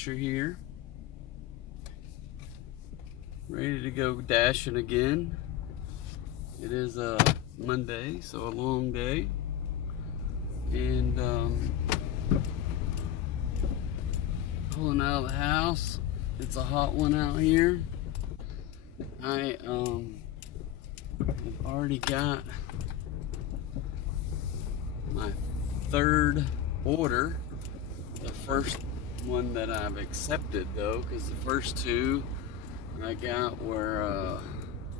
DoorDasher here, ready to go dashing again. It is a Monday, so a long day, and pulling out of the house. It's a hot one out here. I have already got my third order. The first one that I've accepted though, because the first two I got were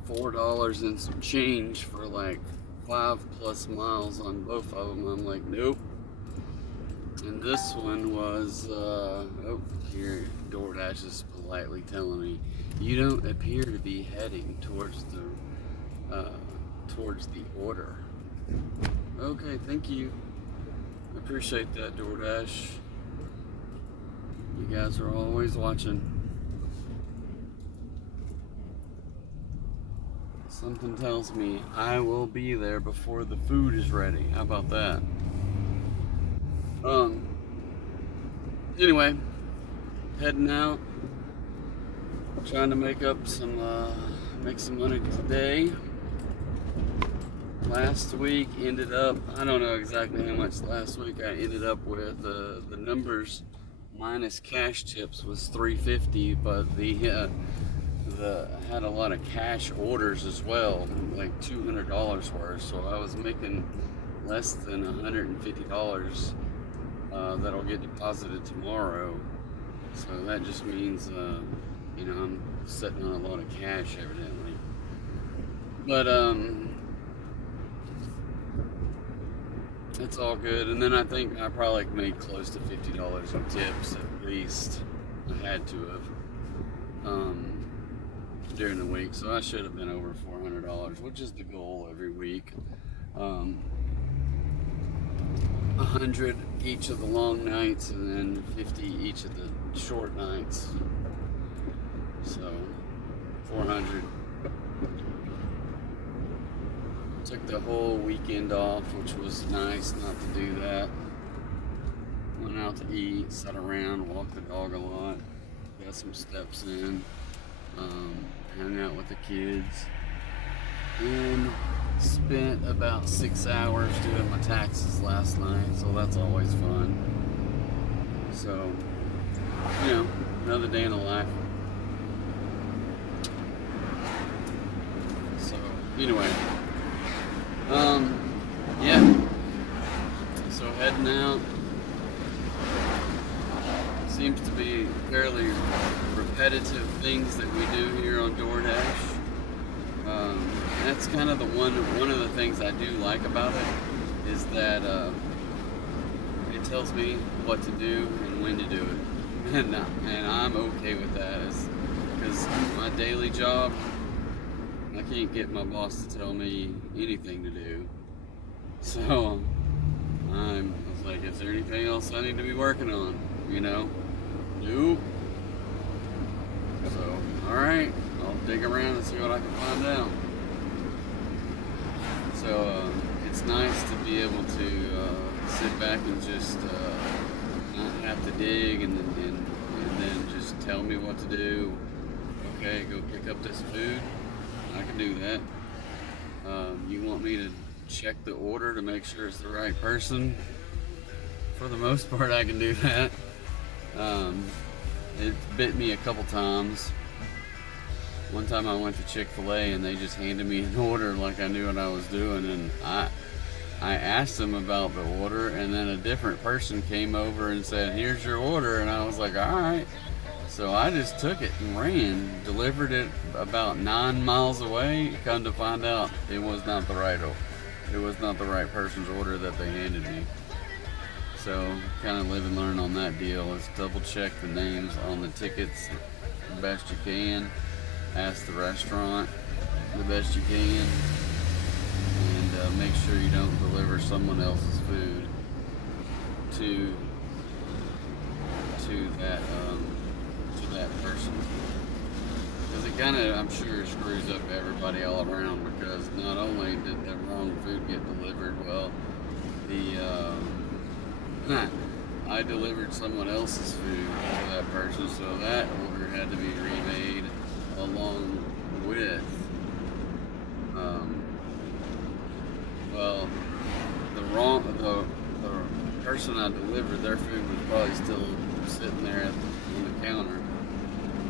$4 and some change for like 5+ miles on both of them. I'm like, nope. And this one was oh, here DoorDash is politely telling me you don't appear to be heading towards the order. Okay, thank you. I appreciate that, DoorDash. You guys are always watching. Something tells me I will be there before the food is ready. How about that? Anyway, heading out, trying to make up some money today. Last week ended up, I don't know exactly how much last week I ended up with. The numbers minus cash tips was $350, but I had a lot of cash orders as well, like $200 worth. So I was making less than $150 that'll get deposited tomorrow. So that just means I'm sitting on a lot of cash evidently. But it's all good. And then I think I probably made close to $50 in tips at least. I had to have during the week, so I should have been over $400, which is the goal every week. 100 each of the long nights, and then 50 each of the short nights. So 400. Took the whole weekend off, which was nice not to do that. Went out to eat, sat around, walked the dog a lot, got some steps in, hung out with the kids, and spent about 6 hours doing my taxes last night, so that's always fun. So, another day in the life. So, anyway. Yeah. So heading out. Seems to be fairly repetitive things that we do here on DoorDash. That's kind of one of the things I do like about it is that it tells me what to do and when to do it, and I'm okay with that, because my daily job, I can't get my boss to tell me anything to do. So I was like, is there anything else I need to be working on? Nope. So, alright, I'll dig around and see what I can find out. So, it's nice to be able to sit back and just not have to dig and then just tell me what to do. Okay, go pick up this food. I can do that. You want me to check the order to make sure it's the right person? For the most part, I can do that. It bit me a couple times. One time I went to Chick-fil-A and they just handed me an order like I knew what I was doing, and I asked them about the order, and then a different person came over and said, here's your order, and I was like, alright. So I just took it and ran, delivered it about 9 miles away. Come to find out, it was not the right person's order that they handed me. So kind of live and learn on that deal. Is double check the names on the tickets the best you can. Ask the restaurant the best you can, and make sure you don't deliver someone else's food to that person, because it kind of, I'm sure, screws up everybody all around, because not only did the wrong food get delivered, well, I delivered someone else's food to that person So that order had to be remade along with, well, the person I delivered, their food was probably still sitting there on the counter,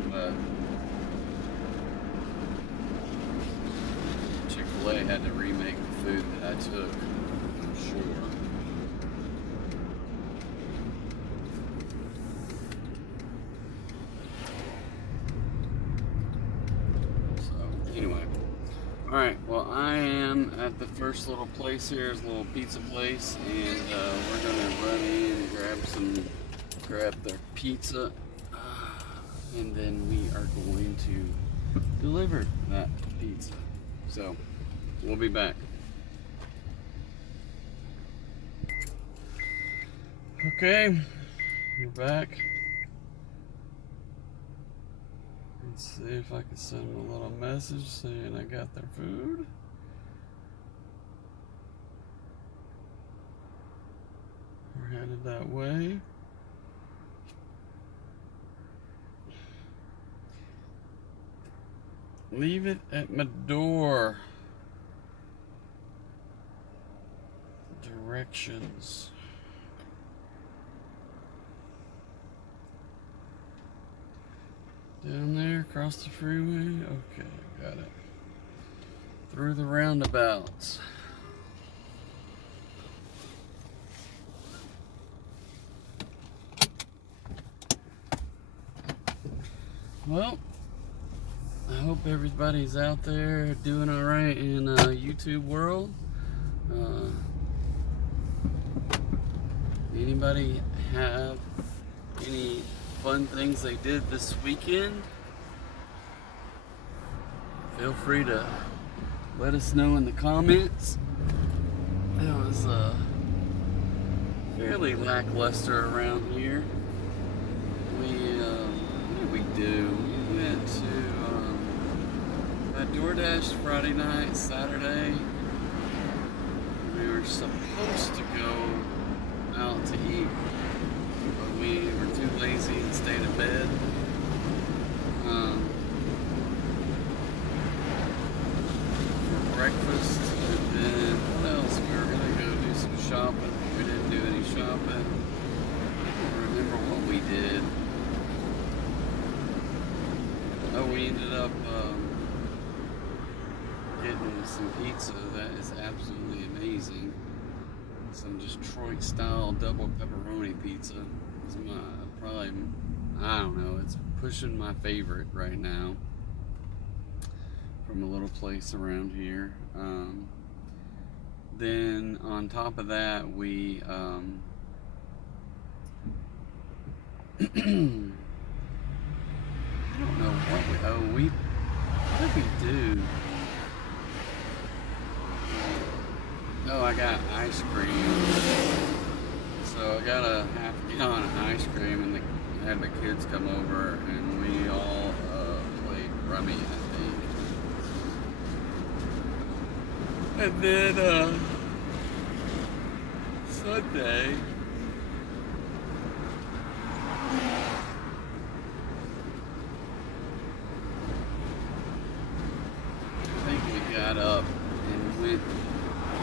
but Chick-fil-A had to remake the food that I took, I'm sure. So, anyway. Alright, well, I am at the first little place here, it's a little pizza place, and we're going to run in and grab their pizza, and then we are going to deliver that pizza. So, we'll be back. Okay, we're back. Let's see if I can send them a little message saying I got their food. We're headed that way. Leave it at my door. Directions. Down there, across the freeway. Okay, got it. Through the roundabouts. Well, I hope everybody's out there doing all right in YouTube world. Anybody have any fun things they did this weekend? Feel free to let us know in the comments. It was fairly lackluster around here. What did we do? We went to DoorDash Friday night, Saturday. We were supposed to go out to eat, but we were too lazy and stayed in bed. For breakfast, and then what else? We were gonna go do some shopping. We didn't do any shopping. I don't remember what we did. Oh, we ended up getting some pizza that is absolutely amazing. Some Detroit style double pepperoni pizza. It's probably, I don't know, it's pushing my favorite right now from a little place around here. Then on top of that, we I don't know what what did we do? Oh, I got ice cream. So I got a half gallon of ice cream, and I had the kids come over, and we all played rummy, I think. And then Sunday, I think we got up and went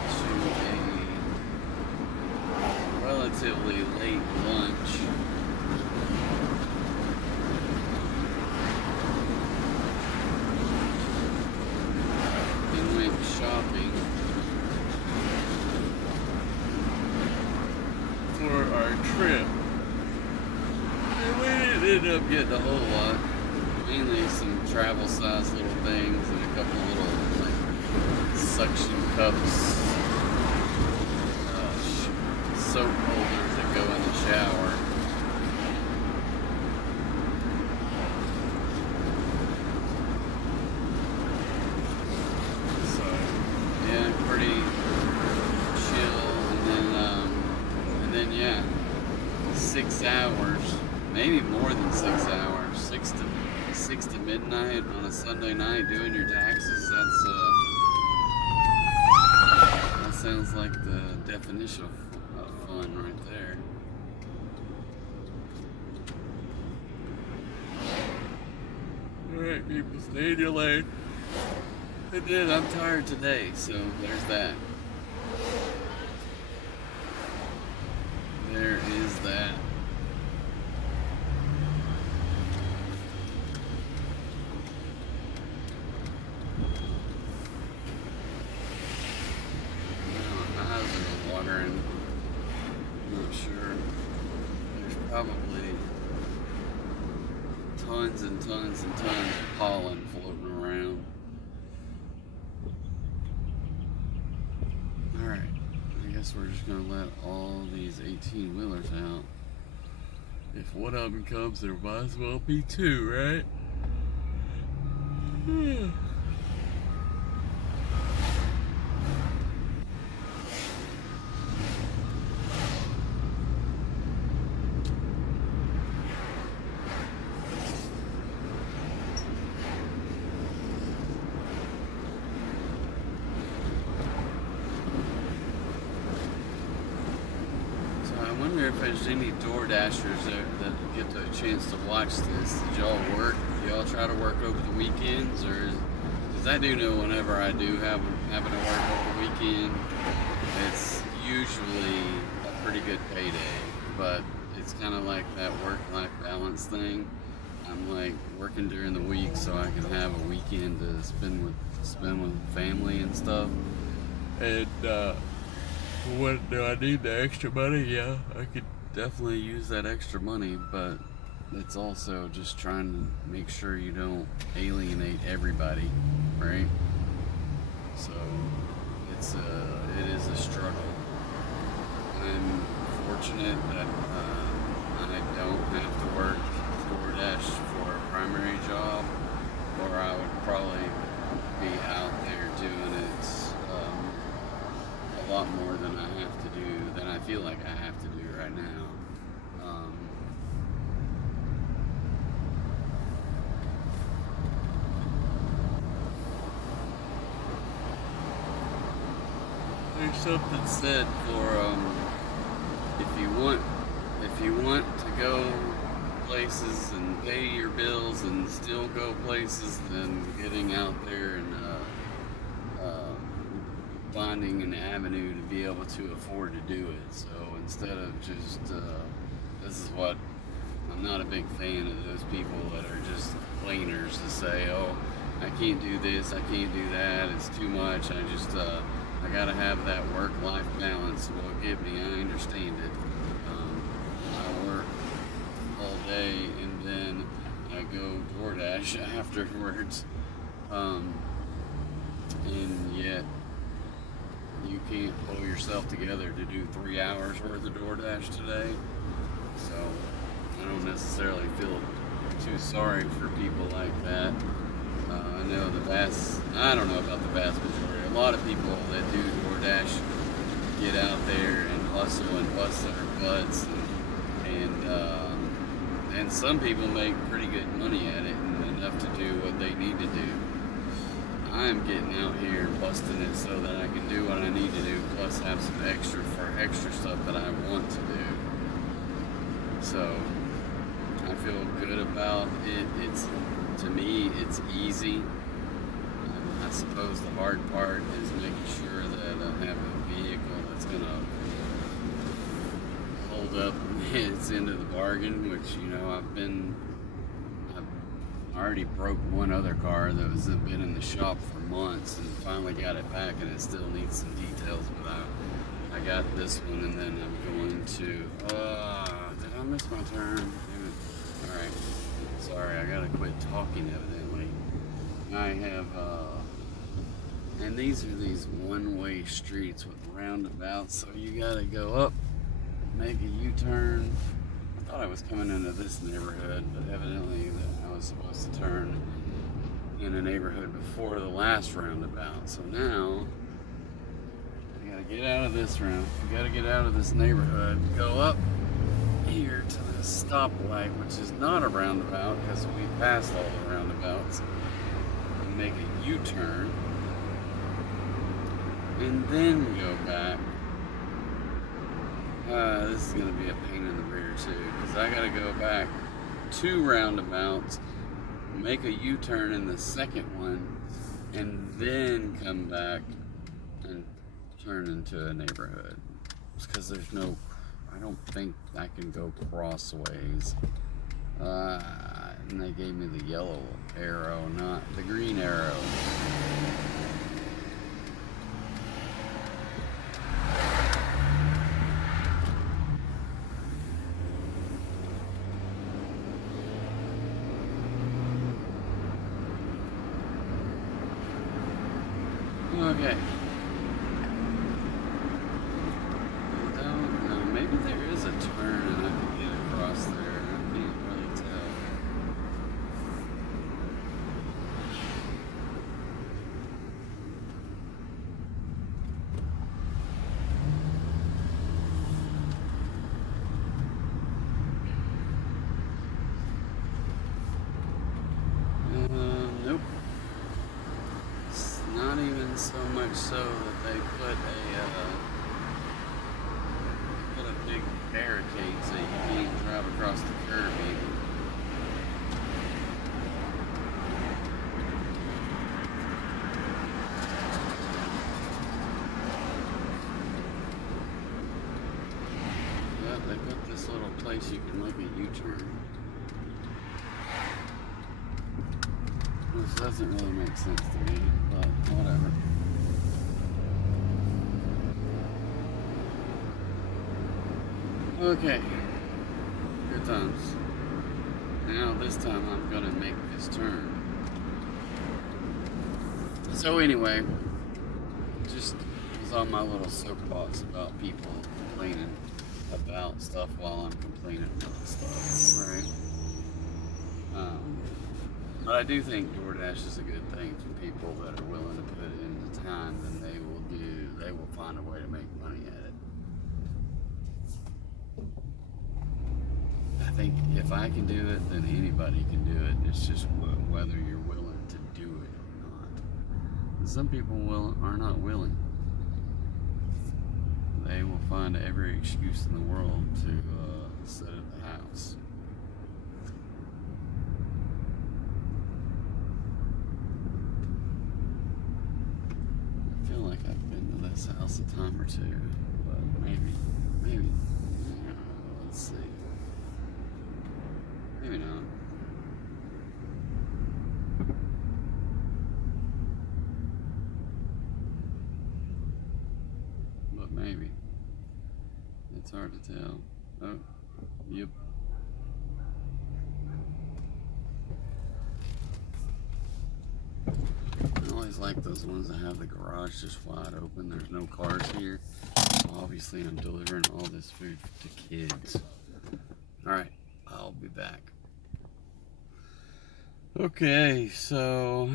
to a relatively late lunch. And went shopping for our trip. And we didn't end up getting a whole lot. Mainly some travel size little things and a couple little like suction cups, soap holders that go in the shower. So yeah, pretty chill. And then yeah, 6 hours, maybe more than 6 hours, 6 to midnight on a Sunday night doing your taxes. That sounds like the definition of fun right there. Alright, people, stay in your lane. I did, I'm tired today, so there's that. There is that. My eyes are watering. I'm not sure. There's probably tons and tons and tons of pollen floating around. Alright, I guess we're just gonna let all these 18-wheelers out. If one of them comes, there might as well be two, right? I wonder if there's any door dashers that get a chance to watch this. Did y'all work? Do y'all try to work over the weekends? Because I do know whenever I do happen to work over the weekend, it's usually a pretty good payday. But it's kind of like that work-life balance thing. I'm like working during the week so I can have a weekend to spend with family and stuff. And what do I need the extra money? Yeah, I could definitely use that extra money, but it's also just trying to make sure you don't alienate everybody, right? So it is a struggle. I'm fortunate that I don't have to work DoorDash for a primary job, or I would probably be out there doing it a lot more than I feel like I have to do right now. There's something said for if you want to go places and pay your bills and still go places, then getting out there and finding an avenue to be able to afford to do it. So instead of just this is what I'm not a big fan of, those people that are just complainers to say, oh, I can't do this, I can't do that, it's too much, I gotta have that work-life balance. Well, give me, I understand it. I work all day and then I go DoorDash afterwards, and yet you can't pull yourself together to do 3 hours worth of DoorDash today. So I don't necessarily feel too sorry for people like that. I know I don't know about the vast majority. A lot of people that do DoorDash get out there and hustle and bust their butts, and some people make pretty good money at it and enough to do what they need to do. I'm getting out here busting it so that I can do what I need to do, plus have some extra stuff that I want to do. So I feel good about it. To me, it's easy. I suppose the hard part is making sure that I have a vehicle that's gonna hold up its end of the bargain, which, I've already broke one other car that was been in the shop for months and finally got it back, and it still needs some details, but I got this one, and then I'm going to did I miss my turn? Damn it. Alright, sorry, I gotta quit talking evidently. I have and these are these one-way streets with roundabouts, so you gotta go up, make a U-turn. I thought I was coming into this neighborhood, but evidently I was supposed to turn in a neighborhood before the last roundabout. So now I gotta get out of this neighborhood, go up here to this stoplight, which is not a roundabout because we passed all the roundabouts, and make a U-turn, and then go back. This is gonna be a pain in the rear too, because I gotta go back 2 roundabouts make a U-turn in the second one, and then come back and turn into a neighborhood. It's because there's no, I don't think I can go crossways. And they gave me the yellow arrow, not the green arrow. Okay. I don't know. Maybe there is a turn and I can get across there. I can't really tell. Nope. It's not even so much so that they put a big barricade so you can't drive across the curb even. Yep, they put this little place you can make a U-turn. Which doesn't really make sense to me, but whatever. Okay, good times. Now this time I'm gonna make this turn. So anyway, just was on my little soapbox about people complaining about stuff while I'm complaining about stuff, right? But I do think DoorDash is a good thing for people that are willing to put in the time, then they will find a way to make money at it. I think if I can do it, then anybody can do it. It's just whether you're willing to do it or not. And some people are not willing. They will find every excuse in the world to sit at the house. I feel like I've been to this house a time or two, but maybe, let's see. Maybe not. But maybe. It's hard to tell. Oh, yep. I always like those ones that have the garage just wide open. There's no cars here. So obviously I'm delivering all this food to kids. Alright, I'll be back. Okay, so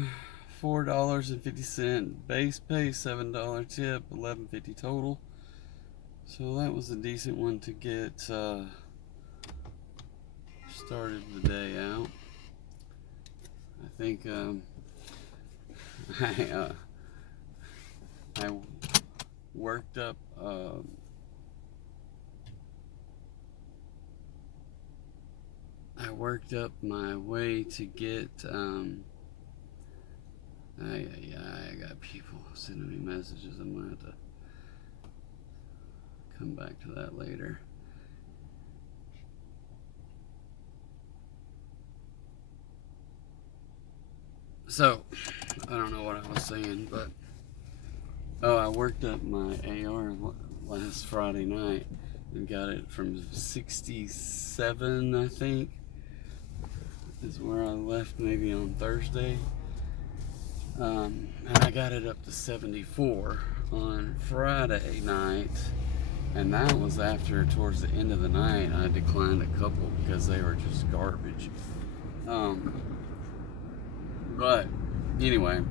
$4.50 base pay, $7 tip, $11.50 total. So that was a decent one to get started the day out. I think I worked up my way to get I got people sending me messages. I'm gonna have to come back to that later. So I don't know what I was saying, but I worked up my AR last Friday night and got it from 67, I think, is where I left, maybe on Thursday. And I got it up to 74 on Friday night, and that was after, towards the end of the night, I declined a couple because they were just garbage. But anyway,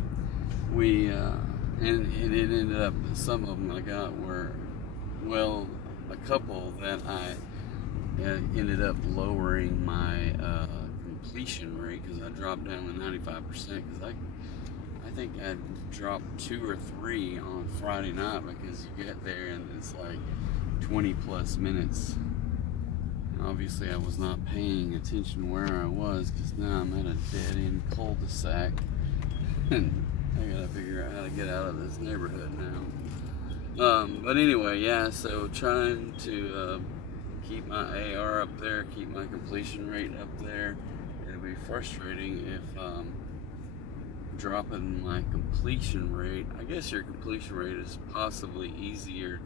we and it ended up, some of them I got were, well, a couple that I ended up lowering my completion rate because I dropped down to 95%, because I think I dropped 2 or 3 on Friday night, because you get there and it's like 20 plus minutes obviously I was not paying attention where I was, because now I'm at a dead-end cul-de-sac and I gotta figure out how to get out of this neighborhood now. But anyway, yeah, so trying to keep my AR up there, keep my completion rate up there. It'll be frustrating if dropping my completion rate. I guess your completion rate is possibly easier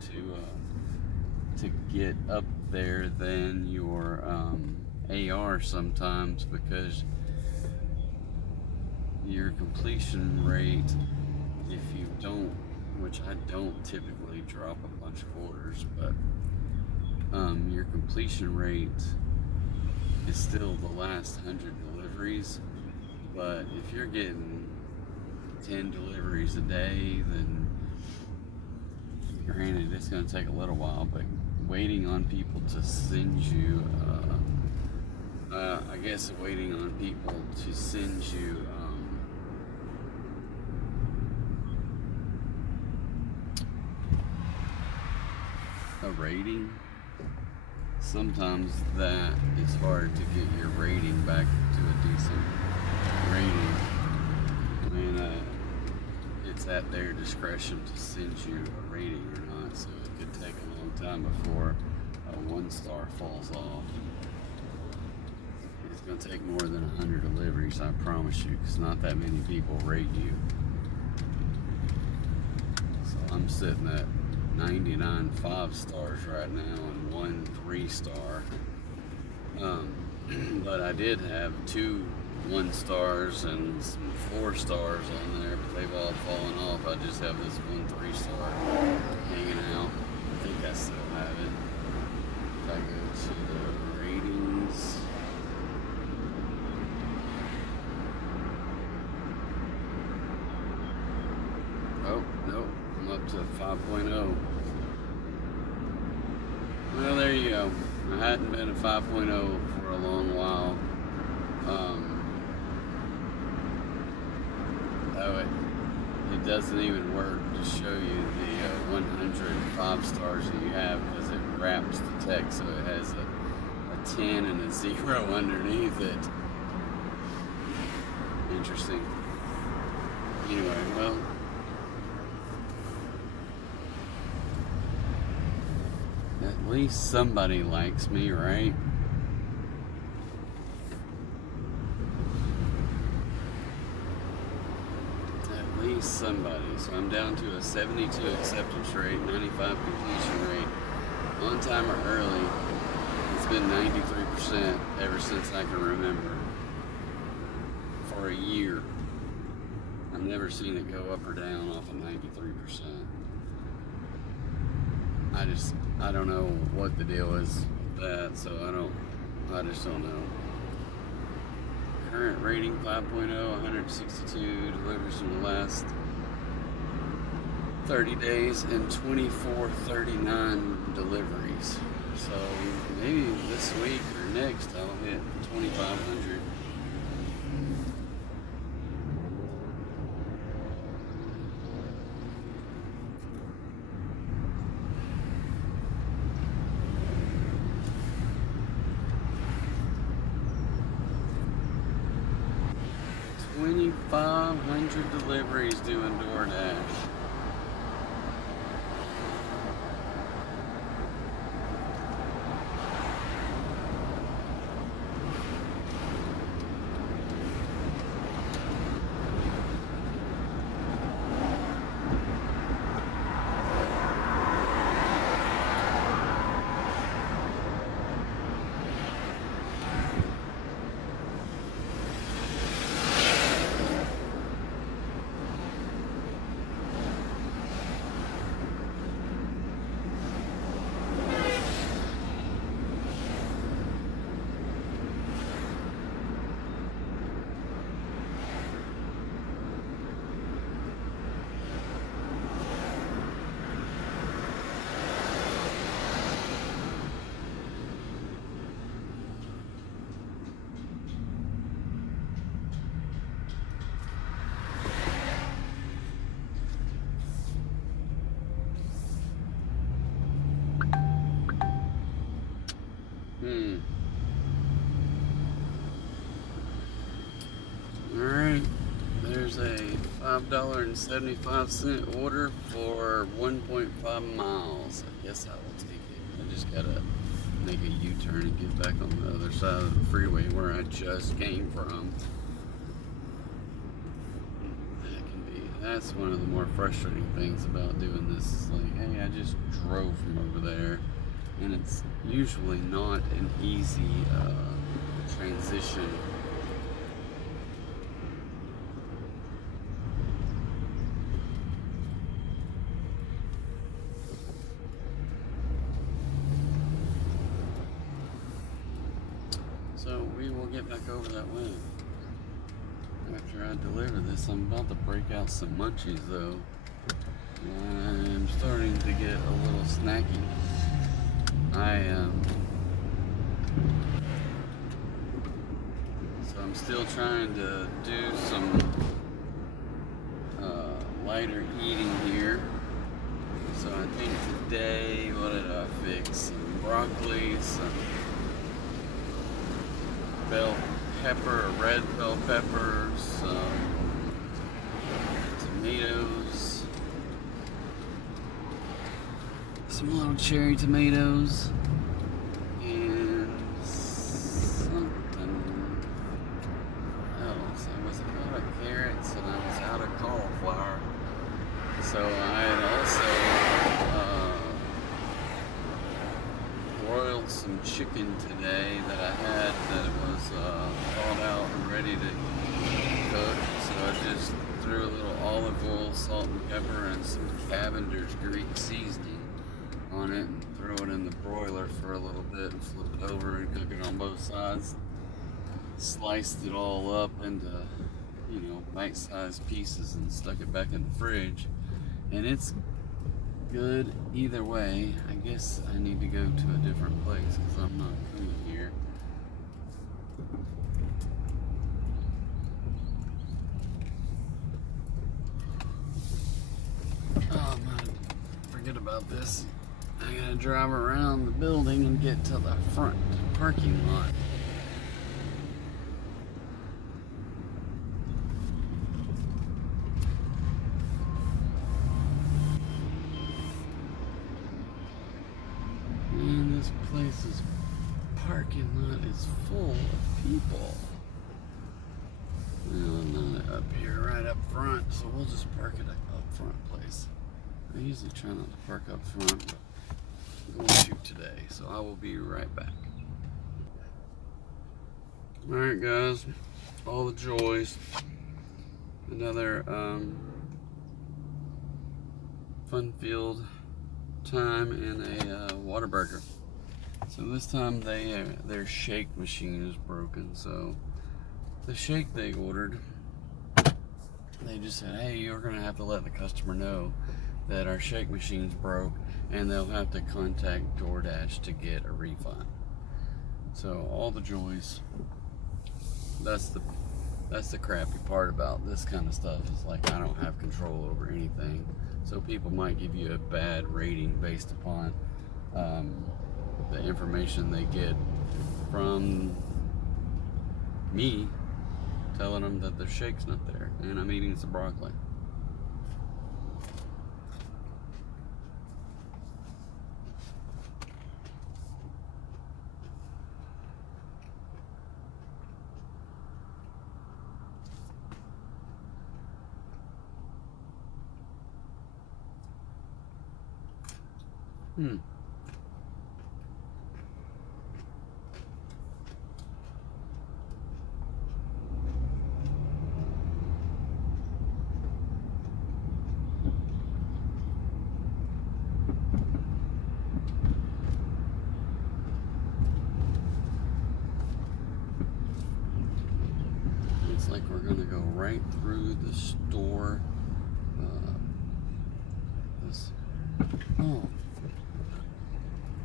to get up there than your AR sometimes, because your completion rate, if you don't, which I don't typically drop a bunch of orders, but your completion rate is still the last 100 deliveries. But if you're getting 10 deliveries a day, then granted it's going to take a little while, but waiting on people to send you I guess waiting on people to send you a rating, sometimes that is hard to get your rating back to a decent rating. I mean, it's at their discretion to send you a rating or not, so it could take a long time before a 1-star falls off. It's going to take more than 100 deliveries, I promise you, because not that many people rate you. So I'm sitting at 99 5-stars right now and 1 3-star. But I did have 2 1-stars and some 4-stars on there, but they've all fallen off. I just have this 1 3-star hanging out. I think I still have it. If I go to the ratings, oh no, I'm up to 5.0. Well, there you go. I hadn't been a 5.0 for a long while. It doesn't even work to show you the 100 5-stars that you have, because it wraps the text, so it has a 10 and a 0 underneath it. Interesting. Anyway, well, at least somebody likes me, right? At least somebody. So I'm down to a 72 acceptance rate, 95 completion rate. On time or early, it's been 93% ever since I can remember. For a year. I've never seen it go up or down off of 93%. I don't know what the deal is with that, so I just don't know. Current rating 5.0, 162 deliveries in the last 30 days and 2439 deliveries. So maybe this week or next I'll hit 2,500. $2,500 deliveries doing DoorDash. $5.75 order for 1.5 miles. I guess I will take it. I just gotta make a U-turn and get back on the other side of the freeway where I just came from. That's one of the more frustrating things about doing this. It's like, hey, I just drove from over there, and it's usually not an easy transition. So we will get back over that way after I deliver this. I'm about to break out some munchies though. I'm starting to get a little snacky. So I'm still trying to do some lighter eating here. So I think today, what did I fix? Some broccoli, some red bell peppers, some tomatoes, some little cherry tomatoes, and something else. I was out of carrots and I was out of cauliflower. So I had also broiled some chicken today that I had that was thawed out and ready to cook. So I just threw a little olive oil, salt and pepper, and some Cavender's Greek seasoning on it, and throw it in the broiler for a little bit and flip it over and cook it on both sides. Sliced it all up into, bite-sized pieces and stuck it back in the fridge. And it's good either way. I guess I need to go to a different place because I'm not coming here. Oh man, forget about this. I gotta drive around the building and get to the front parking lot. Man, this place's parking lot is full of people. Well, not up here, right up front, so we'll just park it up front place. I usually try not to park up front, but I'm going to today, so I will be right back. Alright guys, all the joys. Another fun-filled time in a Whataburger. So this time their shake machine is broken, so the shake they ordered, they just said, hey, you're gonna have to let the customer know that our shake machine's broke and they'll have to contact DoorDash to get a refund. So all the joys. That's the crappy part about this kind of stuff, is like I don't have control over anything. So people might give you a bad rating based upon the information they get from me telling them that their shake's not there and I'm eating some broccoli. Looks like we're gonna go right through the store.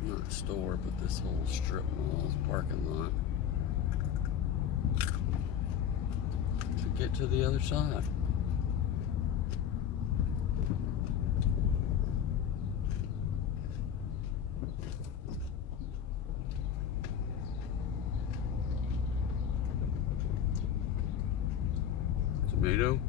Not store, but this whole strip mall's parking lot to get to the other side. Tomato.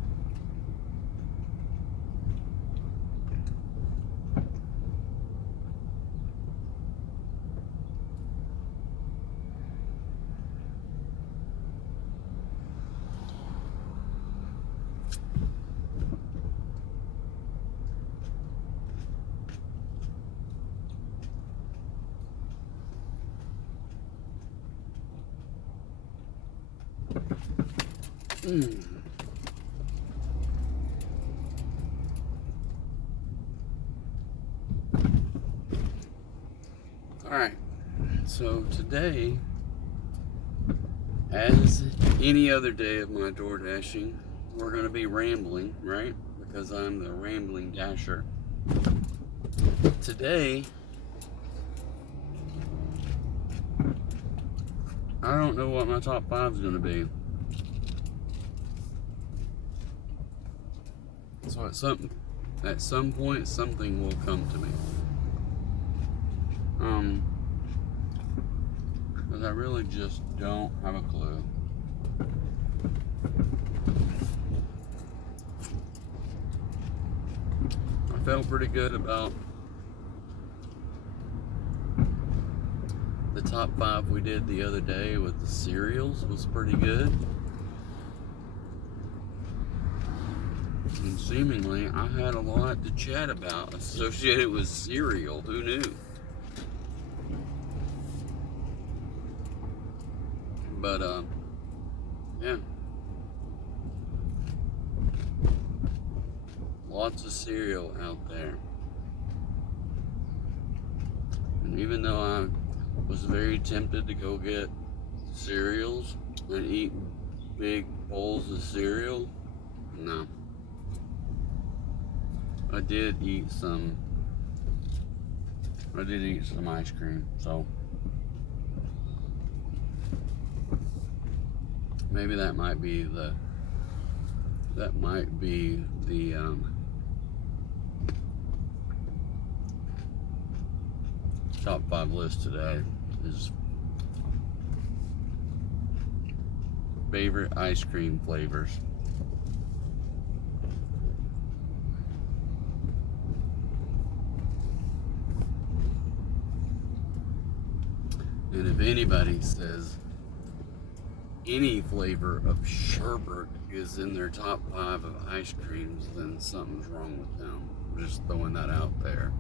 Alright, so today, as any other day of my door dashing, we're going to be rambling, right? Because I'm the rambling dasher. Today, I don't know what my top 5 is going to be. So at some point, something will come to me. But I really just don't have a clue. I felt pretty good about the top 5 we did the other day with the cereals. Was pretty good. And seemingly, I had a lot to chat about associated with cereal. Who knew? But, yeah. Lots of cereal out there. And even though I was very tempted to go get cereals and eat big bowls of cereal, no. I did eat some ice cream, so maybe that might be the top 5 list today is favorite ice cream flavors. And if anybody says any flavor of sherbet is in their top 5 of ice creams, then something's wrong with them. I'm just throwing that out there.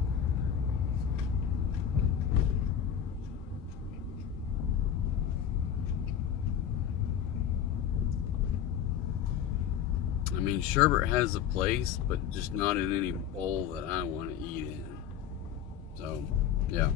I mean, sherbet has a place, but just not in any bowl that I want to eat in. So, yeah.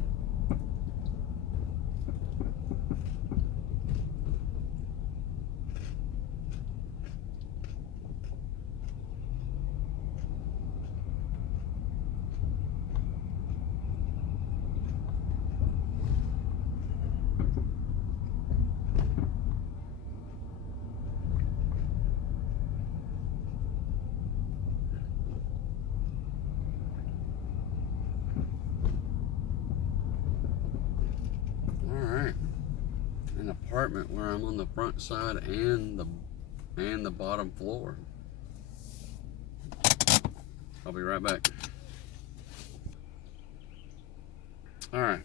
An apartment where I'm on the front side and the bottom floor. I'll be right back. Alright.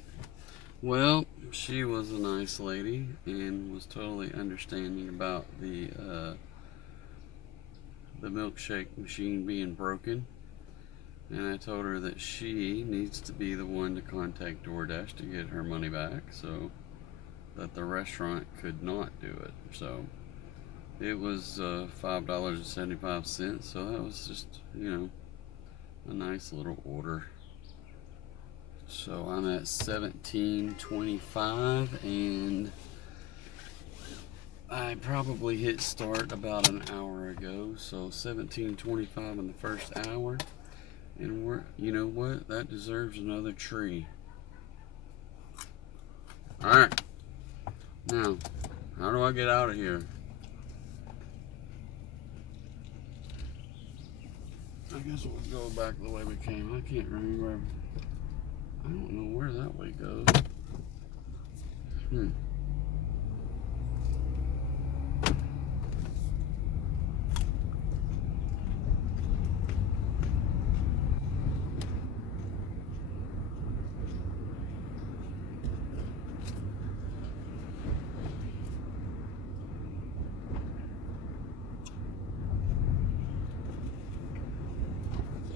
Well, she was a nice lady and was totally understanding about the milkshake machine being broken. And I told her that she needs to be the one to contact DoorDash to get her money back, so that the restaurant could not do it. So it was $5.75, so that was just, you know, a nice little order. So I'm at $17.25, and I probably hit start about an hour ago, so $17.25 in the first hour. And you know what? That deserves another tree. Alright. Now, how do I get out of here? I guess we'll go back the way we came. I can't remember. I don't know where that way goes.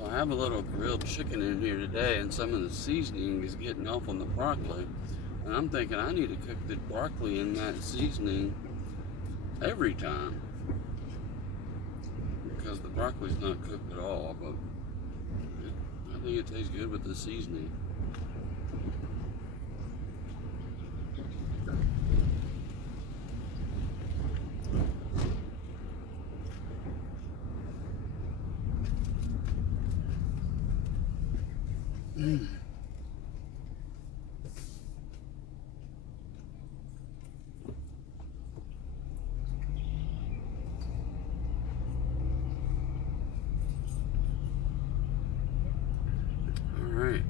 I have a little grilled chicken in here today, and some of the seasoning is getting off on the broccoli. And I'm thinking I need to cook the broccoli in that seasoning every time. because the broccoli's not cooked at all, but I think it tastes good with the seasoning. All right.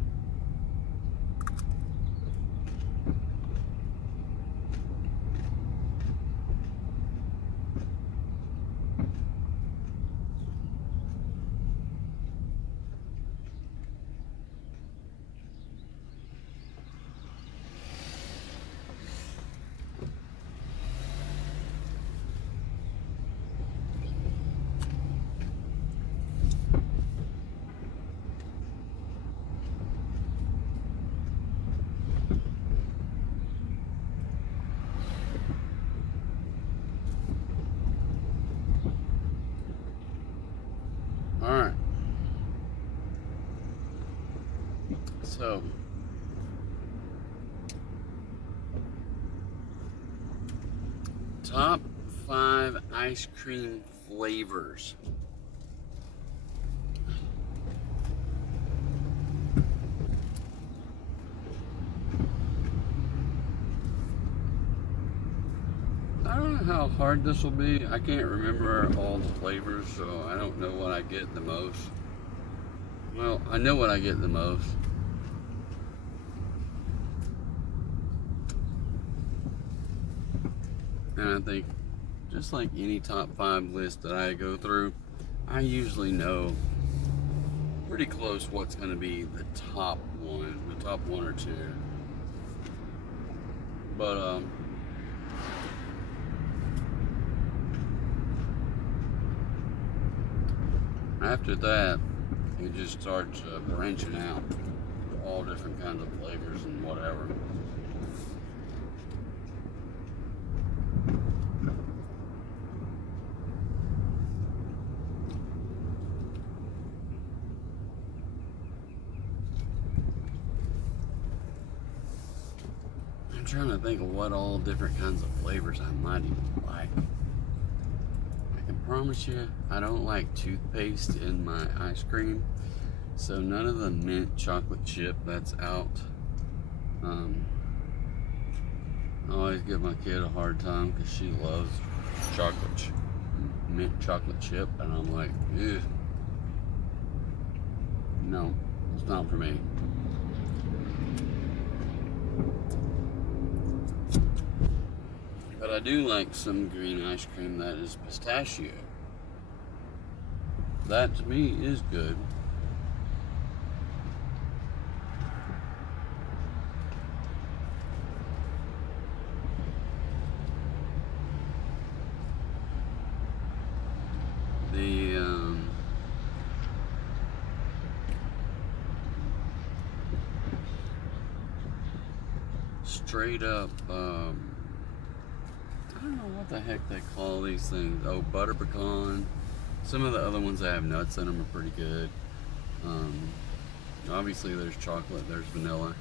All right. So, top 5 ice cream flavors. I don't know how hard this will be. I can't remember all the flavors, so I don't know what I get the most. Well, I know what I get the most. And I think, just like any top 5 list that I go through, I usually know pretty close what's going to be the top one or two. But, after that, it just starts branching out to all different kinds of flavors and whatever. I'm trying to think of what all different kinds of flavors I might even like. I can promise you, I don't like toothpaste in my ice cream. So none of the mint chocolate chip that's out. I always give my kid a hard time because she loves mint chocolate chip, and I'm like, ew. No, it's not for me. But I do like some green ice cream that is pistachio. That to me is good. The straight up I don't know what the heck they call these things. Oh, butter pecan. Some of the other ones that have nuts in them are pretty good. Obviously there's chocolate, there's vanilla.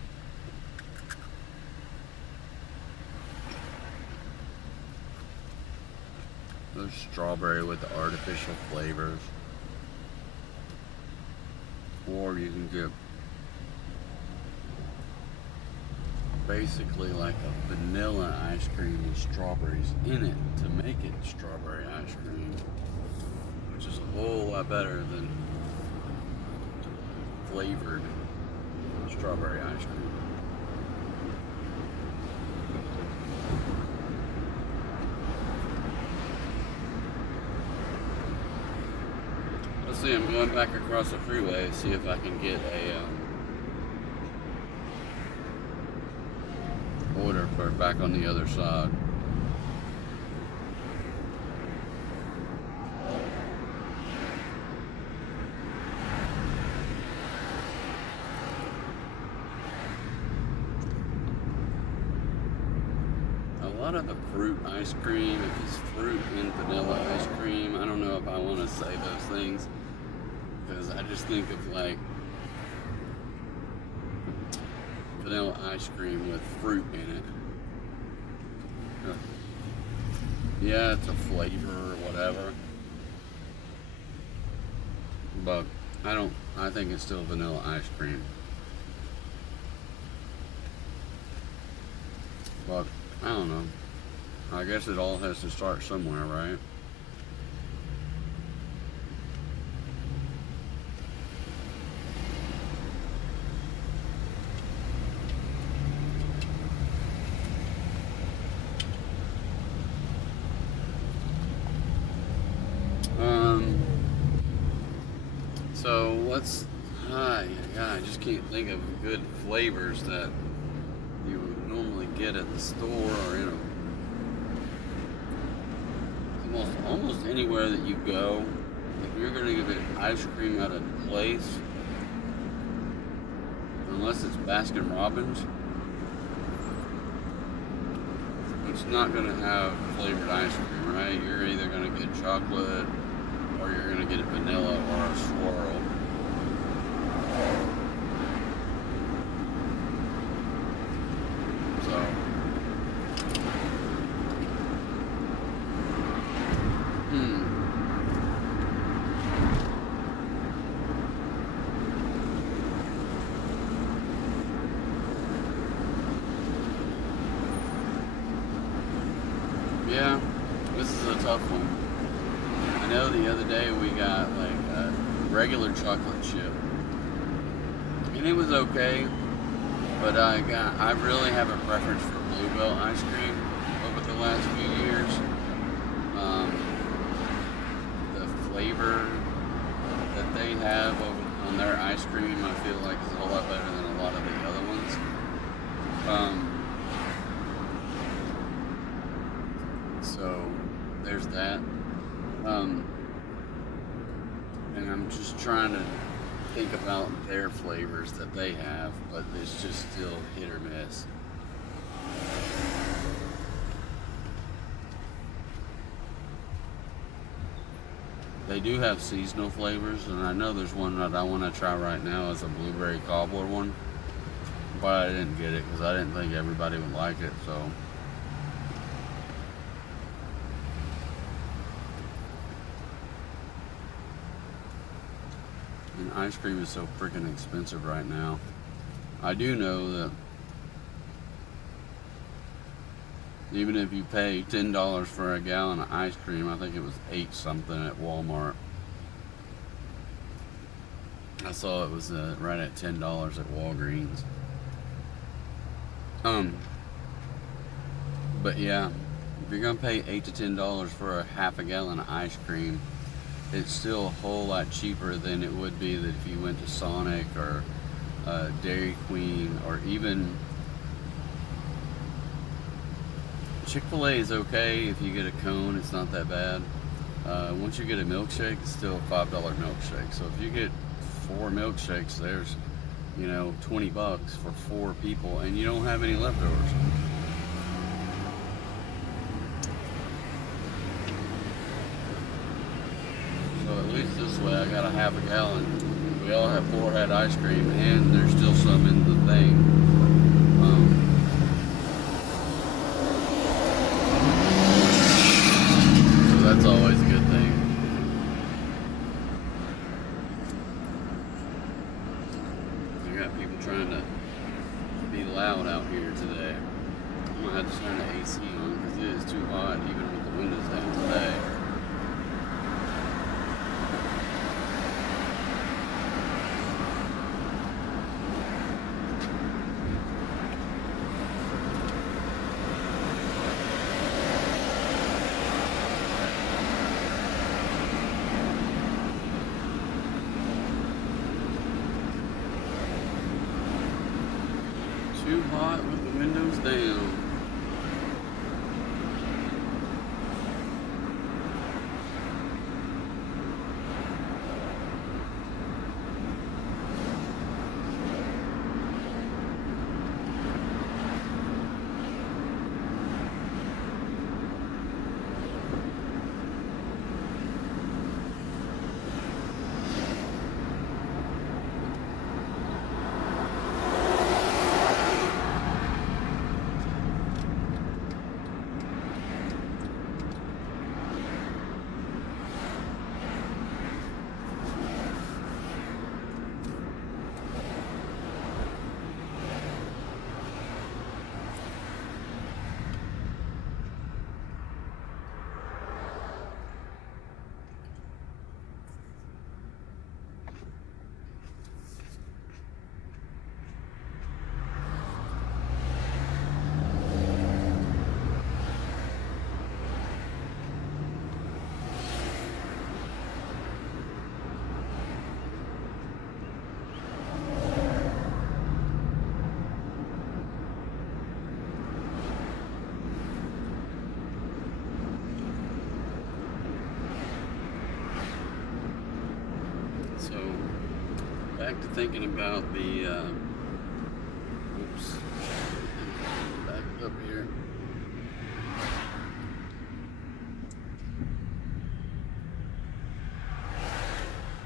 There's strawberry with the artificial flavors. Or you can get basically like a vanilla ice cream with strawberries in it to make it strawberry ice cream, which is a whole lot better than flavored strawberry ice cream. Let's see, I'm going back across the freeway to see if I can get a order for back on the other side. A lot of the fruit ice cream, if it's fruit and vanilla ice cream, I don't know if I want to say those things just think of like vanilla ice cream with fruit in it. Yeah, it's a flavor or whatever, but I think it's still vanilla ice cream. But I don't know. I guess it all has to start somewhere, right? So let's. Yeah, I just can't think of good flavors that you would normally get at the store or in almost anywhere that you go. If you're gonna get ice cream at a place, unless it's Baskin Robbins, it's not gonna have flavored ice cream, right? You're either gonna get chocolate or you're gonna get vanilla or a swirl. So yeah, this is a tough one. I know the other day we got like a regular chocolate chip, and it was okay, but I really have a preference for Bluebell ice cream over the last few years. The flavor that they have on their ice cream, I feel like is a whole lot better than a lot of the other ones. So there's that. And I'm just trying to think about their flavors that they have, but it's just still hit or miss. They do have seasonal flavors, and I know there's one that I want to try right now is a blueberry cobbler one, but I didn't get it because I didn't think everybody would like it, so. And ice cream is so freaking expensive right now. I do know that even if you pay $10 for a gallon of ice cream, I think it was 8 something at Walmart. I saw it was right at $10 at Walgreens. But yeah, if you're gonna pay $8 to $10 for a half a gallon of ice cream, it's still a whole lot cheaper than it would be that if you went to Sonic or Dairy Queen, or even Chick-fil-A is okay if you get a cone, it's not that bad. Once you get a milkshake, it's still a $5 milkshake. So if you get 4 milkshakes, there's, $20 for 4 people, and you don't have any leftovers. So at least this way, I got a half a gallon. We all have 4 head ice cream, and there's still some in the thing. So that's always a good thing. I got people trying to be loud out here today. I'm gonna have to turn the AC on because it is too hot, even with the windows down today. So back to thinking about the oops, back up here.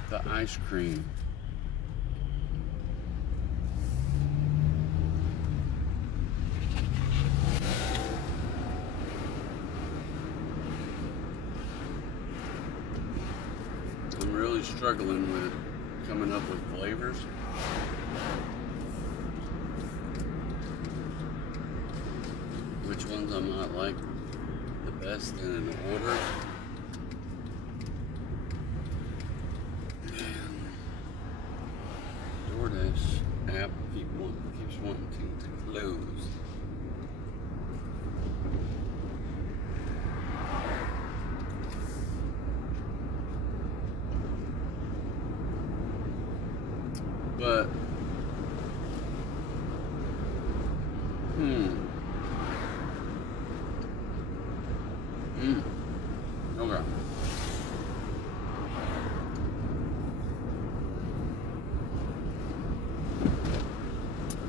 The ice cream. I'm really struggling with coming up with flavors. Which ones I might like the best in an order. DoorDash app keeps wanting to close. But okay.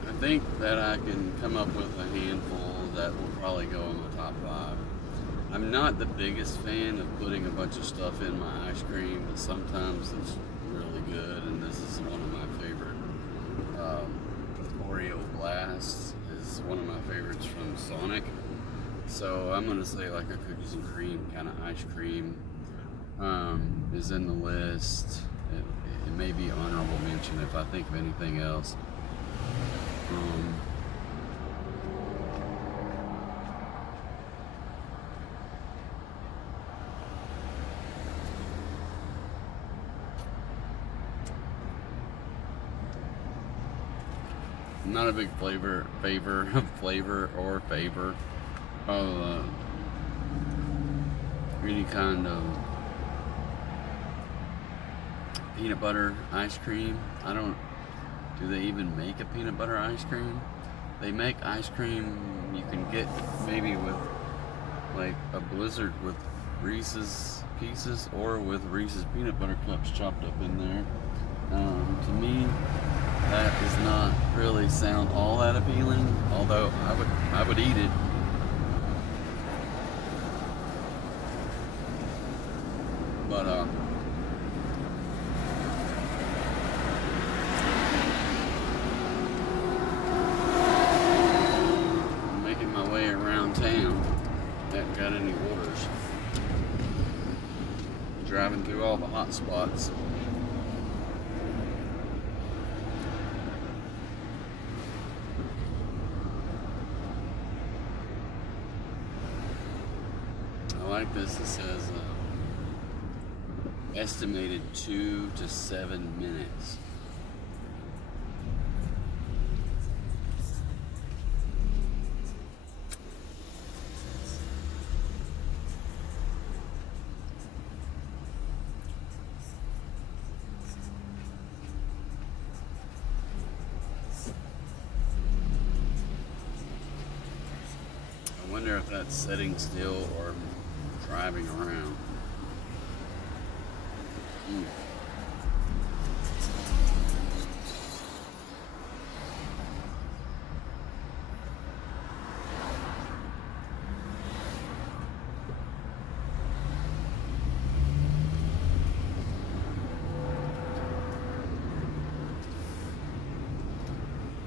I think that I can come up with a handful that will probably go in my top 5. I'm not the biggest fan of putting a bunch of stuff in my ice cream, but sometimes it's really good, and this is one of my favorite. Oreo Blast is one of my favorites from Sonic. So I'm gonna say like a cookies and cream kind of ice cream is in the list. It may be honorable mention if I think of anything else. I'm not a big favor of any kind of peanut butter ice cream. Do they even make a peanut butter ice cream? They make ice cream you can get maybe with like a Blizzard with Reese's Pieces or with Reese's peanut butter cups chopped up in there. To me, that does not really sound all that appealing, although I would eat it. But I'm making my way around town. Haven't got any orders. Driving through all the hot spots. I like this. It says estimated 2 to 7 minutes. I wonder if that's sitting still or driving around.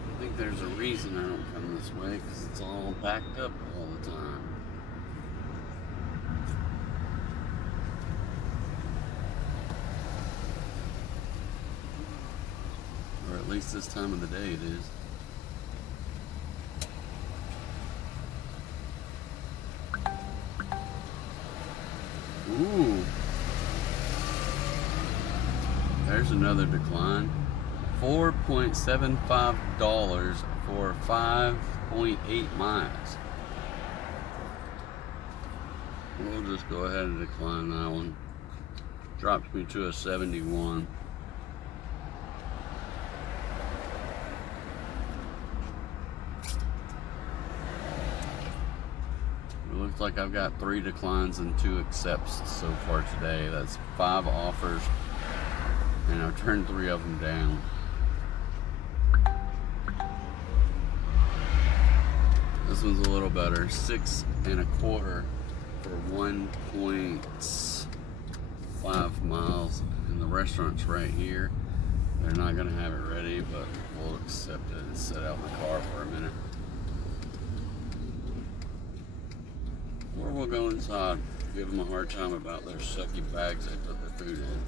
I think there's a reason I don't come this way, because it's all backed up all the time. Or at least this time of the day it is. Ooh. There's another decline. $4.75 for 5.8 miles. We'll just go ahead and decline that one. Drops me to a 71. It looks like I've got 3 declines and 2 accepts so far today. That's 5 offers and I've turned 3 of them down. This one's a little better, 6 1/4 for 1.5 miles, and the restaurant's right here. They're not gonna have it ready, but we'll accept it and sit out in the car for a minute. Or we'll go inside, give them a hard time about their sucky bags they put their food in.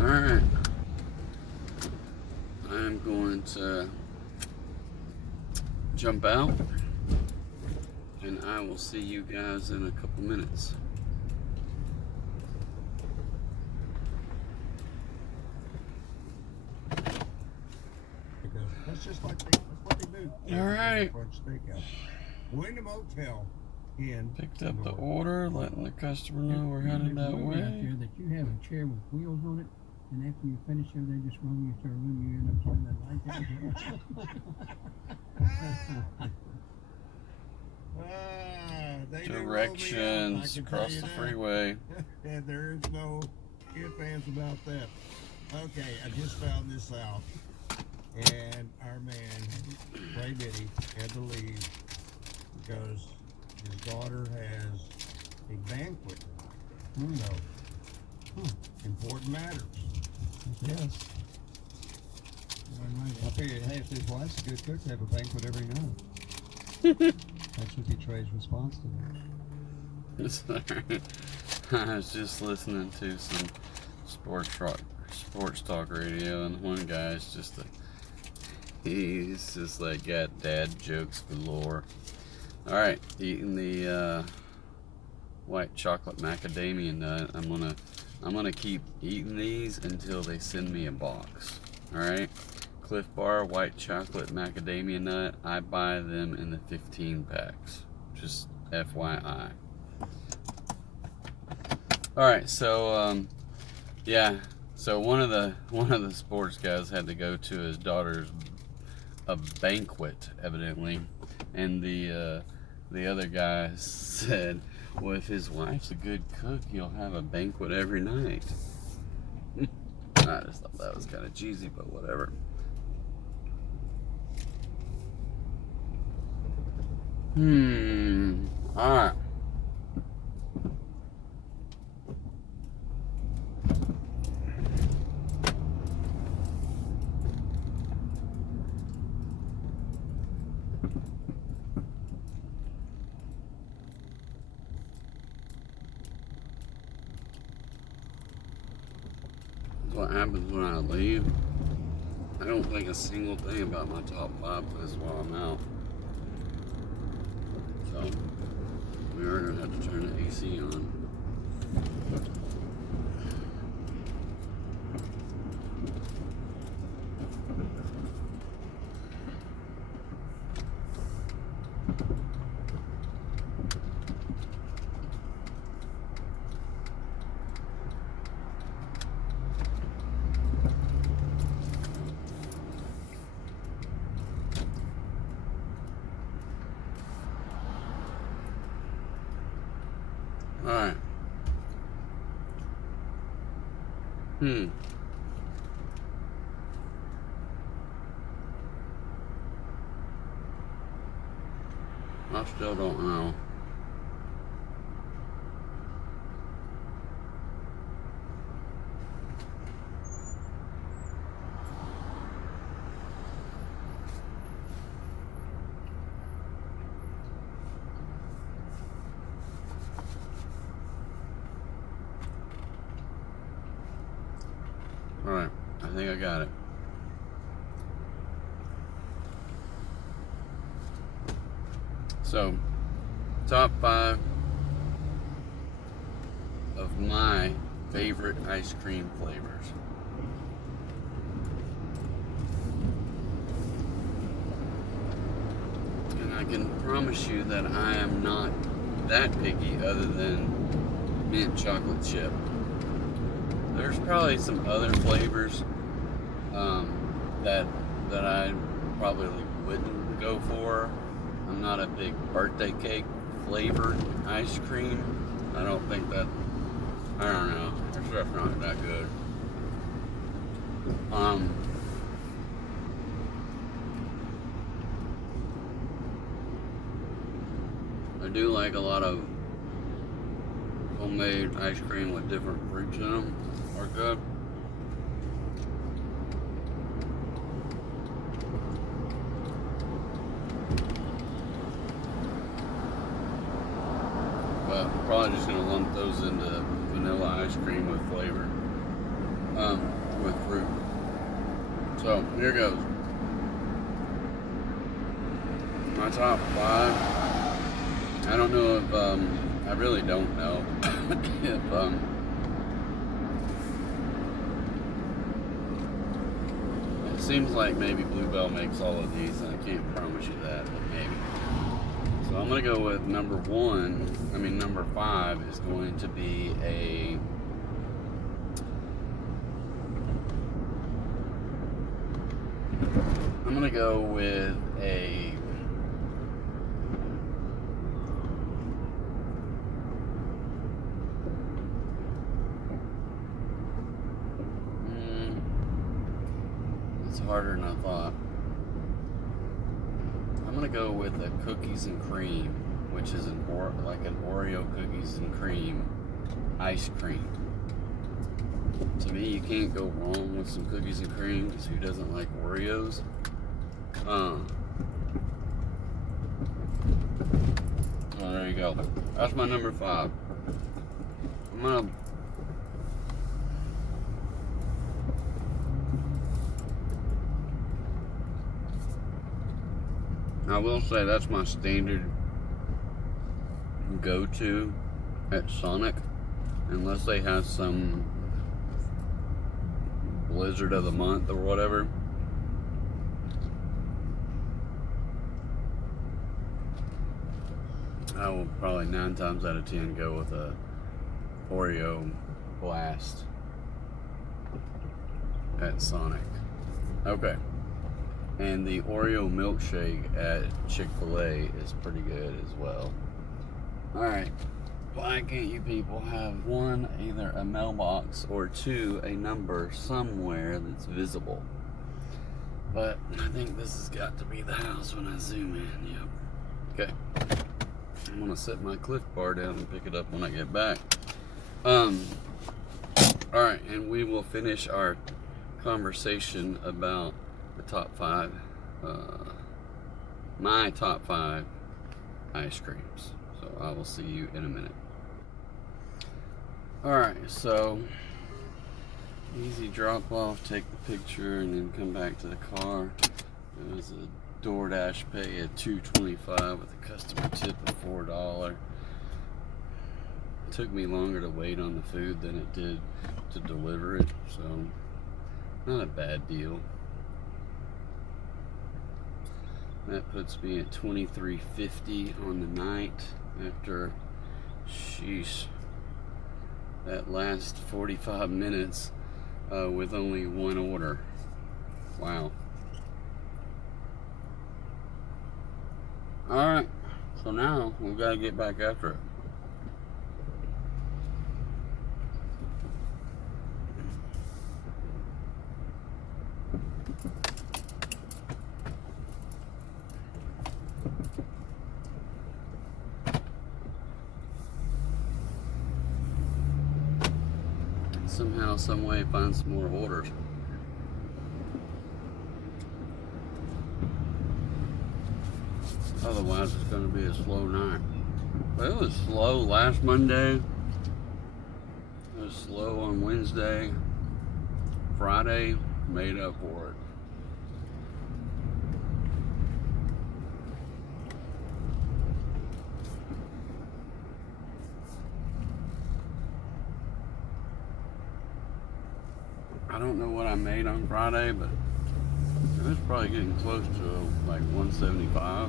Alright, I'm going to jump out, and I will see you guys in a couple minutes. That's just like that's what they do. Alright. We're in the motel in. Picked up the order, letting the customer know we're headed that way. Out there that you have a chair with wheels on it, and after you finish there, they just run you to a room, you end up turning that light down. Directions across the freeway. And there is no ifs, ands about that. Okay, I just found this out. And our man, Ray Biddy, had to leave because his daughter has a banquet. So, important matters. Yes. I figured, hey, if his wife's a good cook, they have a banquet every night. That should be Trey's response to Sorry. I was just listening to some sports talk radio, and one guy's just he's just like got dad jokes galore. All right, eating the white chocolate macadamia nut. I'm gonna keep eating these until they send me a box. All right, Cliff Bar white chocolate macadamia nut. I buy them in the 15 packs. Just FYI. All right, so yeah. So one of the sports guys had to go to his daughter's banquet, evidently, and the other guy said, well, if his wife's a good cook, he'll have a banquet every night. I just thought that was kind of cheesy, but whatever. All right. What happens when I leave. I don't think a single thing about my top 5 quiz while I'm out. So we are gonna have to turn the AC on. Alright. I still don't know. Alright, I think I got it. So, top 5 of my favorite ice cream flavors. And I can promise you that I am not that picky other than mint chocolate chip. There's probably some other flavors that I probably wouldn't go for. I'm not a big birthday cake flavored ice cream. I don't think that, I don't know. It's just not that good. I do like a lot of homemade ice cream with different fruits in them. Are good. But I'm probably just gonna lump those into vanilla ice cream with flavor, with fruit. So here goes. My top 5. I don't know if I really don't know if it seems like maybe Bluebell makes all of these, and I can't promise you that, but maybe. So I'm gonna go with number 5 is going to be I'm gonna go with a it's harder than I thought. I'm gonna go with a cookies and cream, which is like an Oreo cookies and cream ice cream. To me, you can't go wrong with some cookies and cream, because who doesn't like Oreos? Oh, there you go. That's my number 5. I will say that's my standard go-to at Sonic, unless they have some Blizzard of the Month or whatever. I will probably 9 times out of 10 go with a Oreo Blast at Sonic. Okay. And the Oreo milkshake at Chick-fil-A is pretty good as well. Alright. Why can't you people have 1, either a mailbox, or 2, a number somewhere that's visible? But I think this has got to be the house when I zoom in. Yep. Okay. I'm gonna set my Cliff Bar down and pick it up when I get back. Alright, and we will finish our conversation about the top 5, my top 5 ice creams. So I will see you in a minute. Alright, so easy drop off, take the picture, and then come back to the car. It was a DoorDash pay at $2.25 with a customer tip of $4. It took me longer to wait on the food than it did to deliver it, so not a bad deal. That puts me at $23.50 on the night after, sheesh, that last 45 minutes with only 1 order. Wow. Alright, so now we've got to get back after it. Somehow, some way, find some more orders. Otherwise, it's going to be a slow night. But it was slow last Monday. It was slow on Wednesday. Friday made up for it. I don't know what I made on Friday, but it was probably getting close to like 175.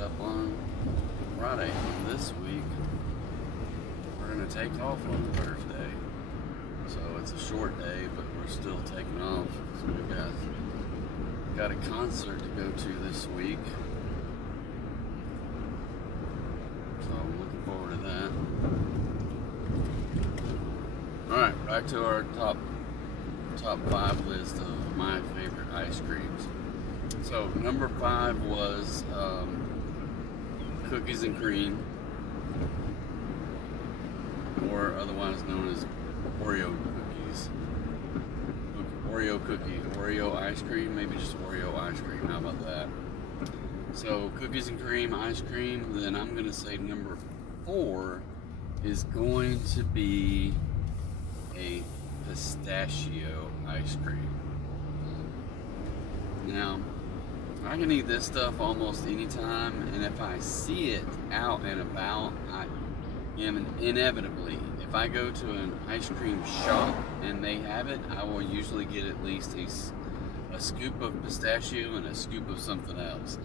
up on Friday this week. We're gonna take off on Thursday, so it's a short day, but we're still taking off. So we got a concert to go to this week, so I'm looking forward to that. All right, back to our top 5 list of my favorite ice creams. So number 5 was cookies and cream, or otherwise known as Oreo cookies. Oreo ice cream, maybe just Oreo ice cream, how about that? So cookies and cream ice cream, then I'm gonna say number 4 is going to be a pistachio ice cream. Now, I can eat this stuff almost anytime, and if I see it out and about, I am inevitably, if I go to an ice cream shop and they have it, I will usually get at least a scoop of pistachio and a scoop of something else.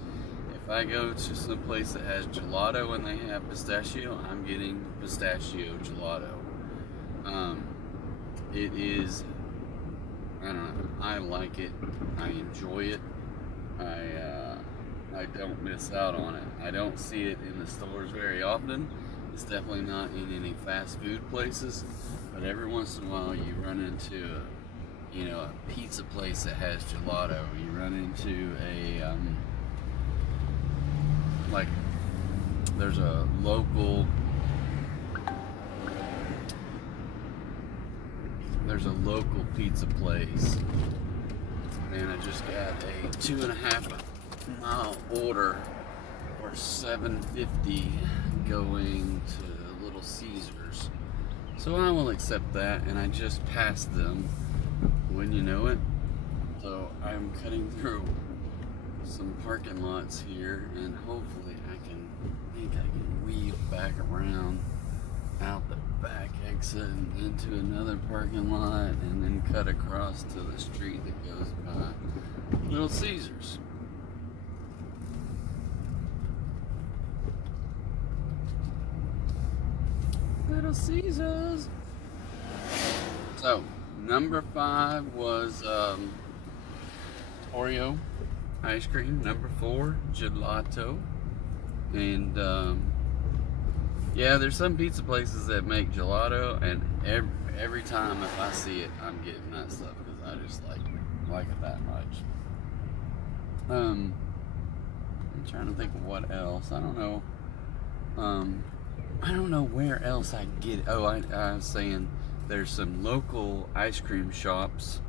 If I go to some place that has gelato and they have pistachio, I'm getting pistachio gelato. It is, I don't know, I like it, I enjoy it, I don't miss out on it. I don't see it in the stores very often. It's definitely not in any fast food places, but every once in a while you run into a pizza place that has gelato. You run into like there's a local pizza place, and I just got a 2.5 mile order for $7.50 going to Little Caesars. So I will accept that, and I just passed them, when you know it. So I'm cutting through some parking lots here, and hopefully I can weave back around out the back exit and into another parking lot, and then cut across to the street that goes by Little Caesars. Little Caesars. So number 5 was Oreo ice cream. Number 4, gelato. And yeah, there's some pizza places that make gelato, and every time if I see it, I'm getting that stuff because I just like it that much. I'm trying to think of what else. I don't know. I don't know where else I get it. Oh, I was saying there's some local ice cream shops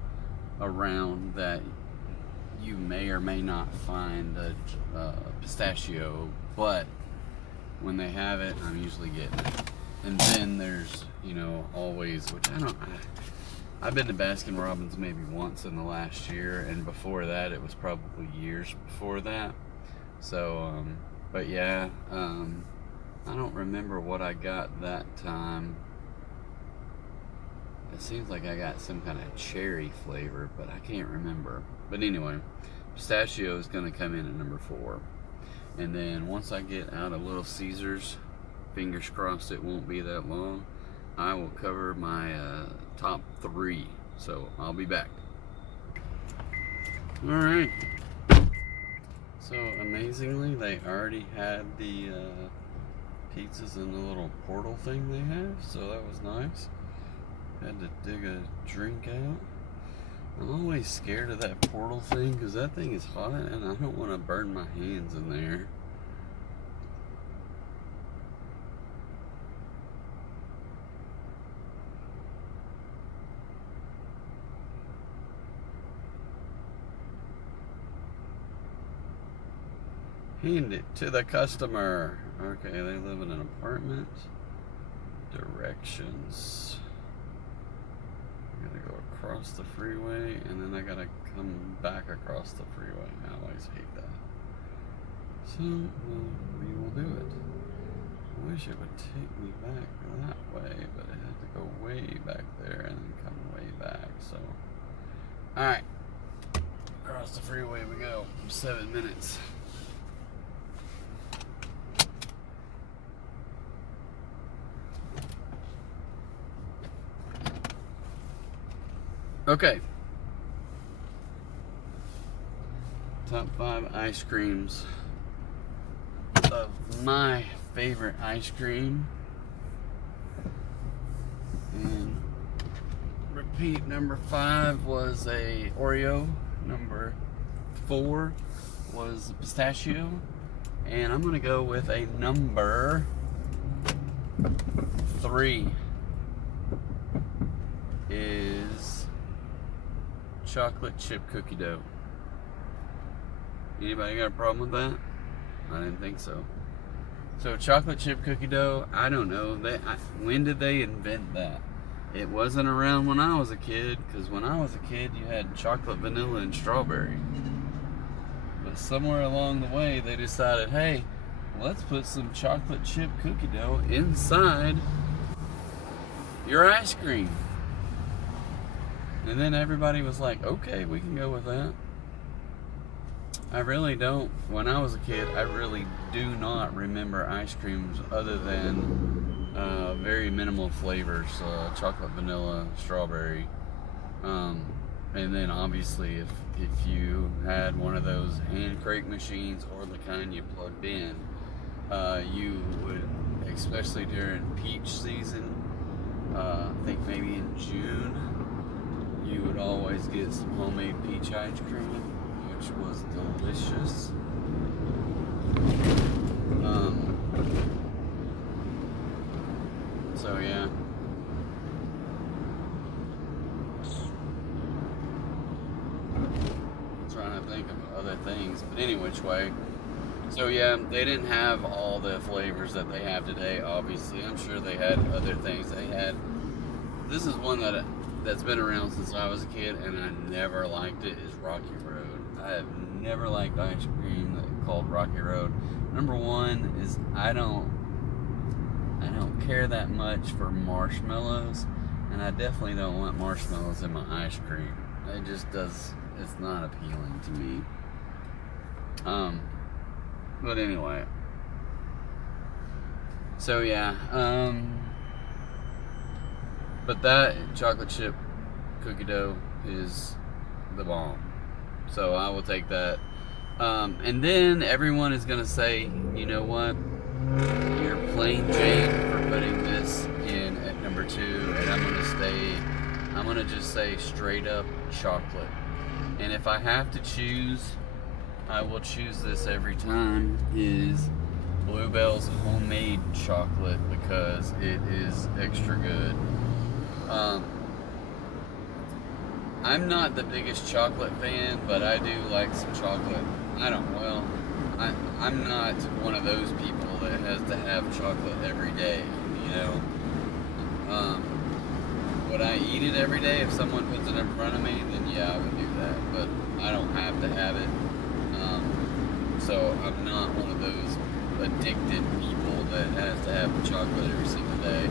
around that you may or may not find a pistachio, but when they have it, I'm usually getting it. And then there's, always, which I've been to Baskin Robbins maybe once in the last year, and before that, it was probably years before that. So, but yeah, I don't remember what I got that time. It seems like I got some kind of cherry flavor, but I can't remember. But anyway, pistachio is going to come in at number 4. And then once I get out of Little Caesars, fingers crossed it won't be that long, I will cover my top 3. So I'll be back. Alright. So amazingly, they already had the pizzas in the little portal thing they have, so that was nice. Had to dig a drink out. I'm always scared of that portal thing because that thing is hot and I don't want to burn my hands in there. Hand it to the customer. Okay, they live in an apartment. Directions. I gotta go across the freeway, and then I gotta come back across the freeway. I always hate that. So, we will do it. I wish it would take me back that way, but I had to go way back there and then come way back, so. Alright. Across the freeway we go. 7 minutes. Okay. Top 5 ice creams of my favorite ice cream. And repeat, number 5 was a Oreo. Number 4 was pistachio. And I'm gonna go with a number 3 is chocolate chip cookie dough. Anybody got a problem with that? I didn't think so. So chocolate chip cookie dough, I don't know. When did they invent that? It wasn't around when I was a kid, because when I was a kid you had chocolate, vanilla, and strawberry. But somewhere along the way they decided, hey, let's put some chocolate chip cookie dough inside your ice cream. And then everybody was like, okay, we can go with that. I really don't. When I was a kid, I really do not remember ice creams other than very minimal flavors, chocolate, vanilla, strawberry. And then obviously if you had one of those hand crank machines or the kind you plugged in, you would, especially during peach season, I think maybe in June, you would always get some homemade peach ice cream, which was delicious. So yeah. I'm trying to think of other things, but any which way. So yeah, they didn't have all the flavors that they have today, obviously. I'm sure they had other things they had. This is one that's been around since I was a kid, and I never liked it, is Rocky Road. I have never liked ice cream called Rocky Road. Number 1 is I don't care that much for marshmallows, and I definitely don't want marshmallows in my ice cream. It just does, it's not appealing to me. But anyway. So yeah, but that chocolate chip cookie dough is the bomb. So I will take that. And then everyone is gonna say, you know what? You're plain Jane for putting this in at number 2, and I'm gonna just say straight up chocolate. And if I have to choose, I will choose this every time, is Bluebell's homemade chocolate, because it is extra good. I'm not the biggest chocolate fan, but I do like some chocolate. I'm not one of those people that has to have chocolate every day, you know. Would I eat it every day if someone puts it in front of me? Then yeah, I would do that, but I don't have to have it. So I'm not one of those addicted people that has to have chocolate every single day.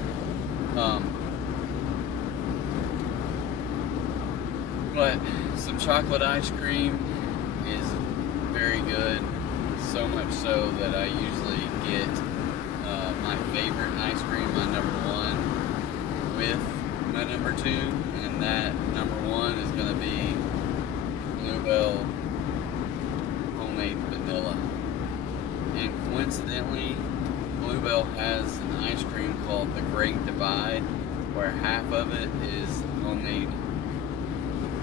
But some chocolate ice cream is very good, so much so that I usually get my favorite ice cream, my number 1, with my number 2, and that number 1 is going to be Bluebell homemade vanilla. And coincidentally, Bluebell has an ice cream called the Great Divide, where half of it is homemade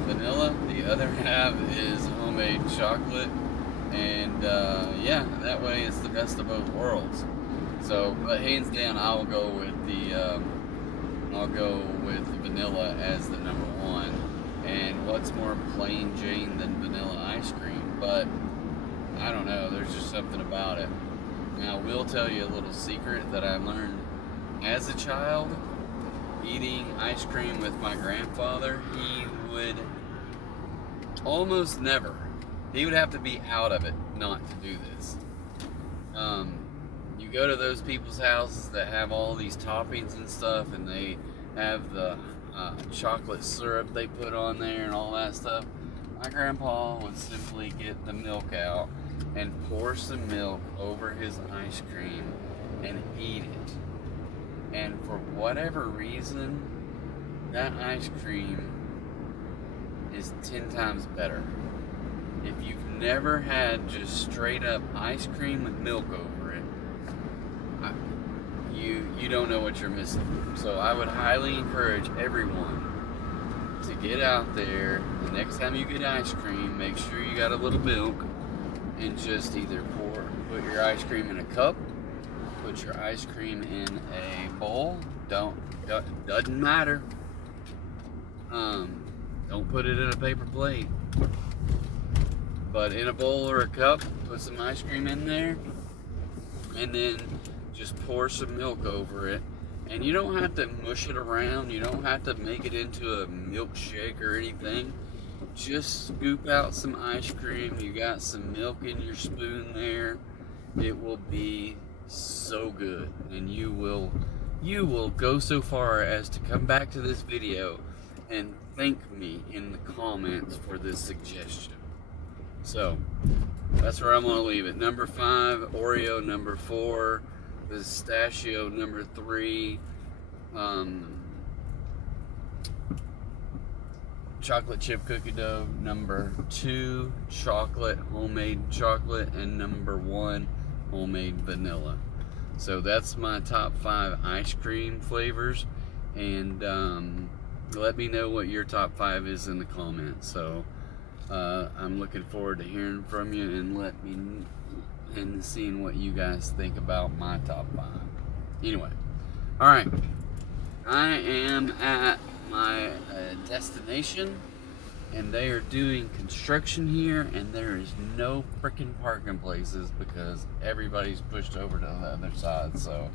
vanilla, the other half is homemade chocolate, and yeah, that way it's the best of both worlds. So, but hands down, I'll go with the vanilla as the number 1. And what's more plain Jane than vanilla ice cream? But I don't know, there's just something about it. Now, I will tell you a little secret that I learned as a child. Eating ice cream with my grandfather, he would almost never, he would have to be out of it not to do this. You go to those people's houses that have all these toppings and stuff, and they have the chocolate syrup they put on there and all that stuff. My grandpa would simply get the milk out and pour some milk over his ice cream and eat it. And for whatever reason, that ice cream is 10 times better. If you've never had just straight up ice cream with milk over it, you don't know what you're missing. So I would highly encourage everyone to get out there. The next time you get ice cream, make sure you got a little milk and just either put your ice cream in a cup, put your ice cream in a bowl. Doesn't matter. Don't put it in a paper plate, but in a bowl or a cup, put some ice cream in there, and then just pour some milk over it. And you don't have to mush it around. You don't have to make it into a milkshake or anything. Just scoop out some ice cream. You got some milk in your spoon there. It will be so good, and you will go so far as to come back to this video and thank me in the comments for this suggestion. So that's where I'm gonna leave it. Number 5, Oreo. Number 4, pistachio. Number 3, chocolate chip cookie dough. Number 2, chocolate, homemade chocolate. And number 1, homemade vanilla. So that's my top 5 ice cream flavors, and let me know what your top 5 is in the comments. So I'm looking forward to hearing from you and seeing what you guys think about my top 5. Anyway, all right, I am at my destination, and they are doing construction here, and there is no freaking parking places because everybody's pushed over to the other side. So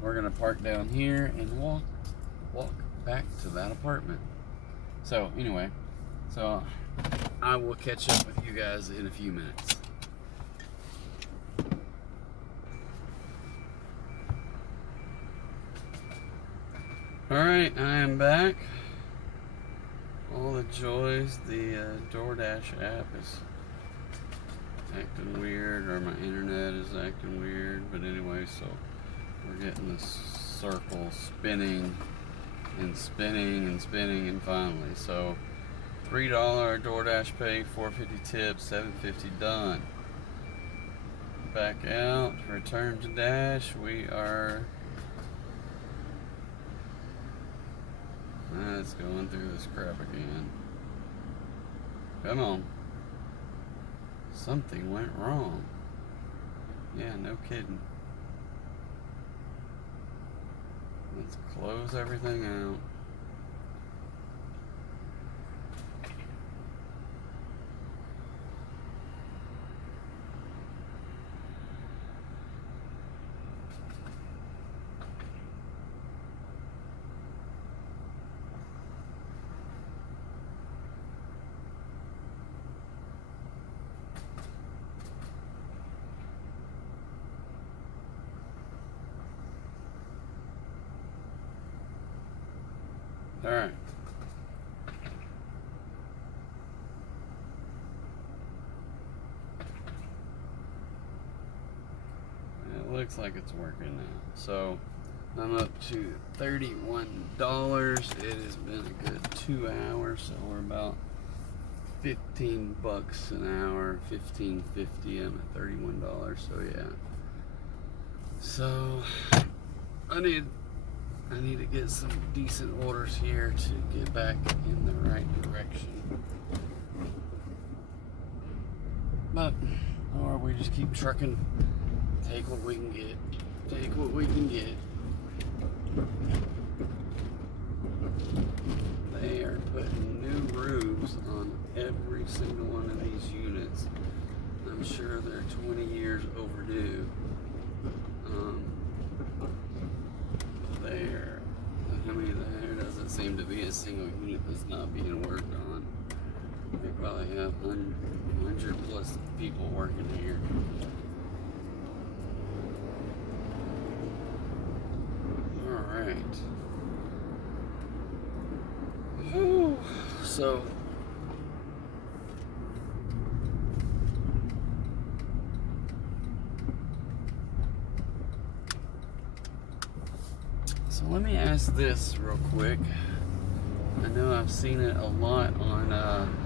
we're gonna park down here and walk back to that apartment. So anyway, so I will catch up with you guys in a few minutes. All right, I am back. All the joys, the DoorDash app is acting weird, or my internet is acting weird, but anyway, so we're getting this circle spinning and spinning and spinning, and finally, so $3 DoorDash pay, $4.50 tip, $7.50 done. Back out, return to Dash. We are it's going through this crap again. Come on. Something went wrong. Yeah, no kidding. Let's close everything out. All right. It looks like it's working now. So I'm up to $31. It has been a good 2 hours, so we're about $15 an hour, $15.50. I'm at $31. So yeah. So I need to get some decent orders here to get back in the right direction. But, or we just keep trucking, take what we can get, take what we can get. They are putting new roofs on every single one of these units. I'm sure they're 20 years overdue. There doesn't seem to be a single unit that's not being worked on. They probably have 100 plus people working here. Alright. So let me ask this real quick. I know I've seen it a lot on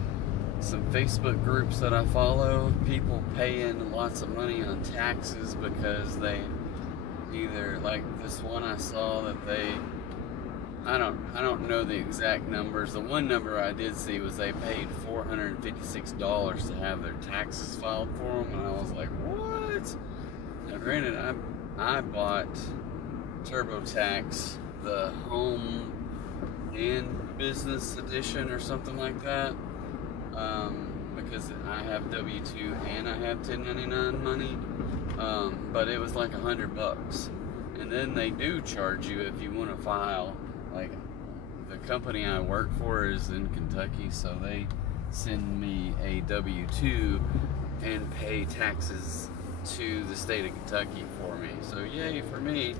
some Facebook groups that I follow. People paying lots of money on taxes because they either, like this one I saw that they, I don't know the exact numbers. The one number I did see was they paid $456 to have their taxes filed for them, and I was like, what? Now, granted, I bought TurboTax, the home and business edition or something like that, because I have W-2 and I have 1099 money, but it was like $100. And then they do charge you if you want to file. Like, the company I work for is in Kentucky, so they send me a W-2 and pay taxes to the state of Kentucky for me. So yay for me.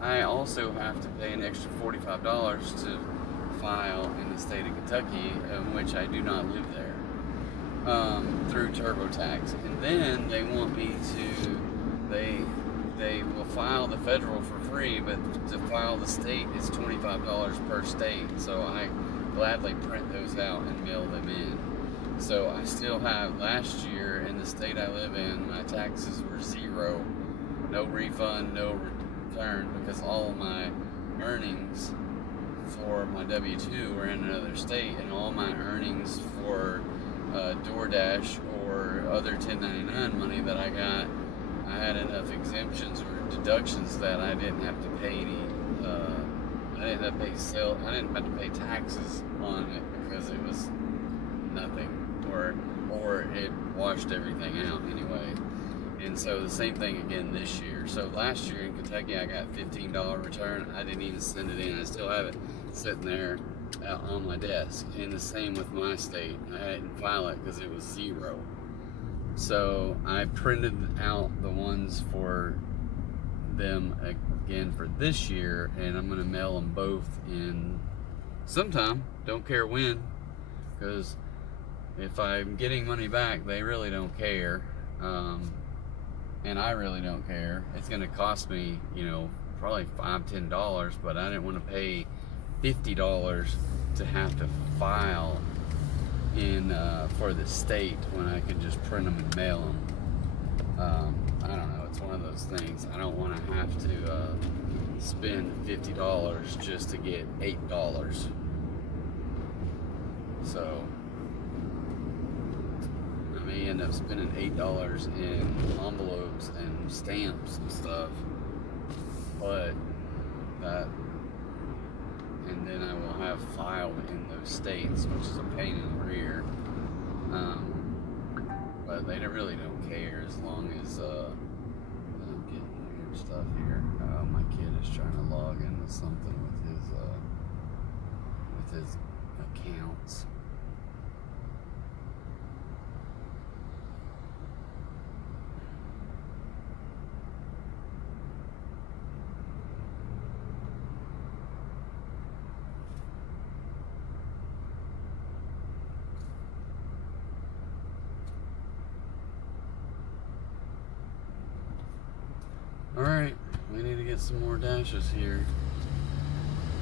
I also have to pay an extra $45 to file in the state of Kentucky, in which I do not live there, through TurboTax. And then they want me to, they will file the federal for free, but to file the state is $25 per state. So I gladly print those out and mail them in. So I still have, last year in the state I live in, my taxes were zero. No refund, no return, because all of my earnings for my W-2 were in another state, and all my earnings for DoorDash or other 1099 money that I got, I had enough exemptions or deductions that I didn't have to pay any, I didn't have to pay taxes on it because it was nothing, or it washed everything out anyway. And so the same thing again this year. So last year in Kentucky I got $15 return. I didn't even send it in. I still have it sitting there on my desk. And the same with my state. I didn't file it because it was zero. So I printed out the ones for them again for this year, and I'm gonna mail them both in sometime. Don't care when, because if I'm getting money back, they really don't care. And I really don't care. It's gonna cost me, you know, probably $5-10, but I didn't want to pay $50 to have to file in for the state when I could just print them and mail them. I don't know. It's one of those things. I don't want to have to spend $50 just to get $8. So I may end up spending $8 in envelopes and stamps and stuff, but that, and then I will have filed in those states, which is a pain in the rear. But they really don't care as long as I'm getting weird stuff here. My kid is trying to log into something with his accounts. Alright, we need to get some more dashes here.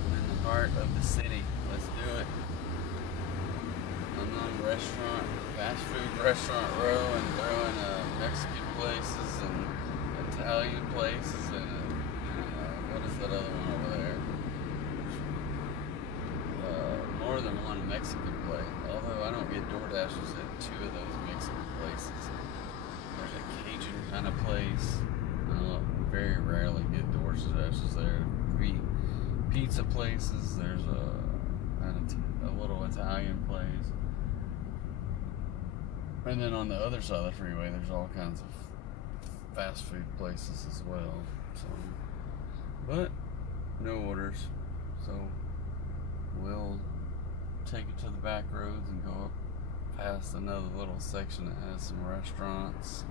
I'm in the heart of the city. Let's do it. I'm on fast food restaurant row, and throwing Mexican places and Italian places and what is that other one over there? More than one Mexican place. Although I don't get DoorDashes at two of those Mexican places. There's a Cajun kind of place. Very rarely get DoorDashes there. Pizza places. There's a little Italian place. And then on the other side of the freeway, there's all kinds of fast food places as well. So, but no orders. So we'll take it to the back roads and go up past another little section that has some restaurants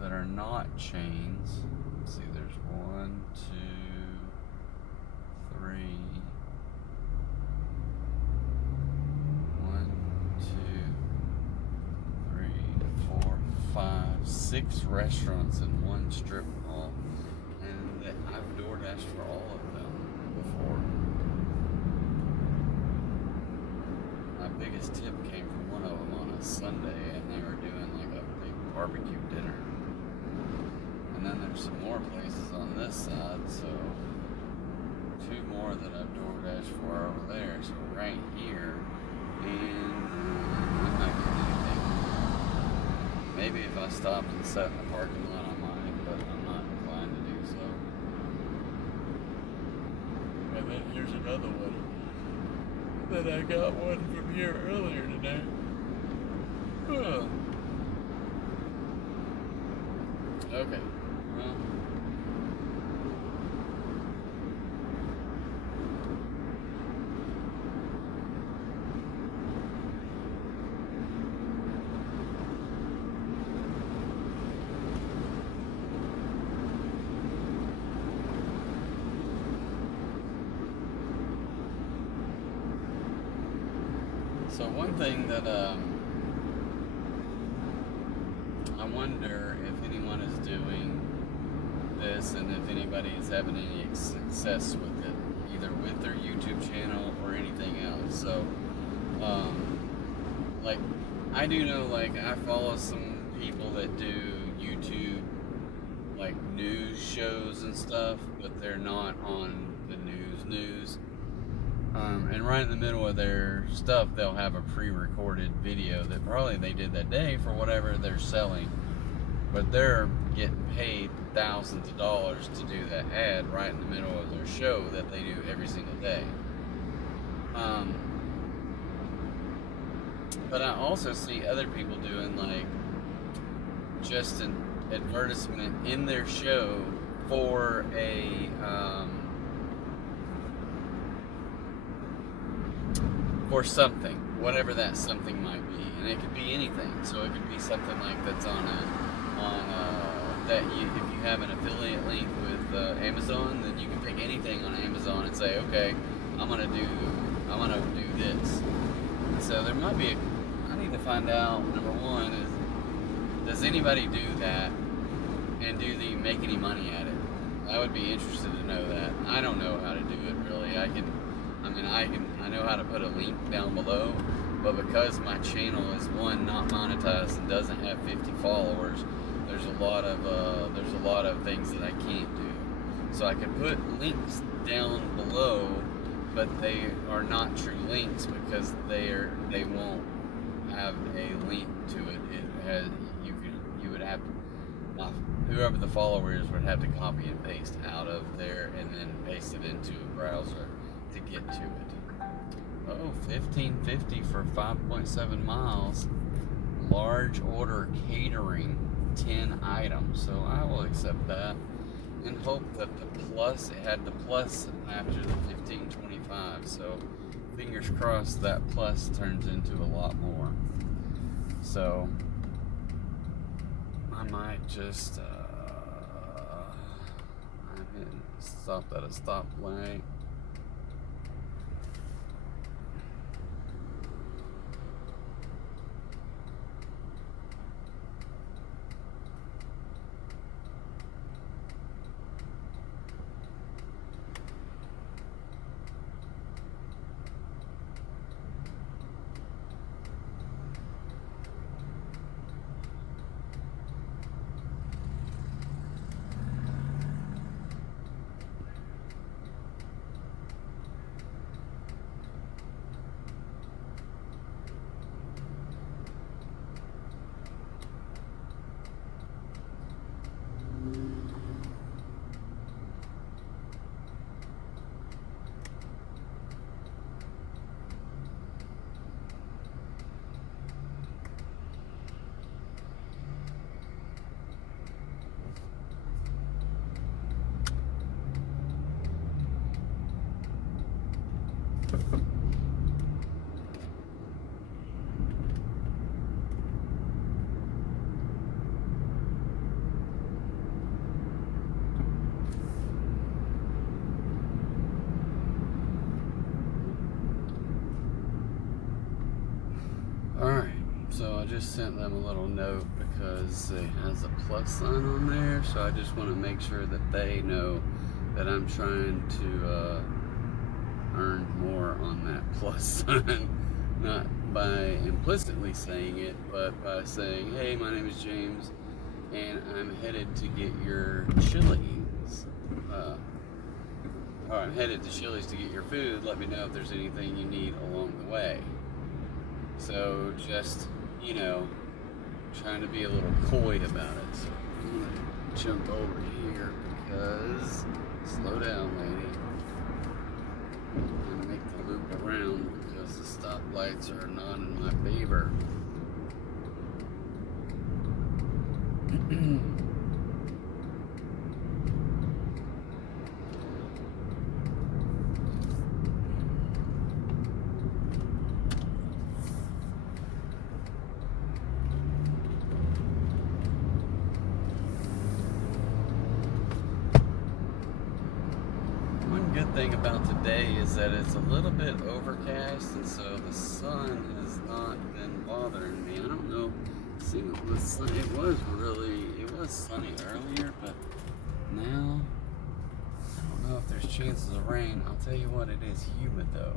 that are not chains. Let's see, there's 1, 2, 3. 1, 2, 3, 4, 5, 6 restaurants in one strip mall, and I've DoorDashed for all of them before. biggest tip came from one of them on a Sunday, and they were doing like a big barbecue dinner. And then there's some more places on this side, so 2 more that I've DoorDash for over there. So right here, and I'm not getting anything. Maybe if I stopped and sat in the parking lot, I might, but I'm not inclined to do so. And then here's another one that I got one from here earlier today. Okay, well. So one thing that I wonder if anyone is doing this and if anybody is having any success with it, either with their YouTube channel or anything else. So, like, I do know, like, I follow some people that do YouTube, like, news shows and stuff, but they're not on the news. And right in the middle of their stuff, they'll have a pre-recorded video that probably they did that day for whatever they're selling. But they're getting paid thousands of dollars to do that ad right in the middle of their show that they do every single day. But I also see other people doing, like, just an advertisement in their show for a for something, whatever that something might be, and it could be anything. So it could be something like that's on that if you have an affiliate link with Amazon, then you can pick anything on Amazon and say, okay, I'm gonna do this. So there might be I need to find out, number one, is does anybody do that, and do they make any money at it? I would be interested to know that. I don't know how to do it really. I know how to put a link down below, but because my channel is not monetized and doesn't have 50 followers, there's a lot of things that I can't do. So I can put links down below, but they are not true links because they won't have a link to it. You would have whoever the followers would have to copy and paste out of there and then paste it into a browser to get to it. Oh, $15.50 for 5.7 miles. Large order catering, 10 items. So I will accept that and hope that it had the plus after the $15.25. So fingers crossed that plus turns into a lot more. So I might just I'm hitting stop at a stoplight. Alright, so I just sent them a little note because it has a plus sign on there, so I just want to make sure that they know that I'm trying to earn more on that plus sign, by implicitly saying it, but by saying, hey, my name is James, and I'm headed to get your Chili's. Or I'm headed to Chili's to get your food. Let me know if there's anything you need along the way. So just, you know, trying to be a little coy about it. So I'm gonna jump over here because, slow down, lady. I'm gonna make the loop around because the stoplights are not in my favor. One good thing about today is that it's a little bit overcast, and so the sun has not been bothering me. I don't know. See, it was sunny earlier, but now I don't know if there's chances of rain. I'll tell you what, it is humid though.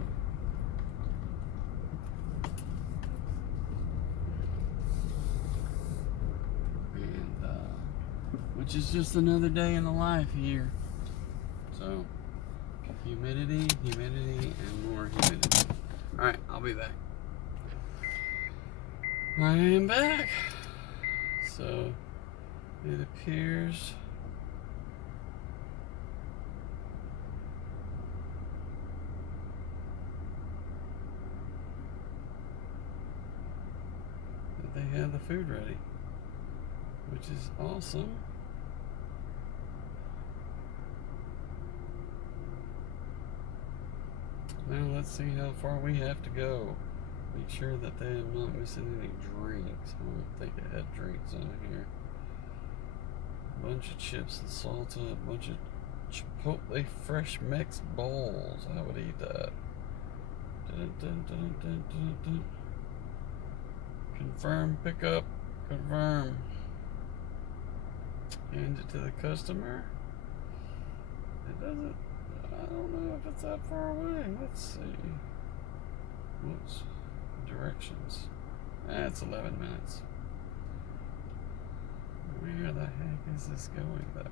And which is just another day in the life here. So humidity, and more humidity. Alright, I'll be back. I am back. So it appears that they have the food ready, which is awesome. Now let's see how far we have to go. Make sure that they are not missing any drinks. I don't think I had drinks on here. A bunch of chips and salsa, a bunch of Chipotle fresh mix bowls. I would eat that. Dun, dun, dun, dun, dun, dun. Confirm pickup. Confirm. Hand it to the customer. It doesn't. I don't know if it's that far away. Let's see. Whoops. Directions. That's 11 minutes. Where the heck is this going though?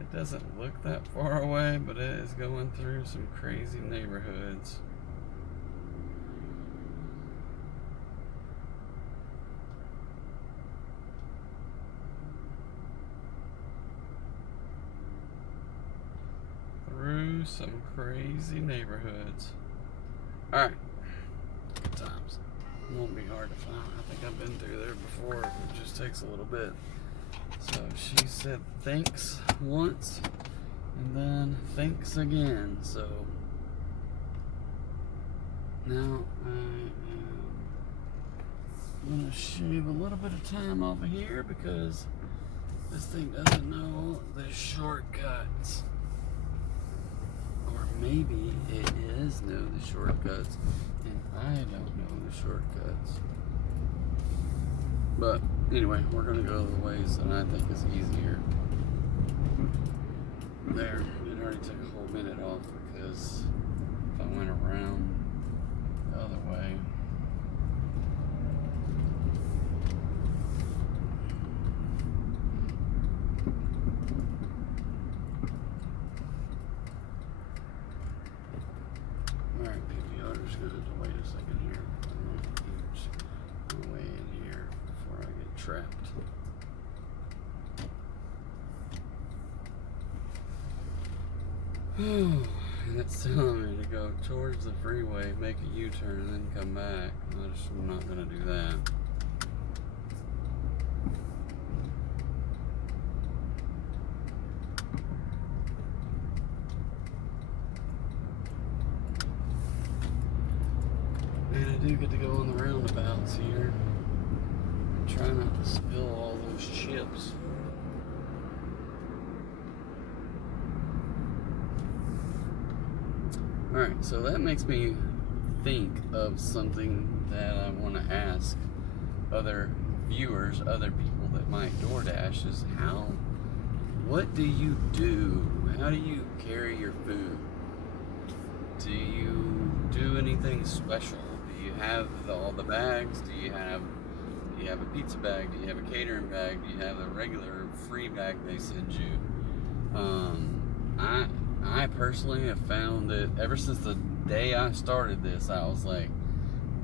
It doesn't look that far away, but it is going through some crazy neighborhoods. Through some crazy neighborhoods. Alright. Good times. It won't be hard to find. I think I've been through there before. It just takes a little bit. So she said thanks once and then thanks again. So now I am gonna shave a little bit of time off of here because this thing doesn't know the shortcuts. Or maybe it is know the shortcuts and I don't know the shortcuts. But anyway, we're gonna go the ways that I think is easier. There, it already took a whole minute off because if I went around the other way. Alright, PPR's gonna have to wait a second here. I'm gonna use my way in here before I get trapped. And it's telling me to go towards the freeway, make a U-turn, and then come back. I'm not gonna do that. And I do get to go on the roundabouts here. Try not to spill all those chips. Alright, so that makes me think of something that I want to ask other viewers, other people that might DoorDash is what do you do? How do you carry your food? Do you do anything special? Do you have all the bags? Do you have a pizza bag? Do you have a catering bag? Do you have a regular free bag they send you? I personally have found that ever since the day I started this, I was like,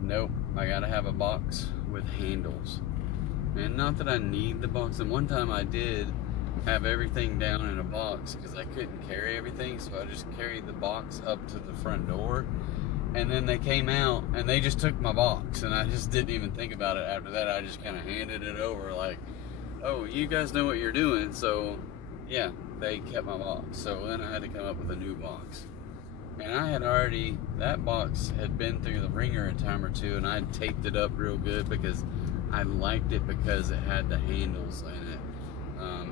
nope, I gotta have a box with handles. And not that I need the box. And one time I did have everything down in a box because I couldn't carry everything, so I just carried the box up to the front door. And then they came out and they just took my box, and I just didn't even think about it after that. I just kind of handed it over like, oh, you guys know what you're doing. So yeah, they kept my box. So then I had to come up with a new box. And I had already, that box had been through the ringer a time or two, and I had taped it up real good because I liked it because it had the handles in it,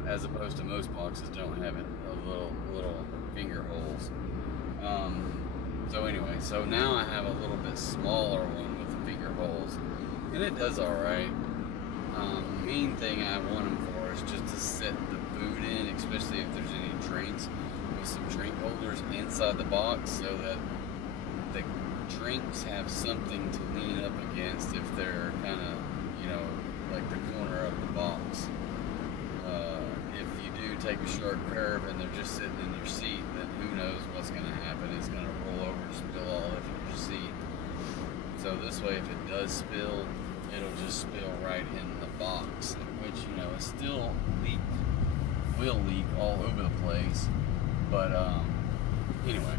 as opposed to most boxes don't have it, little finger holes. So anyway, so now I have a little bit smaller one with the finger holes, and it does all right. Main thing I want them for is just to set the food in, especially if there's any drinks, with some drink holders inside the box so that the drinks have something to lean up against if they're kind of, like the corner of the box. If you do take a short curve and they're just sitting in your seat, then who knows what's going to happen. It's going to roll over and spill all over your seat. So this way, if it does spill, it'll just spill right in the box, which, it still will leak all over the place. But anyway.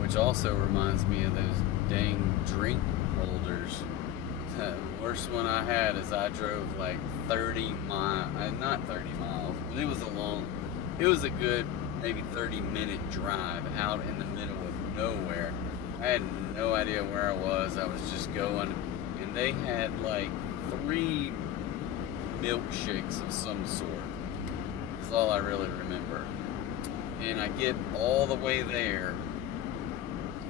Which also reminds me of those dang drink holders. The worst one I had is I drove like 30 miles, not 30 miles, but it was a good maybe 30-minute drive out in the middle of nowhere. I had no idea where I was just going, and they had like 3 milkshakes of some sort. That's all I really remember. And I get all the way there,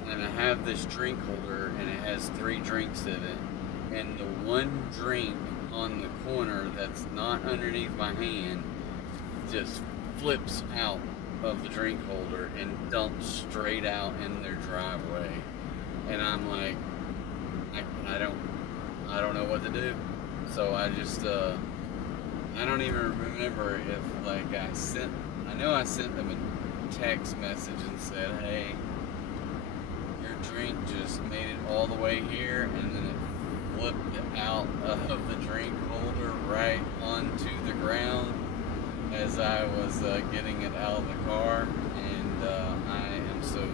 and I have this drink holder, and it has 3 drinks in it, and the one drink on the corner that's not underneath my hand just flips out of the drink holder and dumps straight out in their driveway. And I'm like, I don't know what to do. So I just I don't even remember if I know I sent them a text message and said, hey, your drink just made it all the way here, and then it flipped out of the drink holder right onto the ground as I was getting it out of the car, and I am so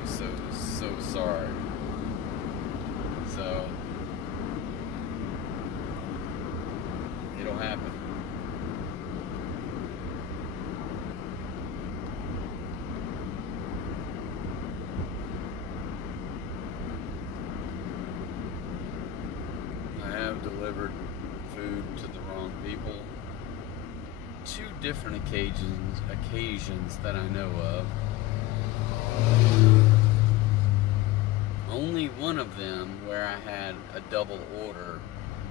sorry. So it'll happen. Delivered food to the wrong people 2 different occasions that I know of. Only one of them where I had a double order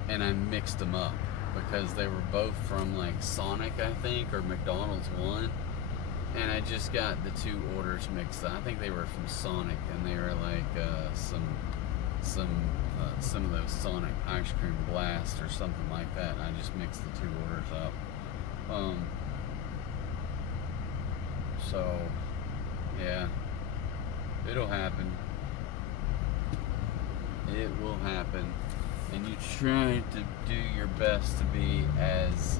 and I mixed them up because they were both from like Sonic, I think, or McDonald's one, and I just got the 2 orders mixed up. I think they were from Sonic, and they were like some of those Sonic ice cream blast or something like that, and I just mixed the 2 orders up. So yeah, it'll happen. It will happen, and you try to do your best to be as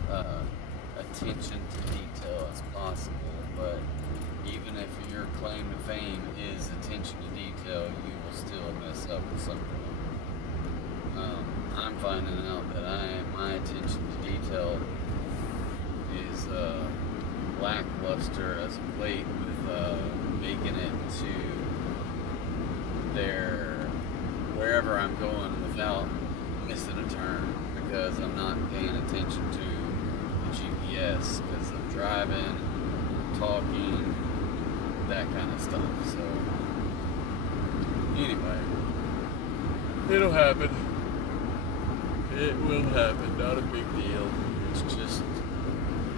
attention to detail as possible, but even if your claim to fame is attention to detail, you will still mess up with something. I'm finding out that my attention to detail is lackluster as of late with making it to wherever I'm going without missing a turn, because I'm not paying attention to the GPS because I'm driving, talking, that kind of stuff. So anyway, it'll happen. It will happen. Not a big deal. It's just,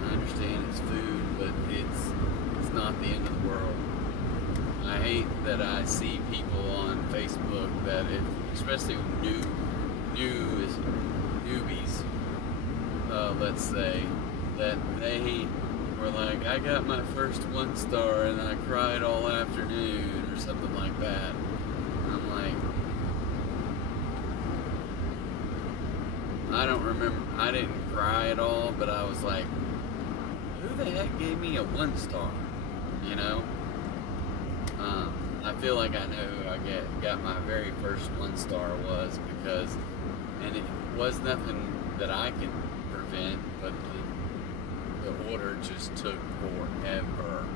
I understand it's food, but it's not the end of the world. I hate that I see people on Facebook that, especially newbies, let's say, that they were like, I got my first 1 star and I cried all afternoon or something like that. I'm like, I don't remember, I didn't cry at all, but I was like, who the heck gave me a 1 star? You know? I feel like I know who I got my very first 1 star was, because, and it was nothing that I could prevent, but the order just took forever.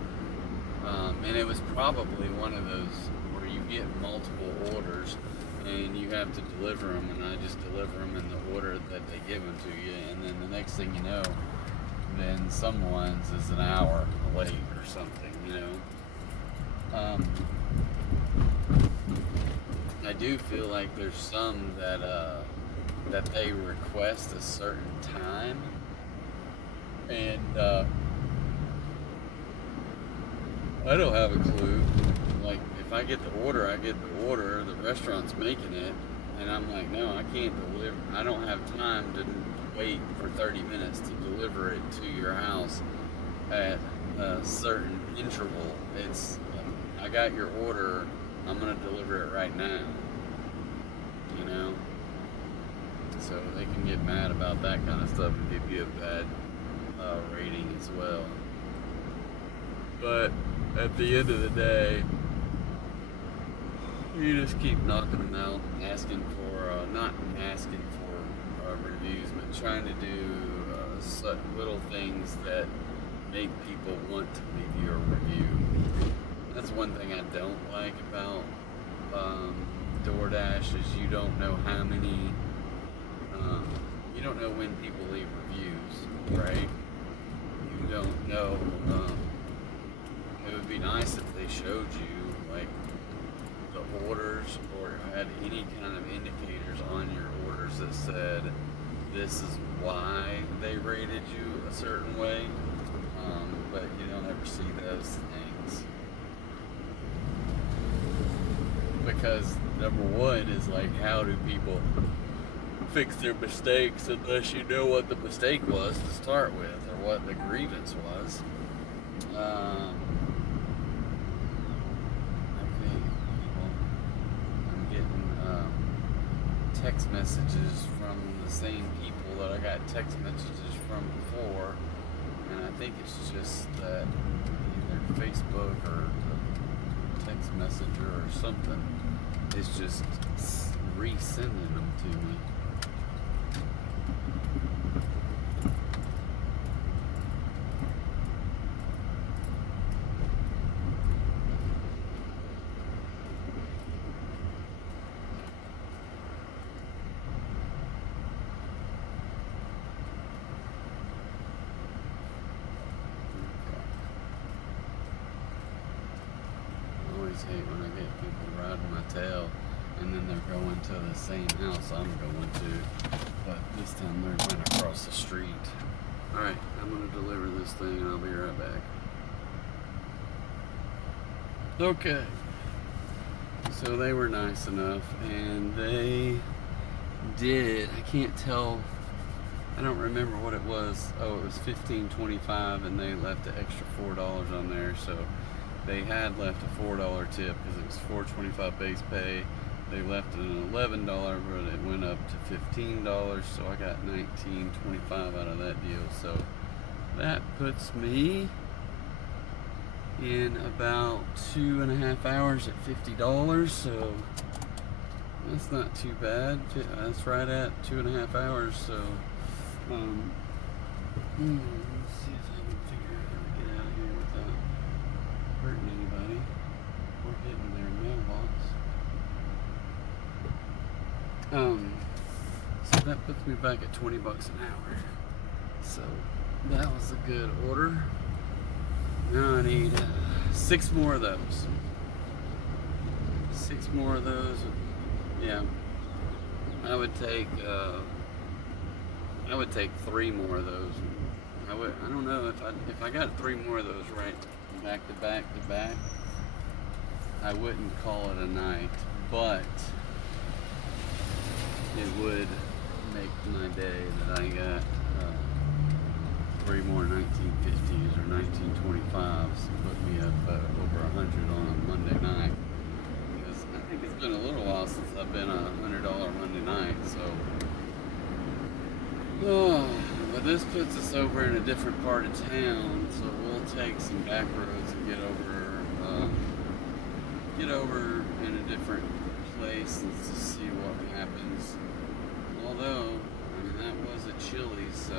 And it was probably one of those where you get multiple orders and you have to deliver them, and I just deliver them in the order that they give them to you, and then the next thing you know, then someone's is an hour late or something, you know. I do feel like there's some that that they request a certain time, and I don't have a clue. Like, if I get the order, I get the order. The restaurant's making it, and I'm like, no, I can't deliver. I don't have time to wait for 30 minutes to deliver it to your house at a certain interval. It's, I got your order, I'm gonna deliver it right now, you know? So they can get mad about that kind of stuff and give you a bad rating as well. But at the end of the day, you just keep knocking them out, asking for, not asking for reviews, but trying to do such little things that make people want to leave you a review. That's one thing I don't like about DoorDash, is you don't know how many, you don't know when people leave reviews, right? You don't know, it would be nice if they showed you, like, the orders, or had any kind of indicators on your orders that said, this is why they rated you a certain way, but you don't ever see those things. Because number one is like, how do people fix their mistakes unless you know what the mistake was to start with, or what the grievance was? I'm getting text messages from the same people that I got text messages from before, and I think it's just that either Facebook or the text messenger or something is just resending them to me. Hate when I get people riding my tail and then they're going to the same house I'm going to, but this time they're going across the street. Alright, I'm going to deliver this thing and I'll be right back. Okay, so they were nice enough and they did it. I can't tell, I don't remember what it was. Oh, it was $15.25 and they left an extra $4 on there, so they had left a $4 tip because it was $4.25 base pay. They left an $11, but it went up to $15, so I got $19.25 out of that deal. So that puts me in about 2.5 hours at $50. So that's not too bad. That's right at 2.5 hours. So let's see if I can figure out how to get out of here without hurting anybody or hitting their mailbox. So that puts me back at $20 an hour. So that was a good order. Now I need 6 more of those. 6 more of those. Yeah, I would take 3 more of those. I don't know if I got 3 more of those right back to back to back. I wouldn't call it a night, but it would make my day that I got 3 more 1950s or 1925s and put me up over 100 on a Monday night. Because I think it's been a little while since I've been a $100 Monday night, so. Oh, but this puts us over in a different part of town, so we'll take some back roads and get over in a different place and just see what happens. Although, I mean, that was a Chili's, so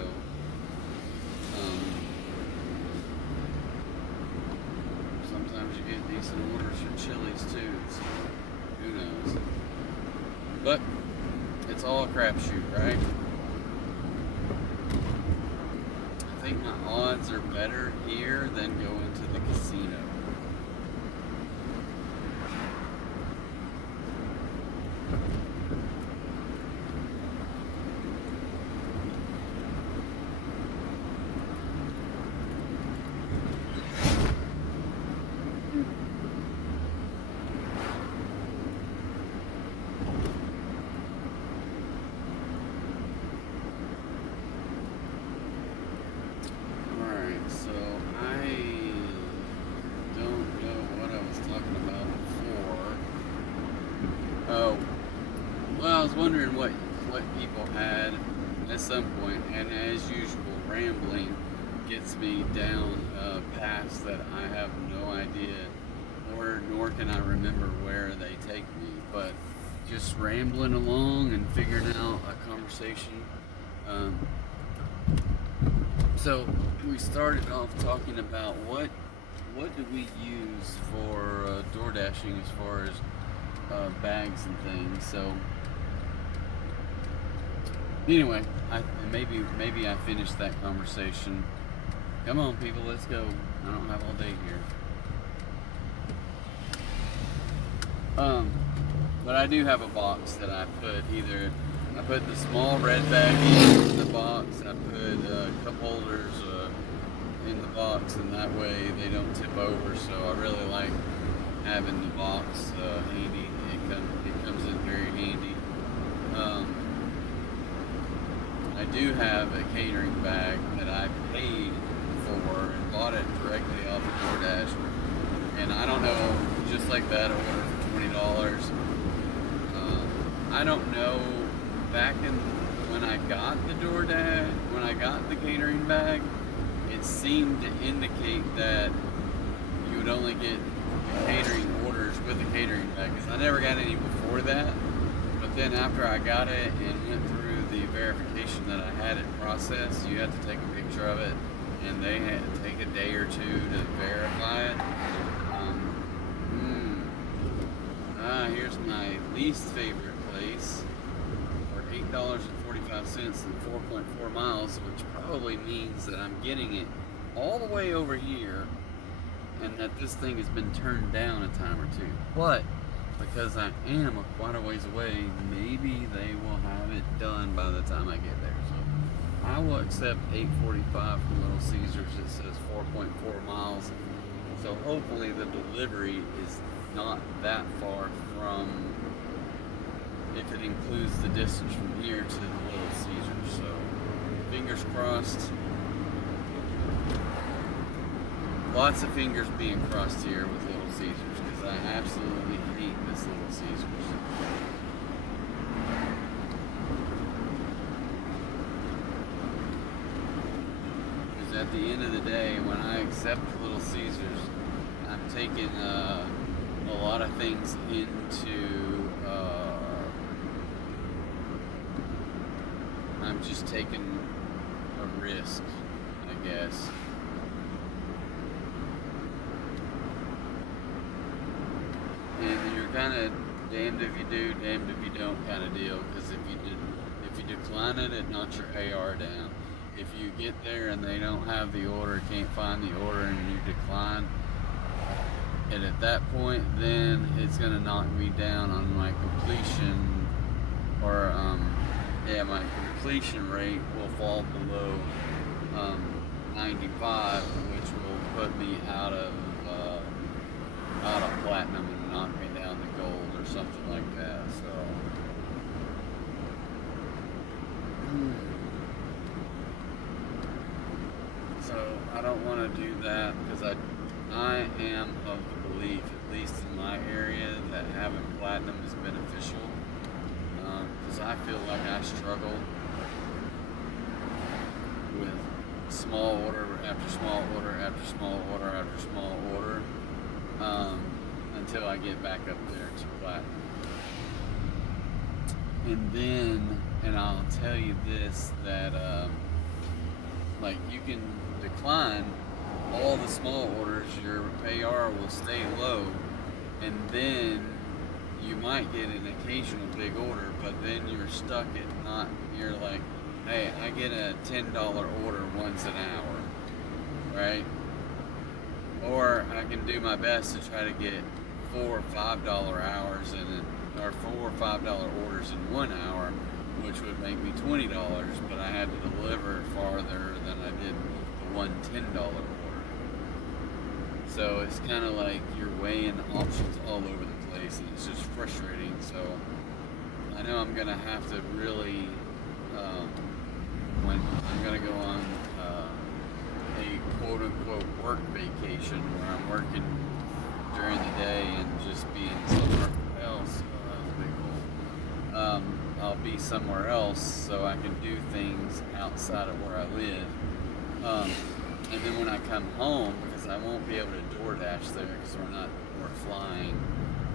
sometimes you get decent orders from Chili's too, so who knows. But it's all a crapshoot, right? I think my odds are better here than going to the casino. Wondering what people had at some point, and as usual, rambling gets me down paths that I have no idea, nor can I remember where they take me. But just rambling along and figuring out a conversation. So we started off talking about what do we use for door dashing as far as bags and things. So. Anyway, maybe I finished that conversation. Come on, people, let's go. I don't have all day here. But I do have a box that I put the small red bag in the box. I put cup holders in the box, and that way they don't tip over. So I really like having the box handy. It comes in very handy. I do have a catering bag that I paid for and bought it directly off of DoorDash. And I don't know, just like that, I ordered for $20. I don't know, back in when I got the catering bag, it seemed to indicate that you would only get catering orders with a catering bag, because I never got any before that. But then after I got it and went through the verification that I had it processed, you had to take a picture of it, and they had to take a day or two to verify it. Here's my least favorite place for $8.45 and 4.4 miles, which probably means that I'm getting it all the way over here, and that this thing has been turned down a time or two. But because I am quite a ways away, maybe they will have it done by the time I get there. So I will accept $8.45 from Little Caesars. It says 4.4 miles. So hopefully the delivery is not that far from, if it includes the distance from here to the Little Caesars. So fingers crossed. Lots of fingers being crossed here with Little Caesars, because I absolutely hate this Little Caesars. Because at the end of the day, when I accept Little Caesars, I'm taking a lot of things into, I'm just taking a risk, I guess. And you're kind of damned if you do, damned if you don't kind of deal. Because if you decline it, it knocks your AR down. If you get there and they don't have the order, can't find the order, and you decline, and at that point, then it's gonna knock me down on my completion, or my completion rate will fall below 95, which will put me out of out of platinum and knock me down to gold or something like that. So I don't want to do that because I am of the belief, at least in my area, that having platinum is beneficial. Because I feel like I struggle with small order after small order after small order after small order until I get back up there to platinum. And then, and I'll tell you this, that like you can decline all the small orders, your AR will stay low, and then you might get an occasional big order, but then you're stuck at not, you're like, hey, I get a $10 order once an hour, right? Or I can do my best to try to get $4 or $5 hours or $4 or $5 orders in 1 hour, which would make me $20, but I had to deliver farther than I did the one $10 order. So it's kind of like you're weighing options all over the place, and it's just frustrating. So I know I'm gonna have to really, when I'm gonna go on a quote-unquote work vacation where I'm working during the day and just being somewhere else. That was a big hole. I'll be somewhere else so I can do things outside of where I live. And then when I come home, because I won't be able to DoorDash there because we're flying,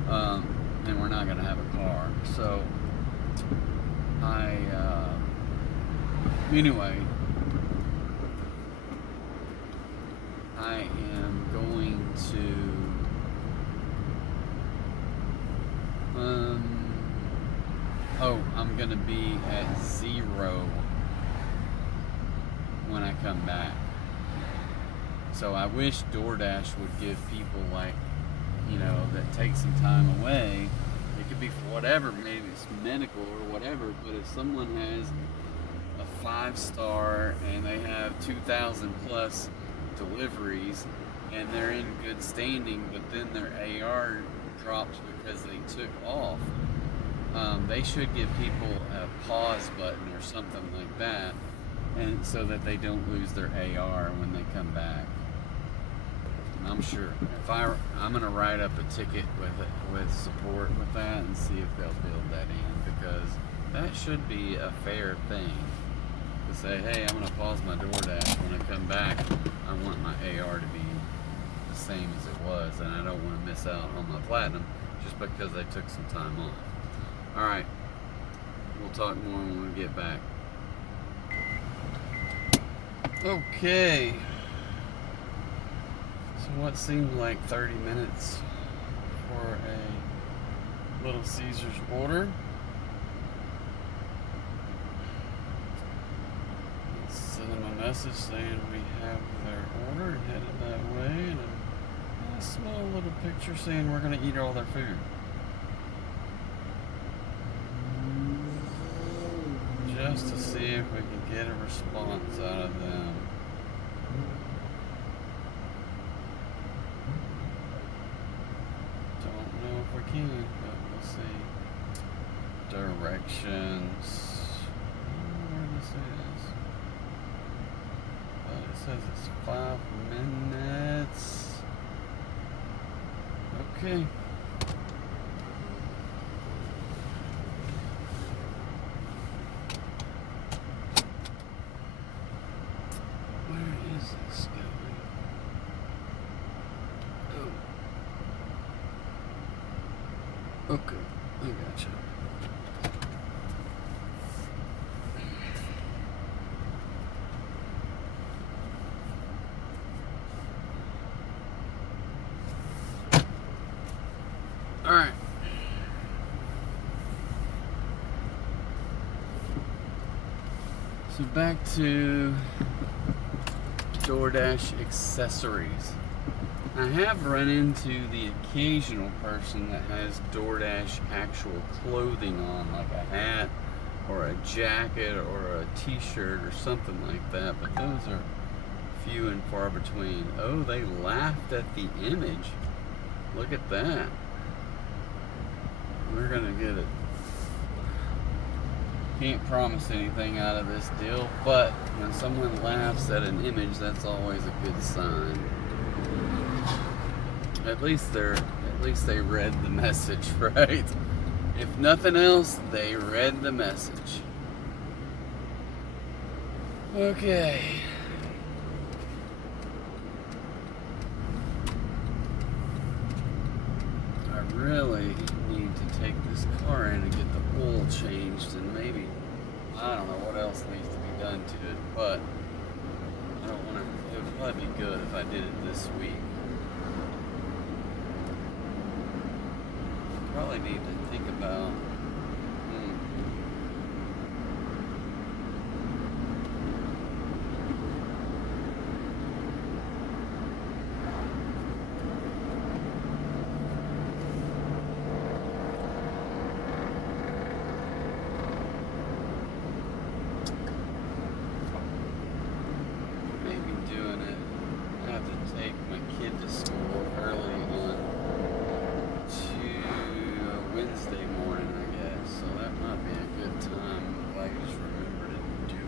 and we're not gonna have a car. So anyway, I am going to I'm gonna be at 0 when I come back. So I wish DoorDash would give people, like, you know, that take some time away. It could be for whatever, maybe it's medical or whatever, but if someone has a 5-star and they have 2,000 plus deliveries and they're in good standing, but then their AR drops because they took off, they should give people a pause button or something like that, and so that they don't lose their AR when they come back. And I'm sure if I'm gonna write up a ticket with support with that and see if they'll build that in, because that should be a fair thing to say, hey, I'm gonna pause my DoorDash when I come back. I want my AR to be the same as it was, and I don't want to miss out on my platinum just because I took some time off. All right, we'll talk more when we get back. Okay. So what seemed like 30 minutes for a Little Caesars order. Send them a message saying we have their order and headed that way, and a small little picture saying we're going to eat all their food. Just to see if we can get a response out of them. Don't know if we can, but we'll see. Directions. I don't know where this is. But it says it's 5 minutes. Okay. Where is this going? Oh. Okay, I gotcha. Alright. So back to DoorDash accessories. I have run into the occasional person that has DoorDash actual clothing on, like a hat or a jacket or a t-shirt or something like that, but those are few and far between. Oh, they laughed at the image. Look at that. We're gonna get it. Can't promise anything out of this deal, but when someone laughs at an image, that's always a good sign. At least they read the message, right? If nothing else, they read the message. Okay. I really need to take this car in and get the oil changed, and maybe, I don't know what else needs to be done to it, but I don't want to, it would probably be good if I did it this week. Probably need to think about maybe doing it. I have to take my kid to school early on Wednesday morning, I guess, so that might be a good time if I just remember to do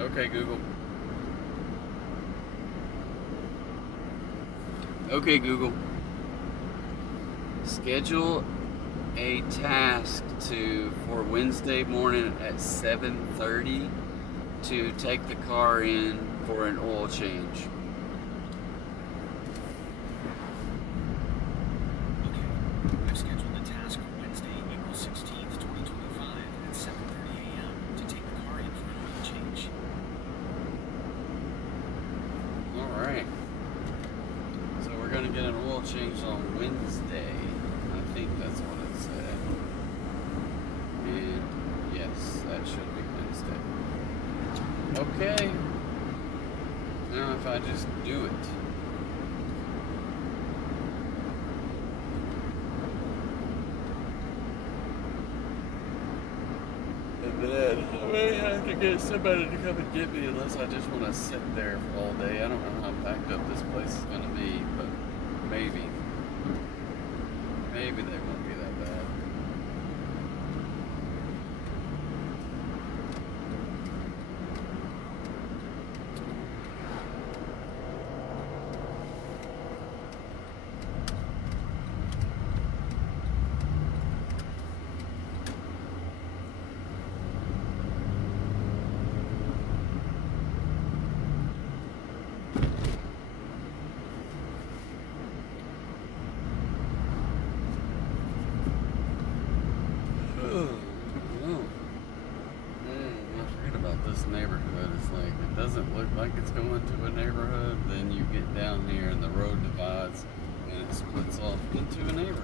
it. Okay, Google. Okay, Google. Schedule a task for Wednesday morning at 7:30 to take the car in for an oil change. Okay, I've scheduled a task for Wednesday, April 16th, 2025 at 7:30 a.m. to take the car in for an oil change. Alright. So we're going to get an oil change on Wednesday. I think that's what it said. And yes, that should be Wednesday. Okay. Now if I just do it. And then I may have to get somebody to come and get me unless I just want to sit there for all day. I don't know how packed up this place is going to be, but maybe. Maybe they won't be that bad. Neighborhood. It's like, it doesn't look like it's going to a neighborhood, then you get down here and the road divides and it splits off into a neighborhood.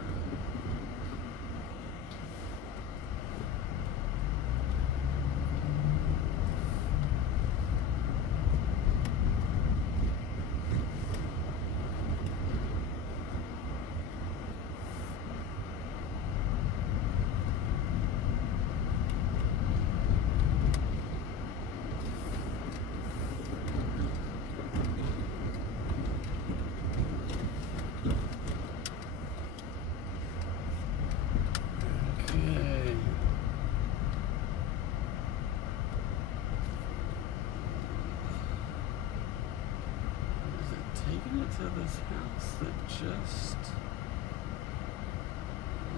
Taking it to this house that just,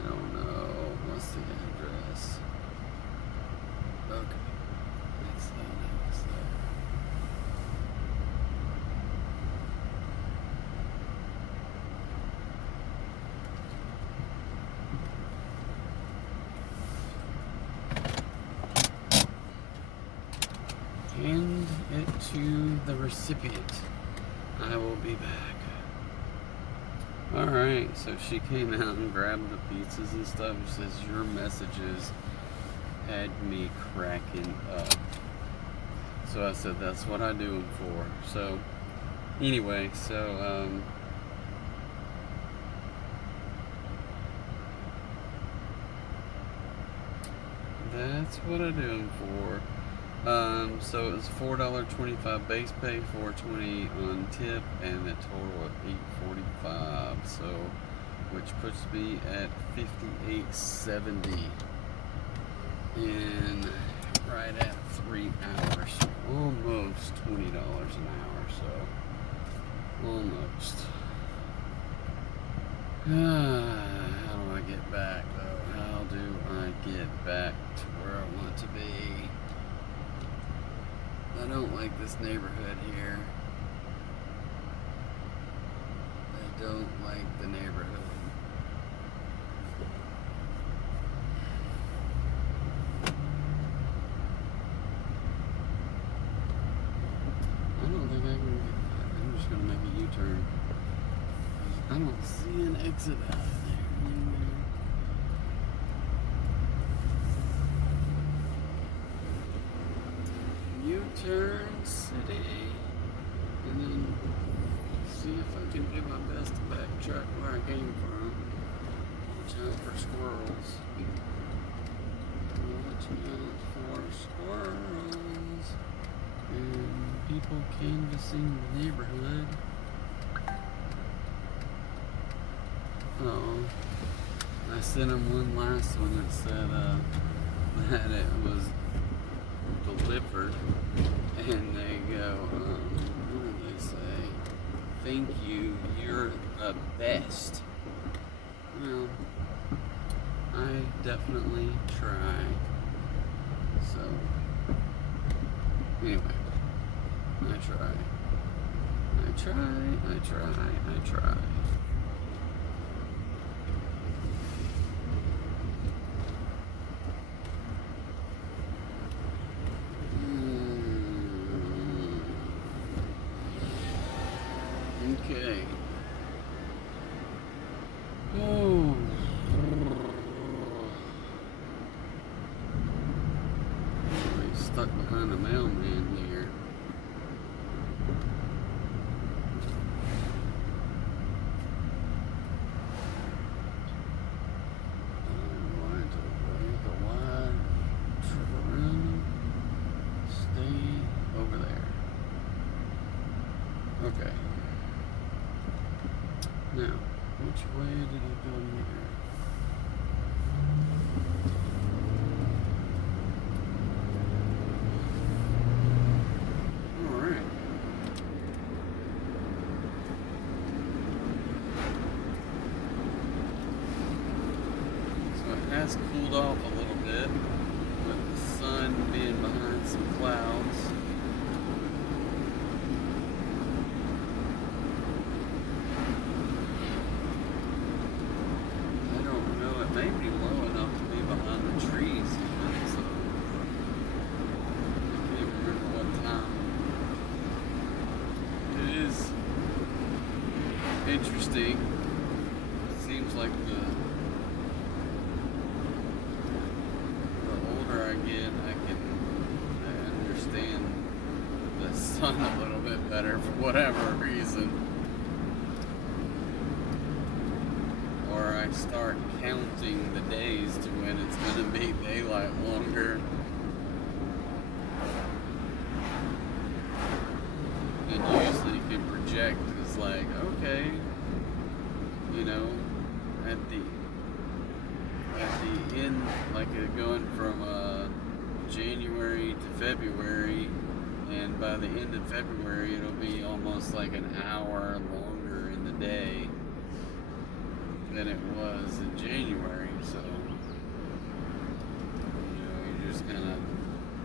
I don't know, what's the address? Okay, it's that house there. Hand it to the recipient. I will be back. Alright, so she came out and grabbed the pizzas and stuff. She says, your messages had me cracking up. So I said, that's what I do them for. So, anyway, so, that's what I do them for. So it was $4.25 base pay, $4.20 on tip, and a total of $8.45. So, which puts me at $58.70 in right at 3 hours, almost $20 an hour. So, almost. How do I get back though? How do I get back to where I want to be? I don't like this neighborhood here. I don't like the neighborhood. I don't think I can get back. I'm just gonna make a U-turn. I don't see an exit out of there anywhere. U-turn city, and then see if I can do my best to backtrack where I came from. Watch out for squirrels. Watch out for squirrels. And people canvassing the neighborhood. Oh, I sent them one last one that said that it was delivered, and they go, what do they say? Thank you, you're the best. Well, I definitely try. So, anyway, I try. I try. Okay. Oh. He's stuck behind the mailman here. I'm going to make a wide trip around. Stay over there. Okay. Now, which way did I go here? Alright. So it has cooled off a little bit with the sun being behind some clouds. Maybe low enough to be behind the trees even, so I can't remember what time. It is interesting. It seems like the older I get, I understand the sun a little bit better for whatever reason. Or I start counting the days to when it's going to be daylight longer. And usually can project as like, okay, you know, at the end, like going from January to February, and by the end of February it'll be almost like an hour longer in the day than it was in January, so you know, you're just kind of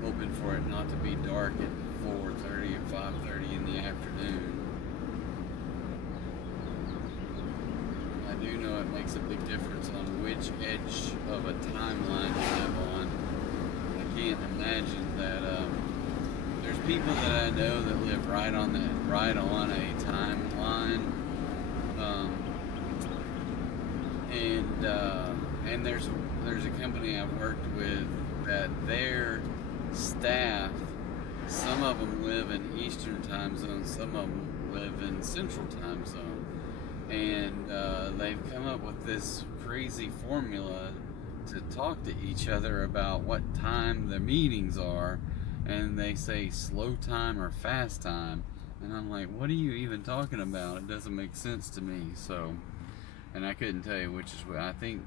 hoping for it not to be dark at 4:30 or 5:30 in the afternoon. I do know it makes a big difference on which edge of a timeline you live on. I can't imagine that there's people that I know that live right on a timeline. And there's a company I've worked with that their staff, some of them live in Eastern time zone, some of them live in Central time zone, and they've come up with this crazy formula to talk to each other about what time the meetings are, and they say slow time or fast time, and I'm like, what are you even talking about? It doesn't make sense to me. So, and I couldn't tell you which is what. I think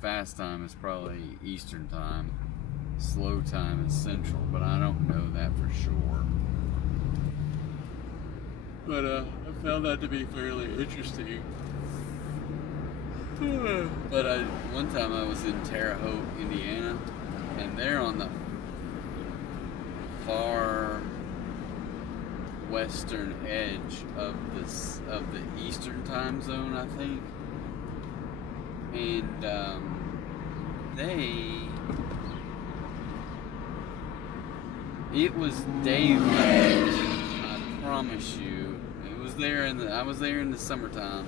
fast time is probably Eastern time, slow time is Central, but I don't know that for sure. But I found that to be fairly interesting. But one time I was in Terre Haute, Indiana, and they're on the far western edge of the Eastern time zone, I think. And it was daylight. I promise you, I was there in the summertime.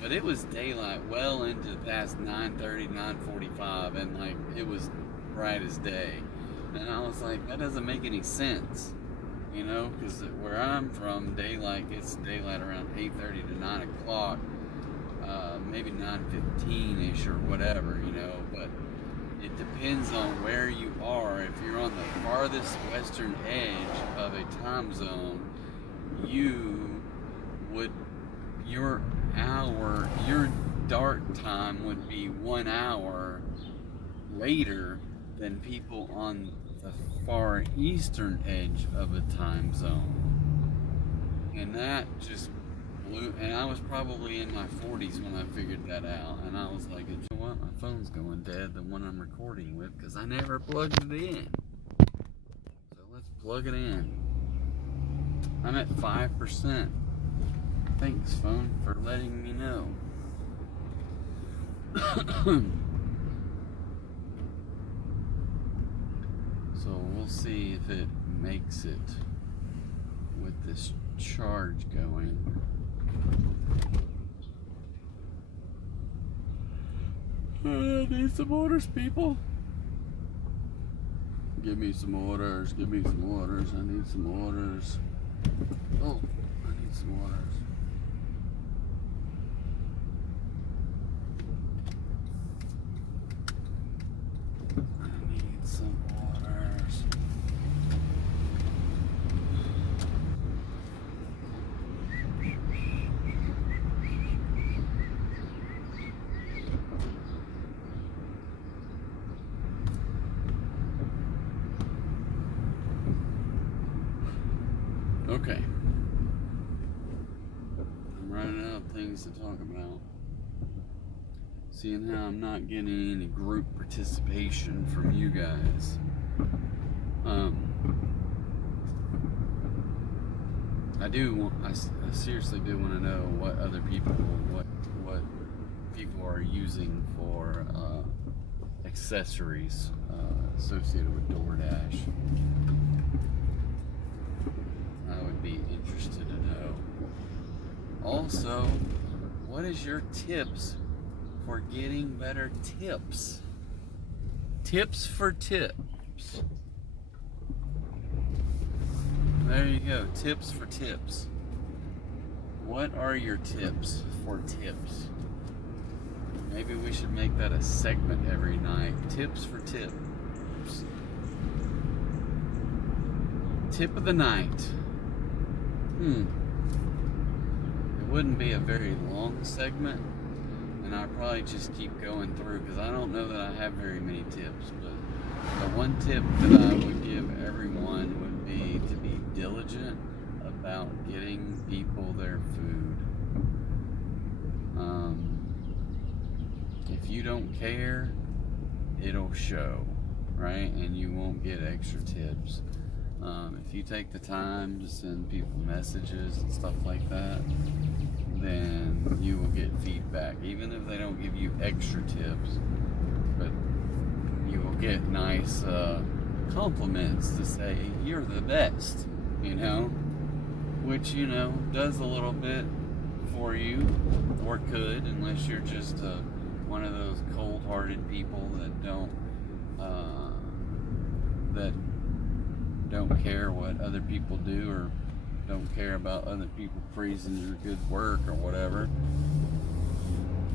But it was daylight well into past 9:30, 9:45, and like it was bright as day. And I was like, that doesn't make any sense, you know, because where I'm from, it's daylight around 8:30 to 9 o'clock, maybe 9:15-ish or whatever, you know. But it depends on where you are. If you're on the farthest western edge of a time zone, your dark time would be 1 hour later than people on the far eastern edge of a time zone. And that just blew, and I was probably in my 40s when I figured that out, and I was like, you know what, my phone's going dead, the one I'm recording with, because I never plugged it in. So let's plug it in. I'm at 5%. Thanks, phone, for letting me know. So we'll see if it makes it with this charge going. I need some orders, people. Give me some orders. Give me some orders. I need some orders. Oh, I need some orders. I need some orders. Okay. I'm running out of things to talk about. Seeing how I'm not getting any group participation from you guys. I seriously do want to know what other people, what people are using for accessories associated with DoorDash. I would be interested to know. Also, what is your tips for getting better tips? Tips for tips. There you go. Tips for tips. What are your tips for tips? Maybe we should make that a segment every night. Tips for tips. Tip of the night. It wouldn't be a very long segment, and I'll probably just keep going through because I don't know that I have very many tips. But the one tip that I would give everyone would be to be diligent about getting people their food. If you don't care, it'll show, right? And you won't get extra tips. If you take the time to send people messages and stuff like that, then you will get feedback, even if they don't give you extra tips. But you will get nice compliments to say you're the best, you know, which, you know, does a little bit for you, or could, unless you're just one of those cold-hearted people that don't care what other people do, or don't care about other people praising your good work or whatever.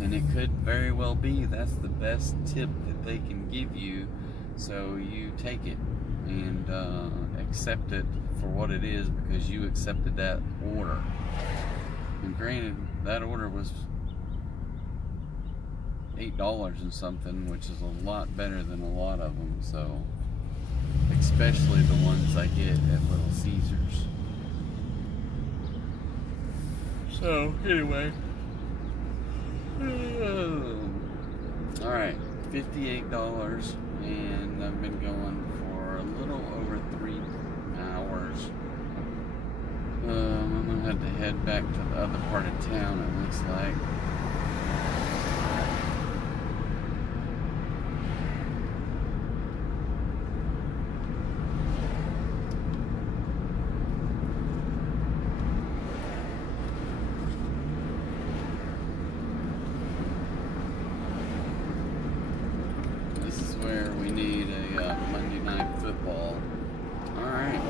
And it could very well be that's the best tip that they can give you, so you take it, and accept it for what it is because you accepted that order. And granted, that order was $8 and something, which is a lot better than a lot of them. So, especially the ones I get at Little Caesars. So, anyway. Alright, $58, and I've been going for a little over 3 hours. I'm gonna have to head back to the other part of town, it looks like. This is where we need a Monday Night Football. Alright,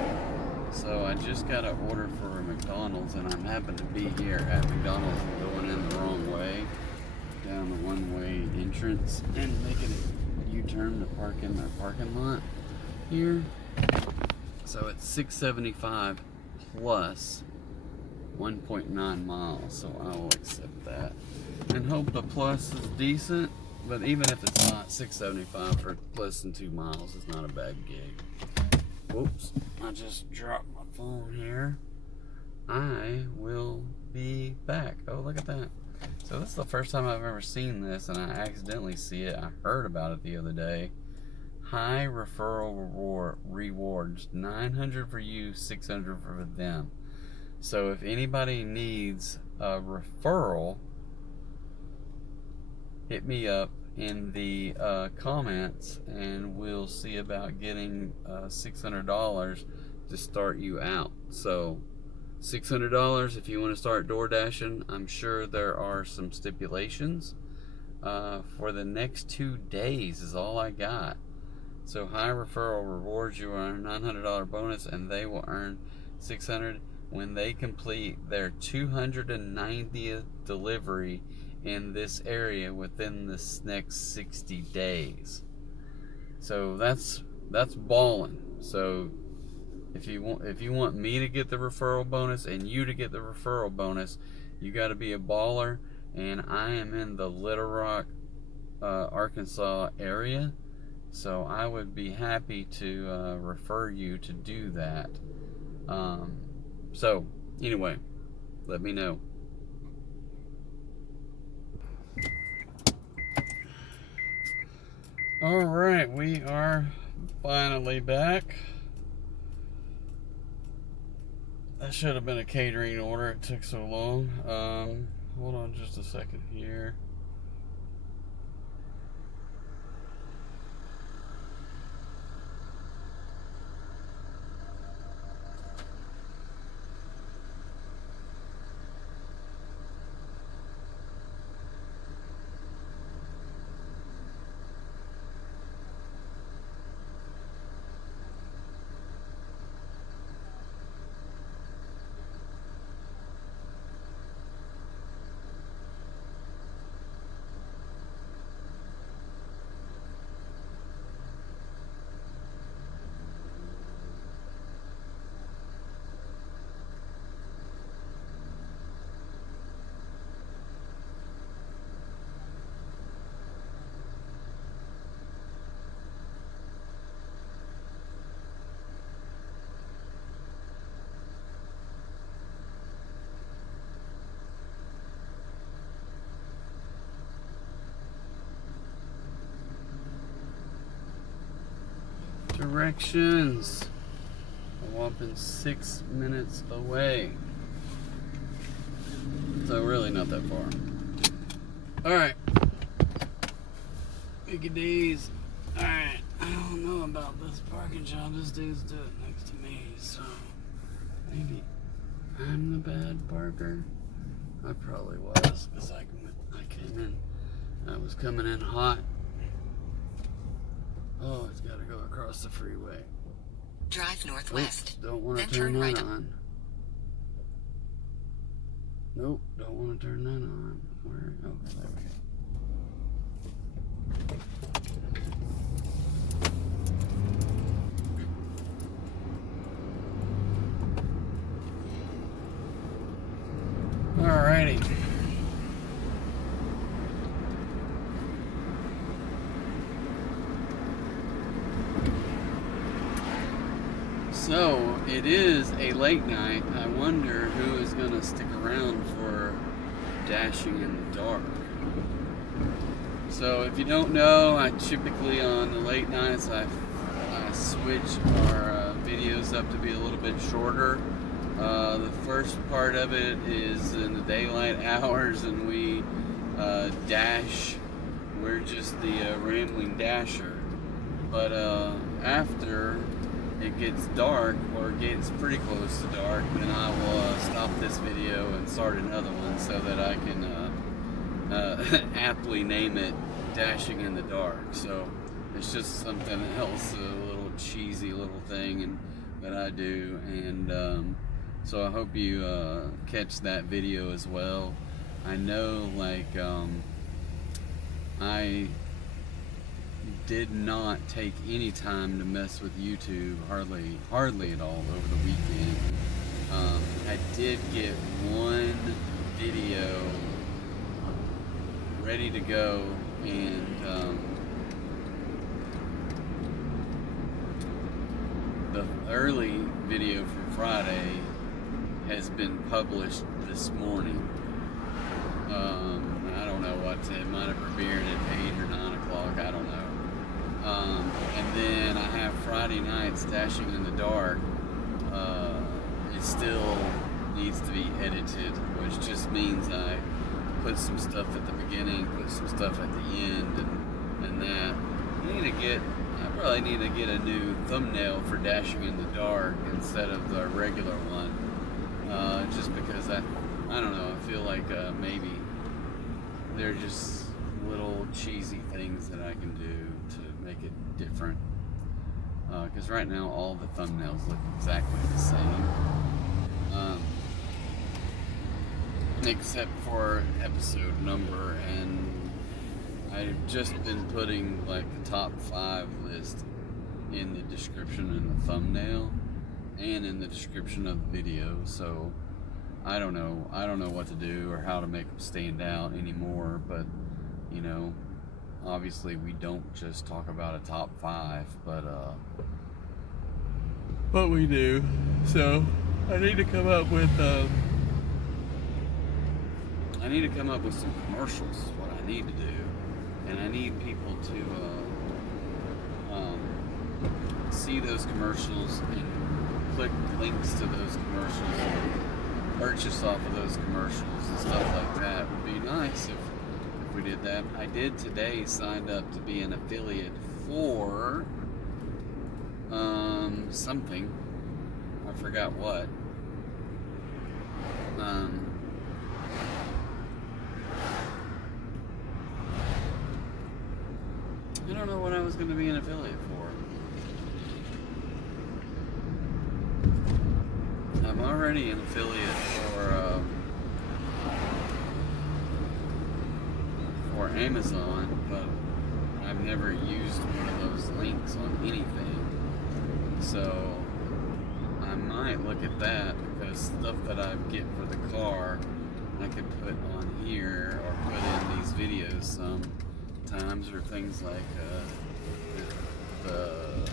so I just got an order for a McDonald's, and I happen to be here at McDonald's going in the wrong way, down the one-way entrance, and making a U-turn to park in their parking lot here. So it's $6.75 plus 1.9 miles, so I will accept that and hope the plus is decent. But even if it's not, $6.75 for less than 2 miles is not a bad gig. Whoops, I just dropped my phone here. I will be back. Oh, look at that. So this is the first time I've ever seen this, and I accidentally see it. I heard about it the other day. High referral rewards, 900 for you, 600 for them. So if anybody needs a referral, hit me up in the comments, and we'll see about getting $600 to start you out. So $600 if you want to start door dashing. I'm sure there are some stipulations. For the next 2 days is all I got. So high referral rewards, you earn a $900 bonus, and they will earn $600 when they complete their 290th delivery in this area within this next 60 days. So that's balling. So if you want me to get the referral bonus and you to get the referral bonus, you got to be a baller. And I am in the Little Rock, Arkansas area, so I would be happy to refer you to do that. So anyway, let me know. Alright, we are finally back. That should have been a catering order, it took so long. Hold on just a second here. Directions. A whopping 6 minutes away. So really not that far. Alright. Mickey D's. Alright. I don't know about this parking job. This dude's doing it next to me, so maybe I'm the bad parker. I probably was, because I came in. I was coming in hot. Oh, it's got to go across the freeway. Drive northwest. Oops, don't want to then turn that right on. Nope, don't want to turn that on. Where? Okay, there we go. So it is a late night. I wonder who is going to stick around for Dashing in the Dark. So if you don't know, I typically on the late nights I switch our videos up to be a little bit shorter. The first part of it is in the daylight hours, and we dash. We're just the rambling dasher. But after it gets dark, or gets pretty close to dark, then I will stop this video and start another one so that I can aptly name it Dashing in the Dark. So it's just something else, a little cheesy little thing that I do, and so I hope you catch that video as well. I know, like, I did not take any time to mess with YouTube, hardly at all over the weekend. I did get one video ready to go, and the early video from Friday has been published this morning. I don't know what, it might have premiered at 8 or 9 o'clock, I don't know. And then I have Friday nights Dashing in the Dark. It still needs to be edited, which just means I put some stuff at the beginning, put some stuff at the end, and that. I probably need to get a new thumbnail for Dashing in the Dark instead of the regular one. Just because I don't know, I feel like maybe they're just little cheesy things that I can do to make it different. Because right now all the thumbnails look exactly the same. Except for episode number, and I've just been putting like the top 5 list in the description and the thumbnail and in the description of the video, so I don't know what to do or how to make them stand out anymore. But you know, obviously we don't just talk about a top 5, but we do. So I need to come up with some commercials is what I need to do, and I need people to see those commercials and click links to those commercials, purchase off of those commercials and stuff like that. It would be nice if we did that. I did today sign up to be an affiliate for something. I forgot what. I don't know what I was going to be an affiliate for. I'm already an affiliate for Amazon, but I've never used one of those links on anything. So I might look at that, because stuff that I get for the car I could put on here or put in these videos sometimes, or things like the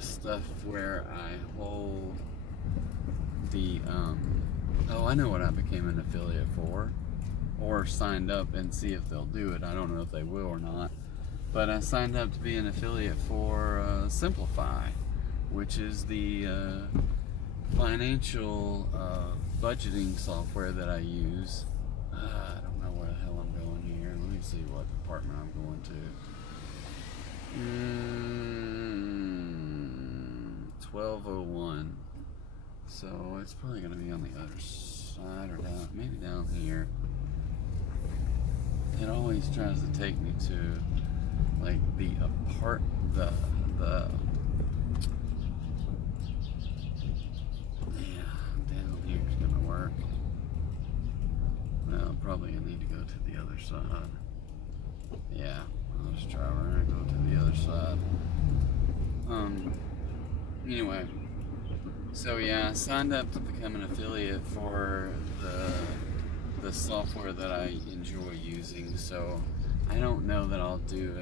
stuff where I hold the oh, I know what I became an affiliate for, or signed up, and see if they'll do it. I don't know if they will or not, but I signed up to be an affiliate for Simplify, which is the financial budgeting software that I use. I don't know where the hell I'm going here. Let me see what department I'm going to. 1201. So it's probably going to be on the other side, or down, maybe down here. It always tries to take me to like the down here's gonna work. Well, probably I need to go to the other side. Yeah, I'll just try. We're gonna go to the other side. Anyway, so yeah, I signed up to become an affiliate for the software that I enjoy using. So I don't know that I'll do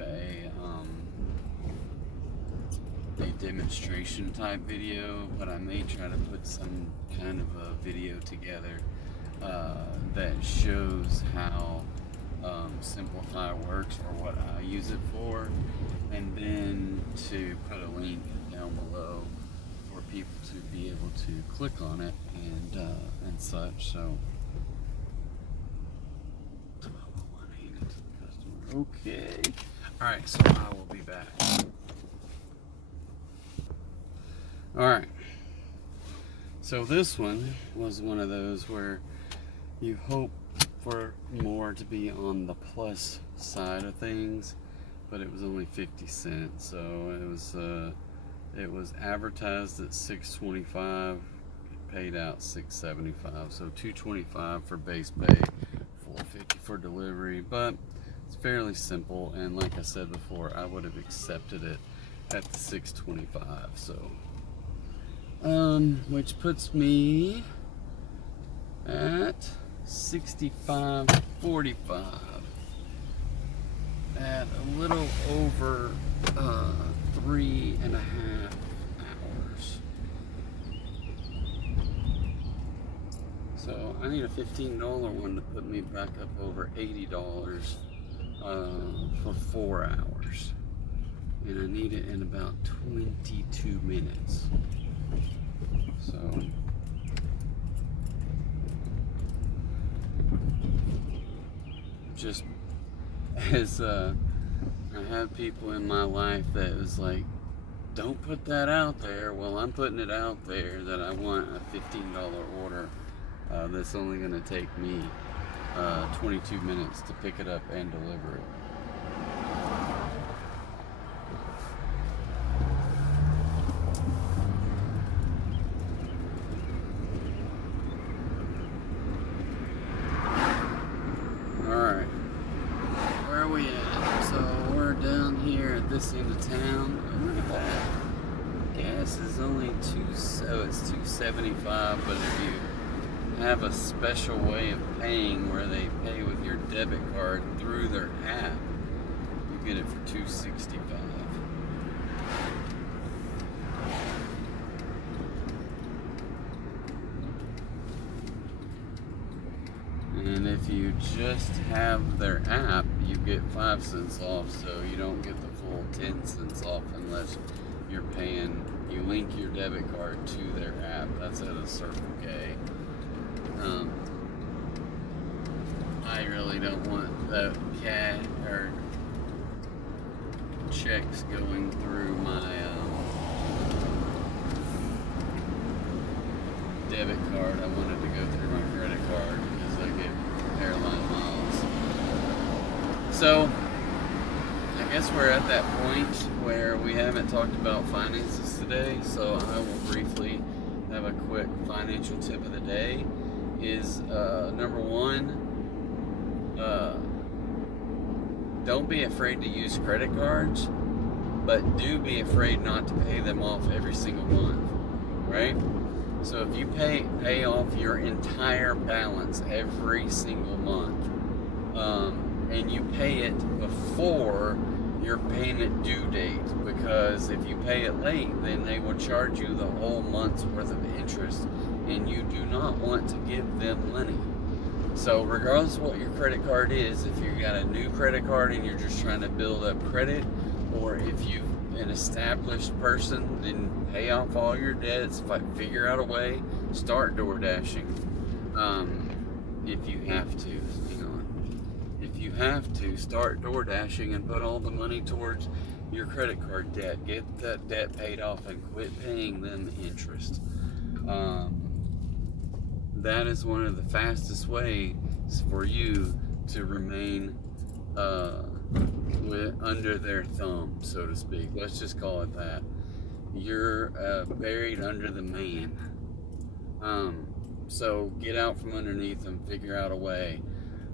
a demonstration type video, but I may try to put some kind of a video together that shows how Simplify works or what I use it for, and then to put a link down below for people to be able to click on it and such. So 1201 handed to the customer. Okay. All right. So I will be back. All right. So this one was one of those where you hope for more to be on the plus side of things, but it was only 50 cents. So it was advertised at $6.25, paid out $6.75. So $2.25 for base pay, $4.50 for delivery. But it's fairly simple, and like I said before, I would have accepted it at the $6.25. So which puts me at $65.45 at a little over 3.5 hours. So I need a $15 one to put me back up over $80 for 4 hours, and I need it in about 22 minutes. So just as I have people in my life that is like, don't put that out there. Well, I'm putting it out there that I want a $15 order that's only going to take me 22 minutes to pick it up and deliver it. This end of town. Oh, look at that. Gas is only it's $2.75, but if you have a special way of paying where they pay with your debit card through their app, you get it for $2.65. And if you just have their app, you get 5 cents off, so you don't get the full 10 cents off unless you're paying, you link your debit card to their app. That's at a Circle K. I really don't want the cat or checks going through my debit card. I wanted to go through my credit card because I get airline miles. So I guess we're at that point where we haven't talked about finances today, so I will briefly have a quick financial tip of the day. Is number one, don't be afraid to use credit cards, but do be afraid not to pay them off every single month, right? So if you pay off your entire balance every single month, and you pay it before your payment due date, because if you pay it late, then they will charge you the whole month's worth of interest, and you do not want to give them money. So regardless of what your credit card is, if you've got a new credit card and you're just trying to build up credit, or if you're an established person, then pay off all your debts, figure out a way, start door dashing. If you have to, if you have to, start door dashing and put all the money towards your credit card debt. Get that debt paid off and quit paying them interest. That is one of the fastest ways for you to remain under their thumb, so to speak. Let's just call it that. You're buried under the man. So get out from underneath them, figure out a way.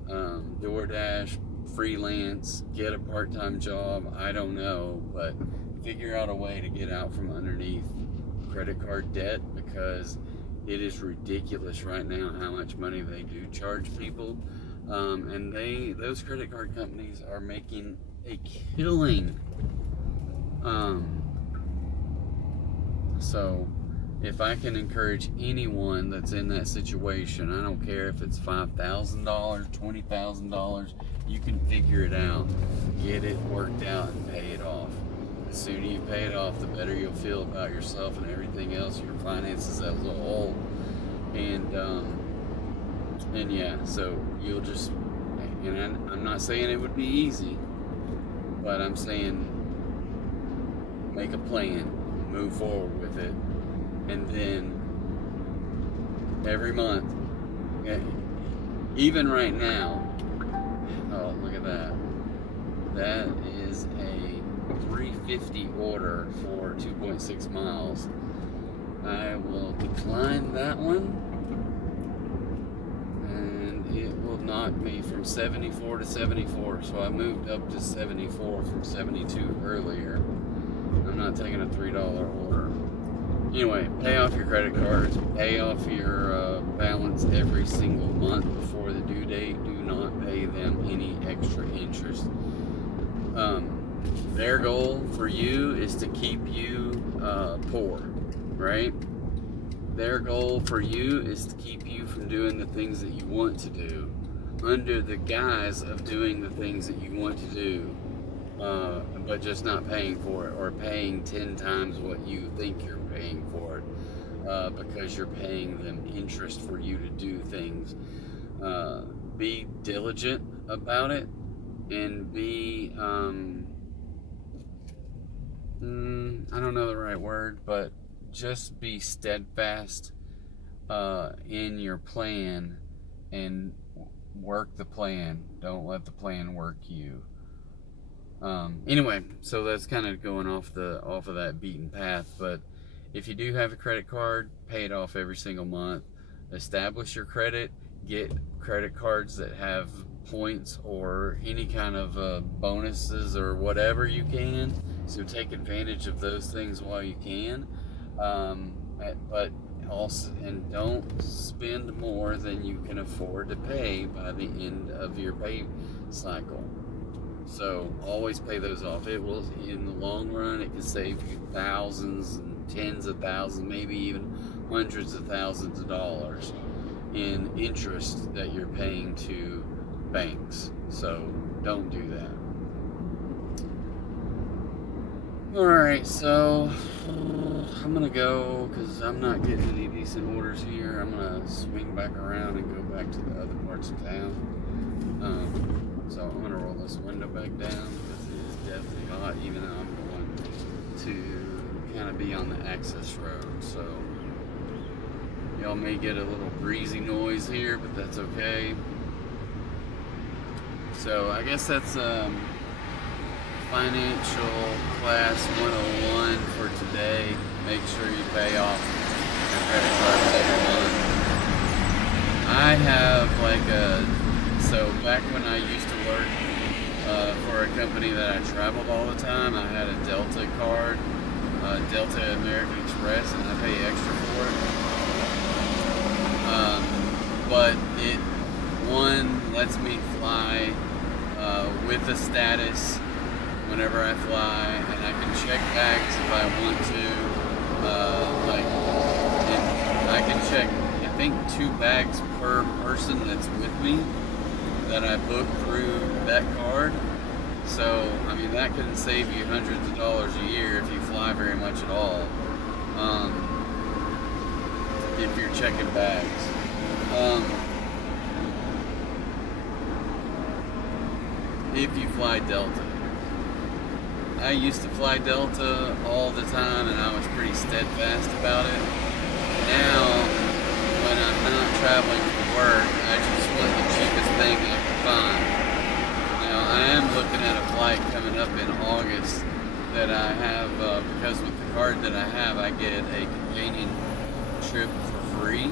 DoorDash, freelance, get a part-time job, I don't know, but figure out a way to get out from underneath credit card debt, because it is ridiculous right now how much money they do charge people. And those credit card companies are making a killing So if I can encourage anyone that's in that situation, I don't care if it's $5,000, $20,000, you can figure it out. Get it worked out and pay it off. The sooner you pay it off, the better you'll feel about yourself and everything else, your finances as a whole. And yeah, so you'll just, and I'm not saying it would be easy, but I'm saying make a plan, move forward with it, and then every month, even right now, oh, look at that. That is a 350 order for 2.6 miles. I will decline that one, and it will knock me from 74 to 74. So I moved up to 74 from 72 earlier. I'm not taking a $3 order. Anyway, pay off your credit cards, pay off your balance every single month before the due date. Do not pay them any extra interest. Their goal for you is to keep you poor, right? Their goal for you is to keep you from doing the things that you want to do, under the guise of doing the things that you want to do, but just not paying for it, or paying 10 times what you think you're paying for it, because you're paying them interest for you to do things. Be diligent about it, and be I don't know the right word, but just be steadfast in your plan, and work the plan. Don't let the plan work you. Anyway, so that's kind of going off of that beaten path. But if you do have a credit card, pay it off every single month. Establish your credit. Get credit cards that have points or any kind of bonuses or whatever you can. So take advantage of those things while you can. But also, and don't spend more than you can afford to pay by the end of your pay cycle. So always pay those off. It will, in the long run, it can save you thousands and tens of thousands, maybe even hundreds of thousands of dollars in interest that you're paying to banks. So don't do that. Alright, so I'm gonna go, because I'm not getting any decent orders here. I'm gonna swing back around and go back to the other parts of town. So I'm gonna roll this window back down, because it is definitely hot, even though I'm going to kind of be on the access road. So y'all may get a little breezy noise here, but that's okay. So I guess that's Financial Class 101 for today. Make sure you pay off your credit cards every month. I have so back when I used to work for a company that I traveled all the time, I had a Delta card, Delta American Express, and I pay extra for it. But it, one, lets me fly with a status whenever I fly, and I can check bags if I want to. And I can check, I think, 2 bags per person that's with me that I book through that card. So, I mean, that can save you hundreds of dollars a year if you fly very much at all. If you're checking bags. If you fly Delta. I used to fly Delta all the time, and I was pretty steadfast about it. Now, when I'm not traveling for work, I just want the cheapest thing I can find. Now, I am looking at a flight coming up in August that I have, because with the card that I have, I get a companion trip for free.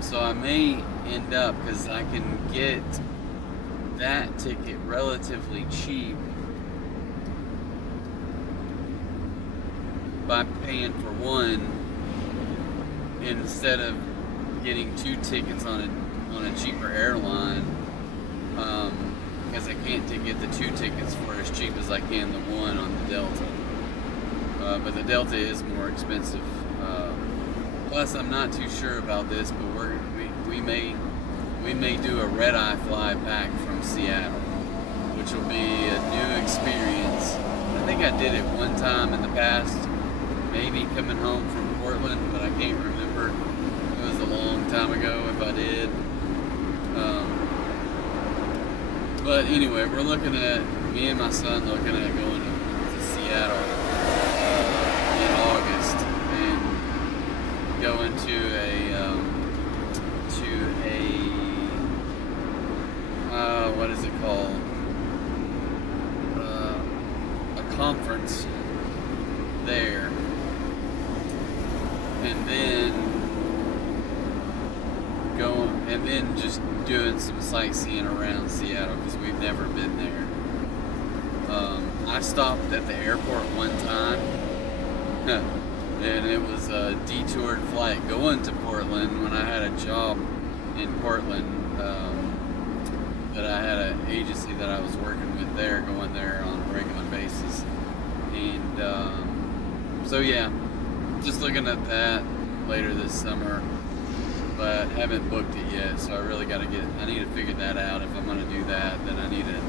So I may end up, because I can get that ticket relatively cheap by paying for one instead of getting 2 tickets on a cheaper airline, because I can't get the 2 tickets for as cheap as I can the one on the Delta. but the Delta is more expensive. Plus, I'm not too sure about this, but we may do a red-eye fly back from Seattle, which will be a new experience. I think I did it one time in the past, maybe coming home from Portland, but I can't remember. It was a long time ago if I did. But anyway, we're looking at, me and my son looking at going to Seattle in August and going to a what is it called? A conference there, and then just doing some sightseeing around Seattle because we've never been there. I stopped at the airport one time, and it was a detoured flight going to Portland when I had a job in Portland. That I had an agency that I was working with there, going there on a regular basis, and so yeah, just looking at that later this summer, but haven't booked it yet. So I really got to I need to figure that out. If I'm going to do that, then I need to,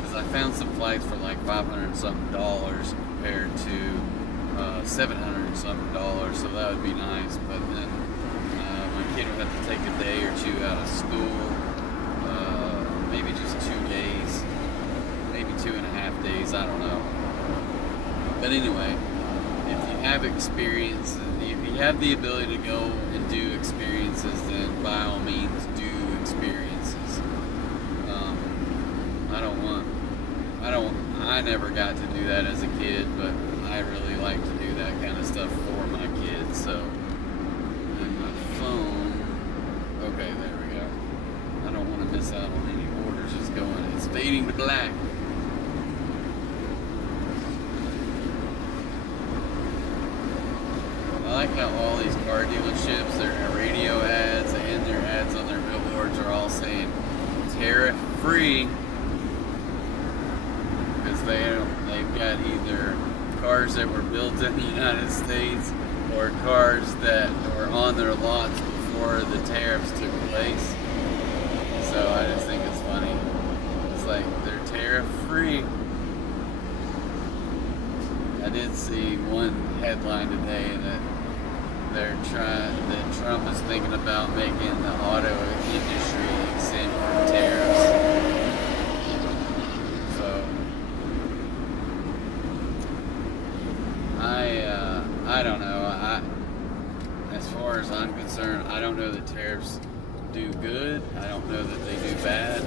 because I found some flights for like $500 and something compared to $700 and something, so that would be nice. But then my kid would have to take a day or two out of school. Maybe just 2 days, maybe 2.5 days, I don't know. But anyway, if you have experience, if you have the ability to go and do experiences, then by all means do experiences. I never got to do that as a kid, but I really like to do that kind of stuff for my kids. So, and my phone, okay, there we go. I don't want to miss out on any orders. It's going, it's fading to black. I like how all these car dealerships, their radio ads and their ads on their billboards are all saying tariff free, because they've got either cars that were built in the United States or cars that were on their lots before the tariffs took place. So I just think it's funny. It's like they're tariff free. I did see one headline today that that Trump is thinking about making the auto industry exempt from tariffs. So I don't know. As far as I'm concerned, I don't know that tariffs do good. I don't know that they do bad.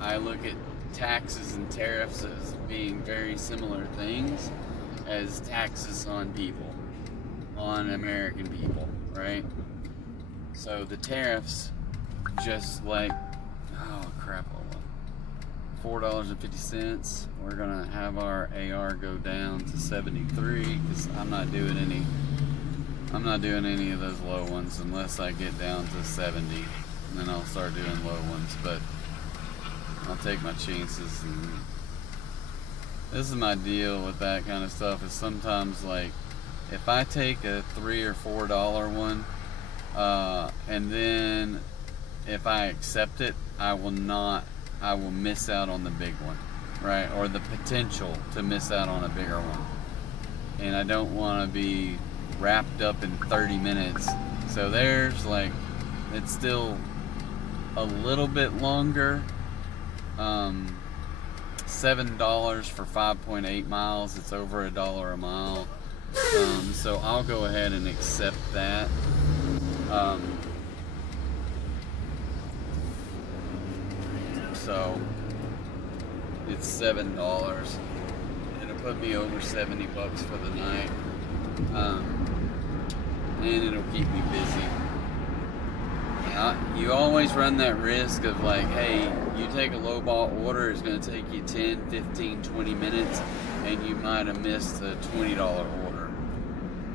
I look at taxes and tariffs as being very similar things as taxes on people, on American people, right? So the tariffs, just like, oh crap, $4.50. We're gonna have our AR go down to 73 because I'm not doing any of those low ones unless I get down to 70, and then I'll start doing low ones. But I'll take my chances. And this is my deal with that kind of stuff, is sometimes, like, if I take a $3 or $4 one, and then if I accept it, I will miss out on the big one, right? Or the potential to miss out on a bigger one. And I don't want to be wrapped up in 30 minutes. So there's, like, it's still a little bit longer. $7 for 5.8 miles. It's over $1 a mile. So I'll go ahead and accept that. So it's $7. It'll put me over $70 for the night. And it'll keep me busy. You always run that risk of, like, hey, you take a low ball order, it's going to take you 10, 15, 20 minutes, and you might have missed a $20 order.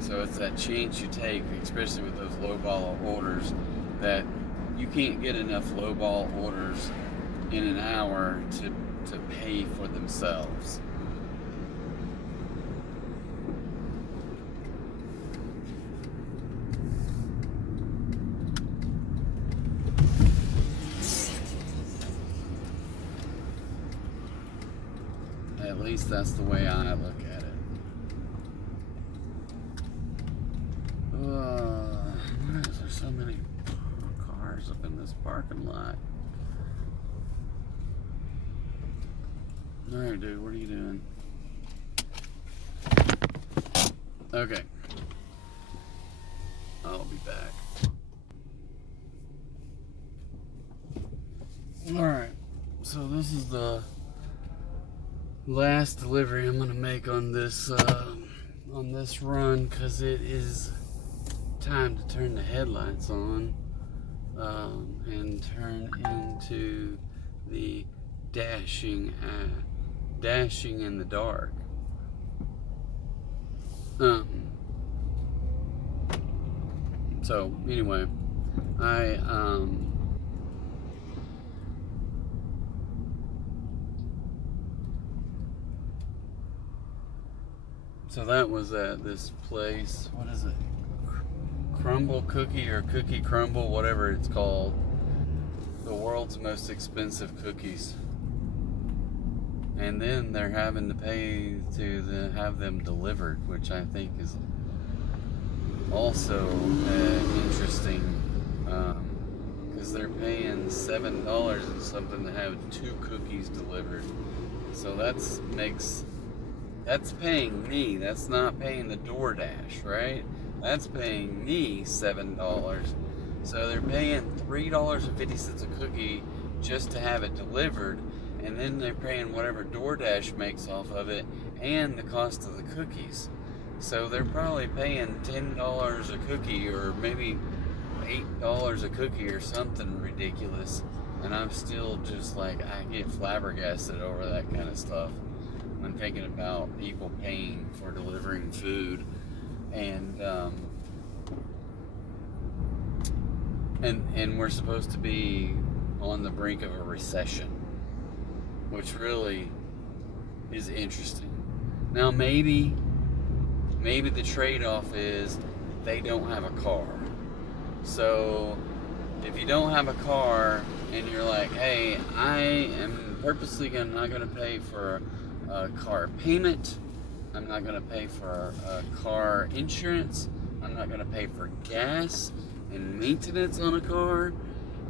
So it's that chance you take, especially with those low ball orders, that you can't get enough low ball orders in an hour to pay for themselves. At least that's the way I look at it. Why is there so many cars up in this parking lot? Alright, dude, what are you doing? Okay. I'll be back. Alright, so this is the last delivery I'm gonna make on this run, because it is time to turn the headlights on and turn into the dashing in the dark. So anyway, so that was at this place. What is it? Crumble Cookie or Cookie Crumble, whatever it's called. The world's most expensive cookies. And then they're having to pay to have them delivered, which I think is also interesting, because they're paying $7 and something to have 2 cookies delivered. So that's paying me. That's not paying the DoorDash, right? That's paying me $7. So they're paying $3.50 a cookie just to have it delivered, and then they're paying whatever DoorDash makes off of it and the cost of the cookies. So they're probably paying $10 a cookie, or maybe $8 a cookie, or something ridiculous. And I'm still just like, I get flabbergasted over that kind of stuff when thinking about people paying for delivering food. And we're supposed to be on the brink of a recession, which really is interesting. Now maybe the trade-off is they don't have a car. So if you don't have a car and you're like, hey, I am purposely not going to pay for a car payment, I'm not going to pay for a car insurance, I'm not going to pay for gas and maintenance on a car,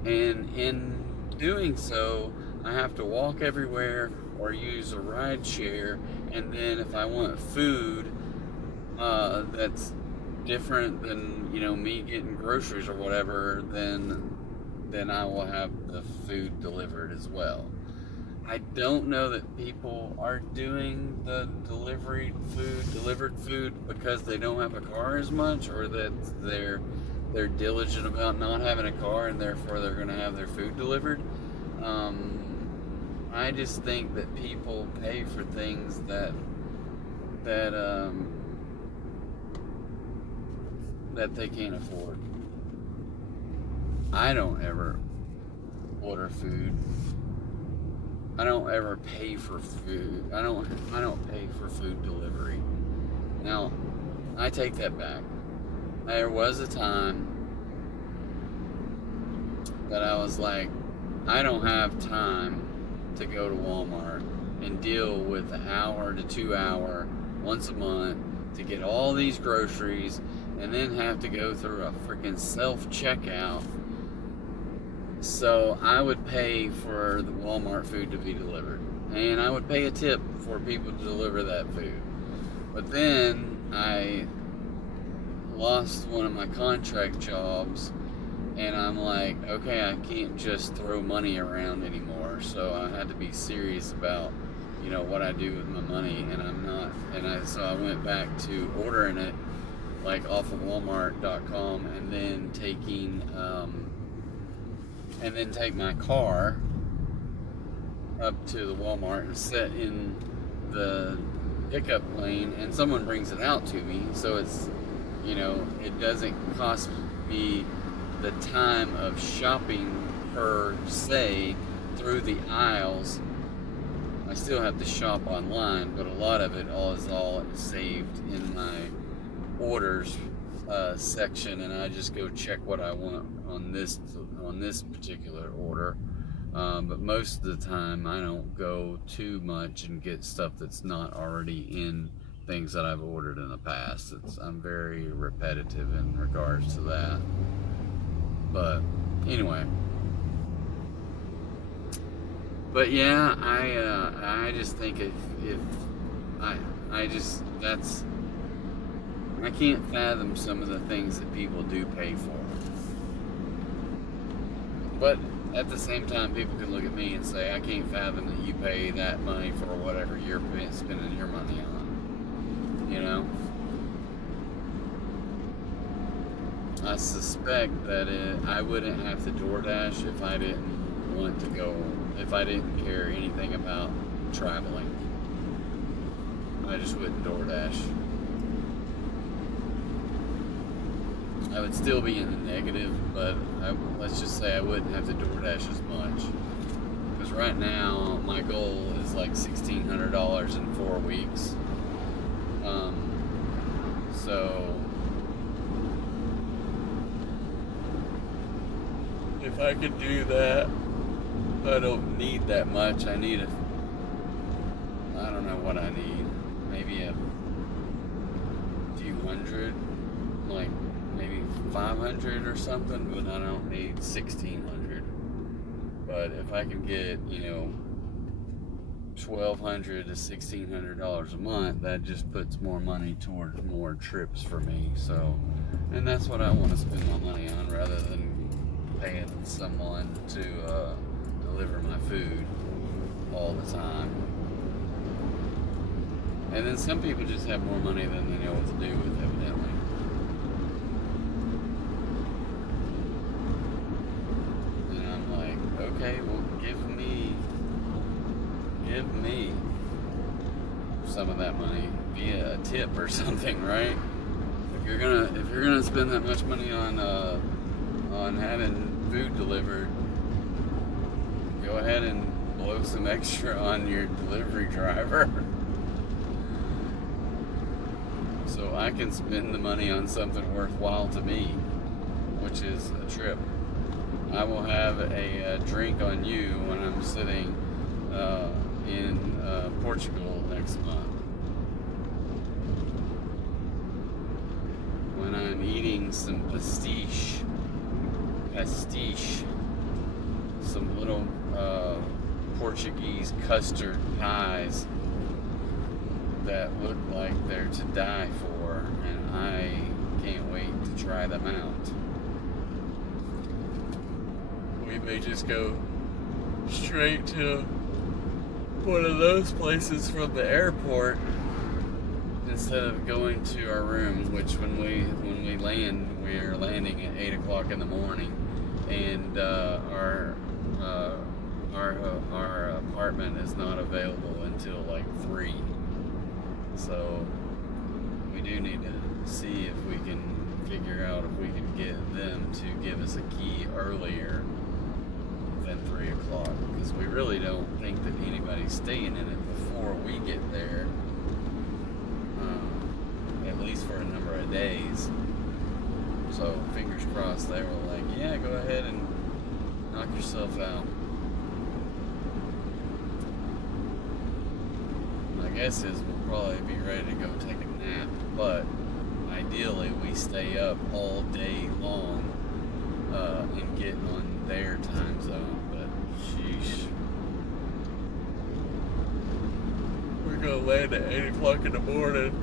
and in doing so I have to walk everywhere or use a ride share, and then if I want food that's different than, you know, me getting groceries or whatever, then I will have the food delivered as well. I don't know that people are doing the delivered food because they don't have a car as much, or that they're diligent about not having a car and therefore they're going to have their food delivered. I just think that people pay for things that they can't afford. I don't ever order food. I don't ever pay for food. I don't pay for food delivery. Now, I take that back. There was a time that I was like, I don't have time to go to Walmart and deal with an hour to 2 hour once a month to get all these groceries and then have to go through a freaking self-checkout. So I would pay for the Walmart food to be delivered, and I would pay a tip for people to deliver that food. But then I lost one of my contract jobs, and I'm like, okay, I can't just throw money around anymore. So I had to be serious about, you know, what I do with my money, and I'm not. So I went back to ordering it like off of Walmart.com, and then take my car up to the Walmart and sit in the pickup lane, and someone brings it out to me. So it's, you know, it doesn't cost me the time of shopping per se through the aisles. I still have to shop online, but a lot of it is all saved in my orders section, and I just go check what I want on this particular order, But most of the time, I don't go too much and get stuff that's not already in things that I've ordered in the past. I'm very repetitive in regards to that. But anyway, but yeah, I just think if I just that's I can't fathom some of the things that people do pay for. But at the same time, people can look at me and say, I can't fathom that you pay that money for whatever you're spending your money on. You know? I suspect that I wouldn't have to DoorDash if I didn't want to go, if I didn't care anything about traveling. I just wouldn't DoorDash. I would still be in the negative, but let's just say I wouldn't have to DoorDash as much. Because right now, my goal is like $1,600 in 4 weeks. So if I could do that, I don't need that much. I don't know what I need. Maybe a few hundred, like maybe 500 or something, but I don't need 1,600. But if I can get, $1,200 to $1,600 a month, that just puts more money towards more trips for me. So, and that's what I want to spend my money on, rather than paying someone to deliver my food all the time. And then some people just have more money than they know what to do with, evidently. And I'm like, okay, well, give me some of that money via a tip or something, right? If you're gonna spend that much money on having food delivered, go ahead and blow some extra on your delivery driver. So I can spend the money on something worthwhile to me, which is a trip. I will have a drink on you when I'm sitting in Portugal next month. When I'm eating some pastiche, some little Portuguese custard pies that look like they're to die for, and I can't wait to try them out. We may just go straight to one of those places from the airport instead of going to our room, which when we land, we're landing at 8 o'clock in the morning, and our apartment is not available until like 3. So we do need to see if we can figure out if we can get them to give us a key earlier than 3 o'clock, because we really don't think that anybody's staying in it before we get there, at least for a number of days. So fingers crossed they were like, yeah, go ahead and knock yourself out. My guess is we'll probably be ready to go take a nap, but ideally we stay up all day long and get on their time zone. But sheesh, we're gonna land at 8 o'clock in the morning.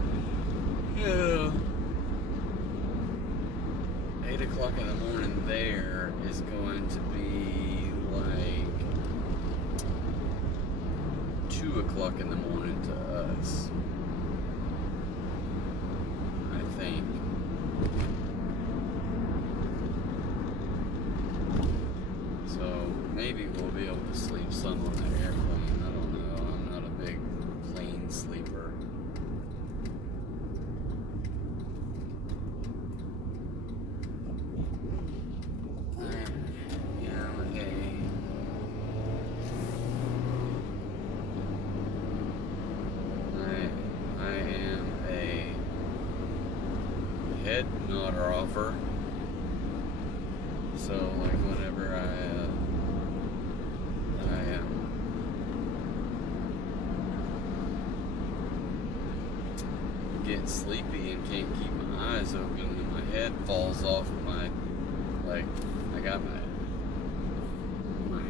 Yeah. 8 o'clock in the morning there is going to be like 2 o'clock in the morning to us, I think. So maybe we'll be able to sleep some on the airplane. I don't know. I'm not a big plane sleeper. Head nodder offer. So like whenever I get sleepy and can't keep my eyes open, and my head falls off of my, like, I got my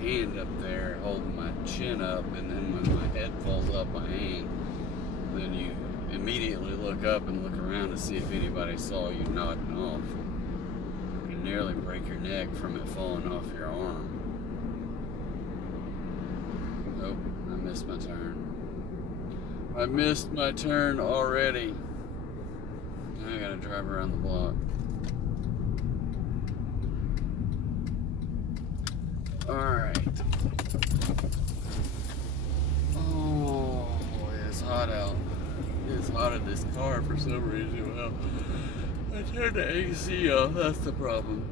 hand up there holding my chin up, and then when my head falls off my hand, then you immediately look up and look around to see if anybody saw you nodding off. You nearly break your neck from it falling off your arm. Nope, I missed my turn. I missed my turn already. Now I gotta drive around the block. Alright. Oh, it's hot out. It's hot in this car for some reason. Well, I turned the AC off. That's the problem.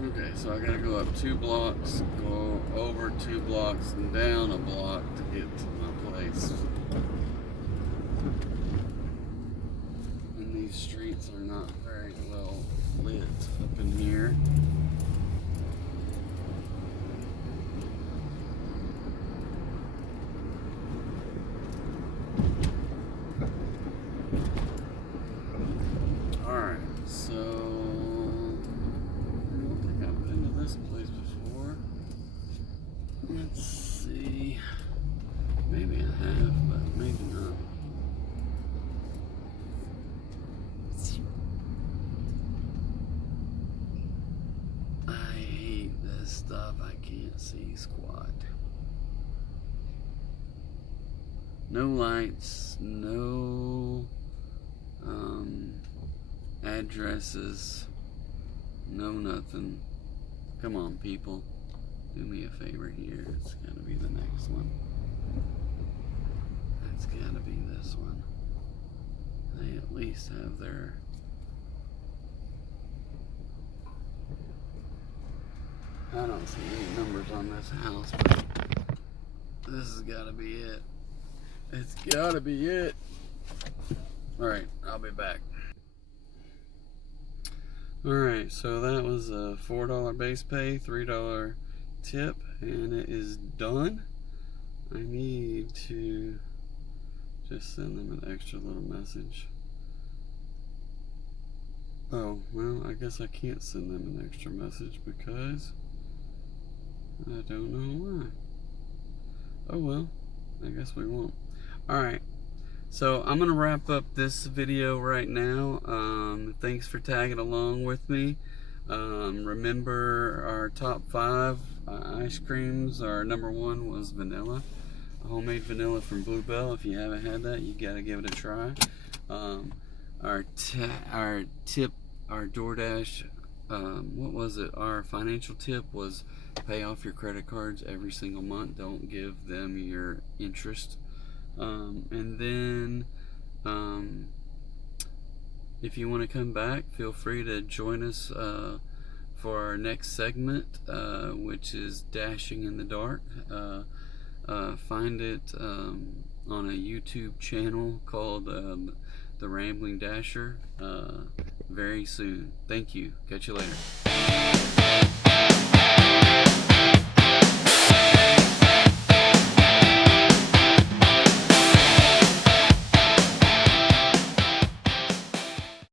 Okay, so I gotta go up 2 blocks, go over 2 blocks, and down a block to get to my place. And these streets are not very well lit up in here. Alright, so I don't think I've been to this place before. Let's see. Maybe I have, but maybe not. I hate this stuff. I can't see squat. No lights, no addresses, no nothing. Come on, people. Do me a favor here. It's gotta be the next one. It's gotta be this one. They at least have their... I don't see any numbers on this house, but this has gotta be it. It's gotta be it. Alright, I'll be back. Alright, so that was a $4 base pay, $3 tip, and it is done. I need to just send them an extra little message. Oh, well, I guess I can't send them an extra message because I don't know why. Oh well, I guess we won't. Alright, so I'm going to wrap up this video right now. Thanks for tagging along with me. Remember our top 5 ice creams. Our number 1 was vanilla. Homemade vanilla from Bluebell. If you haven't had that, you got to give it a try. Our DoorDash, what was it? Our financial tip was pay off your credit cards every single month. Don't give them your interest. And then if you want to come back, feel free to join us for our next segment, which is Dashing in the Dark. Find it on a YouTube channel called The Rambling Dasher very soon. Thank you. Catch you later.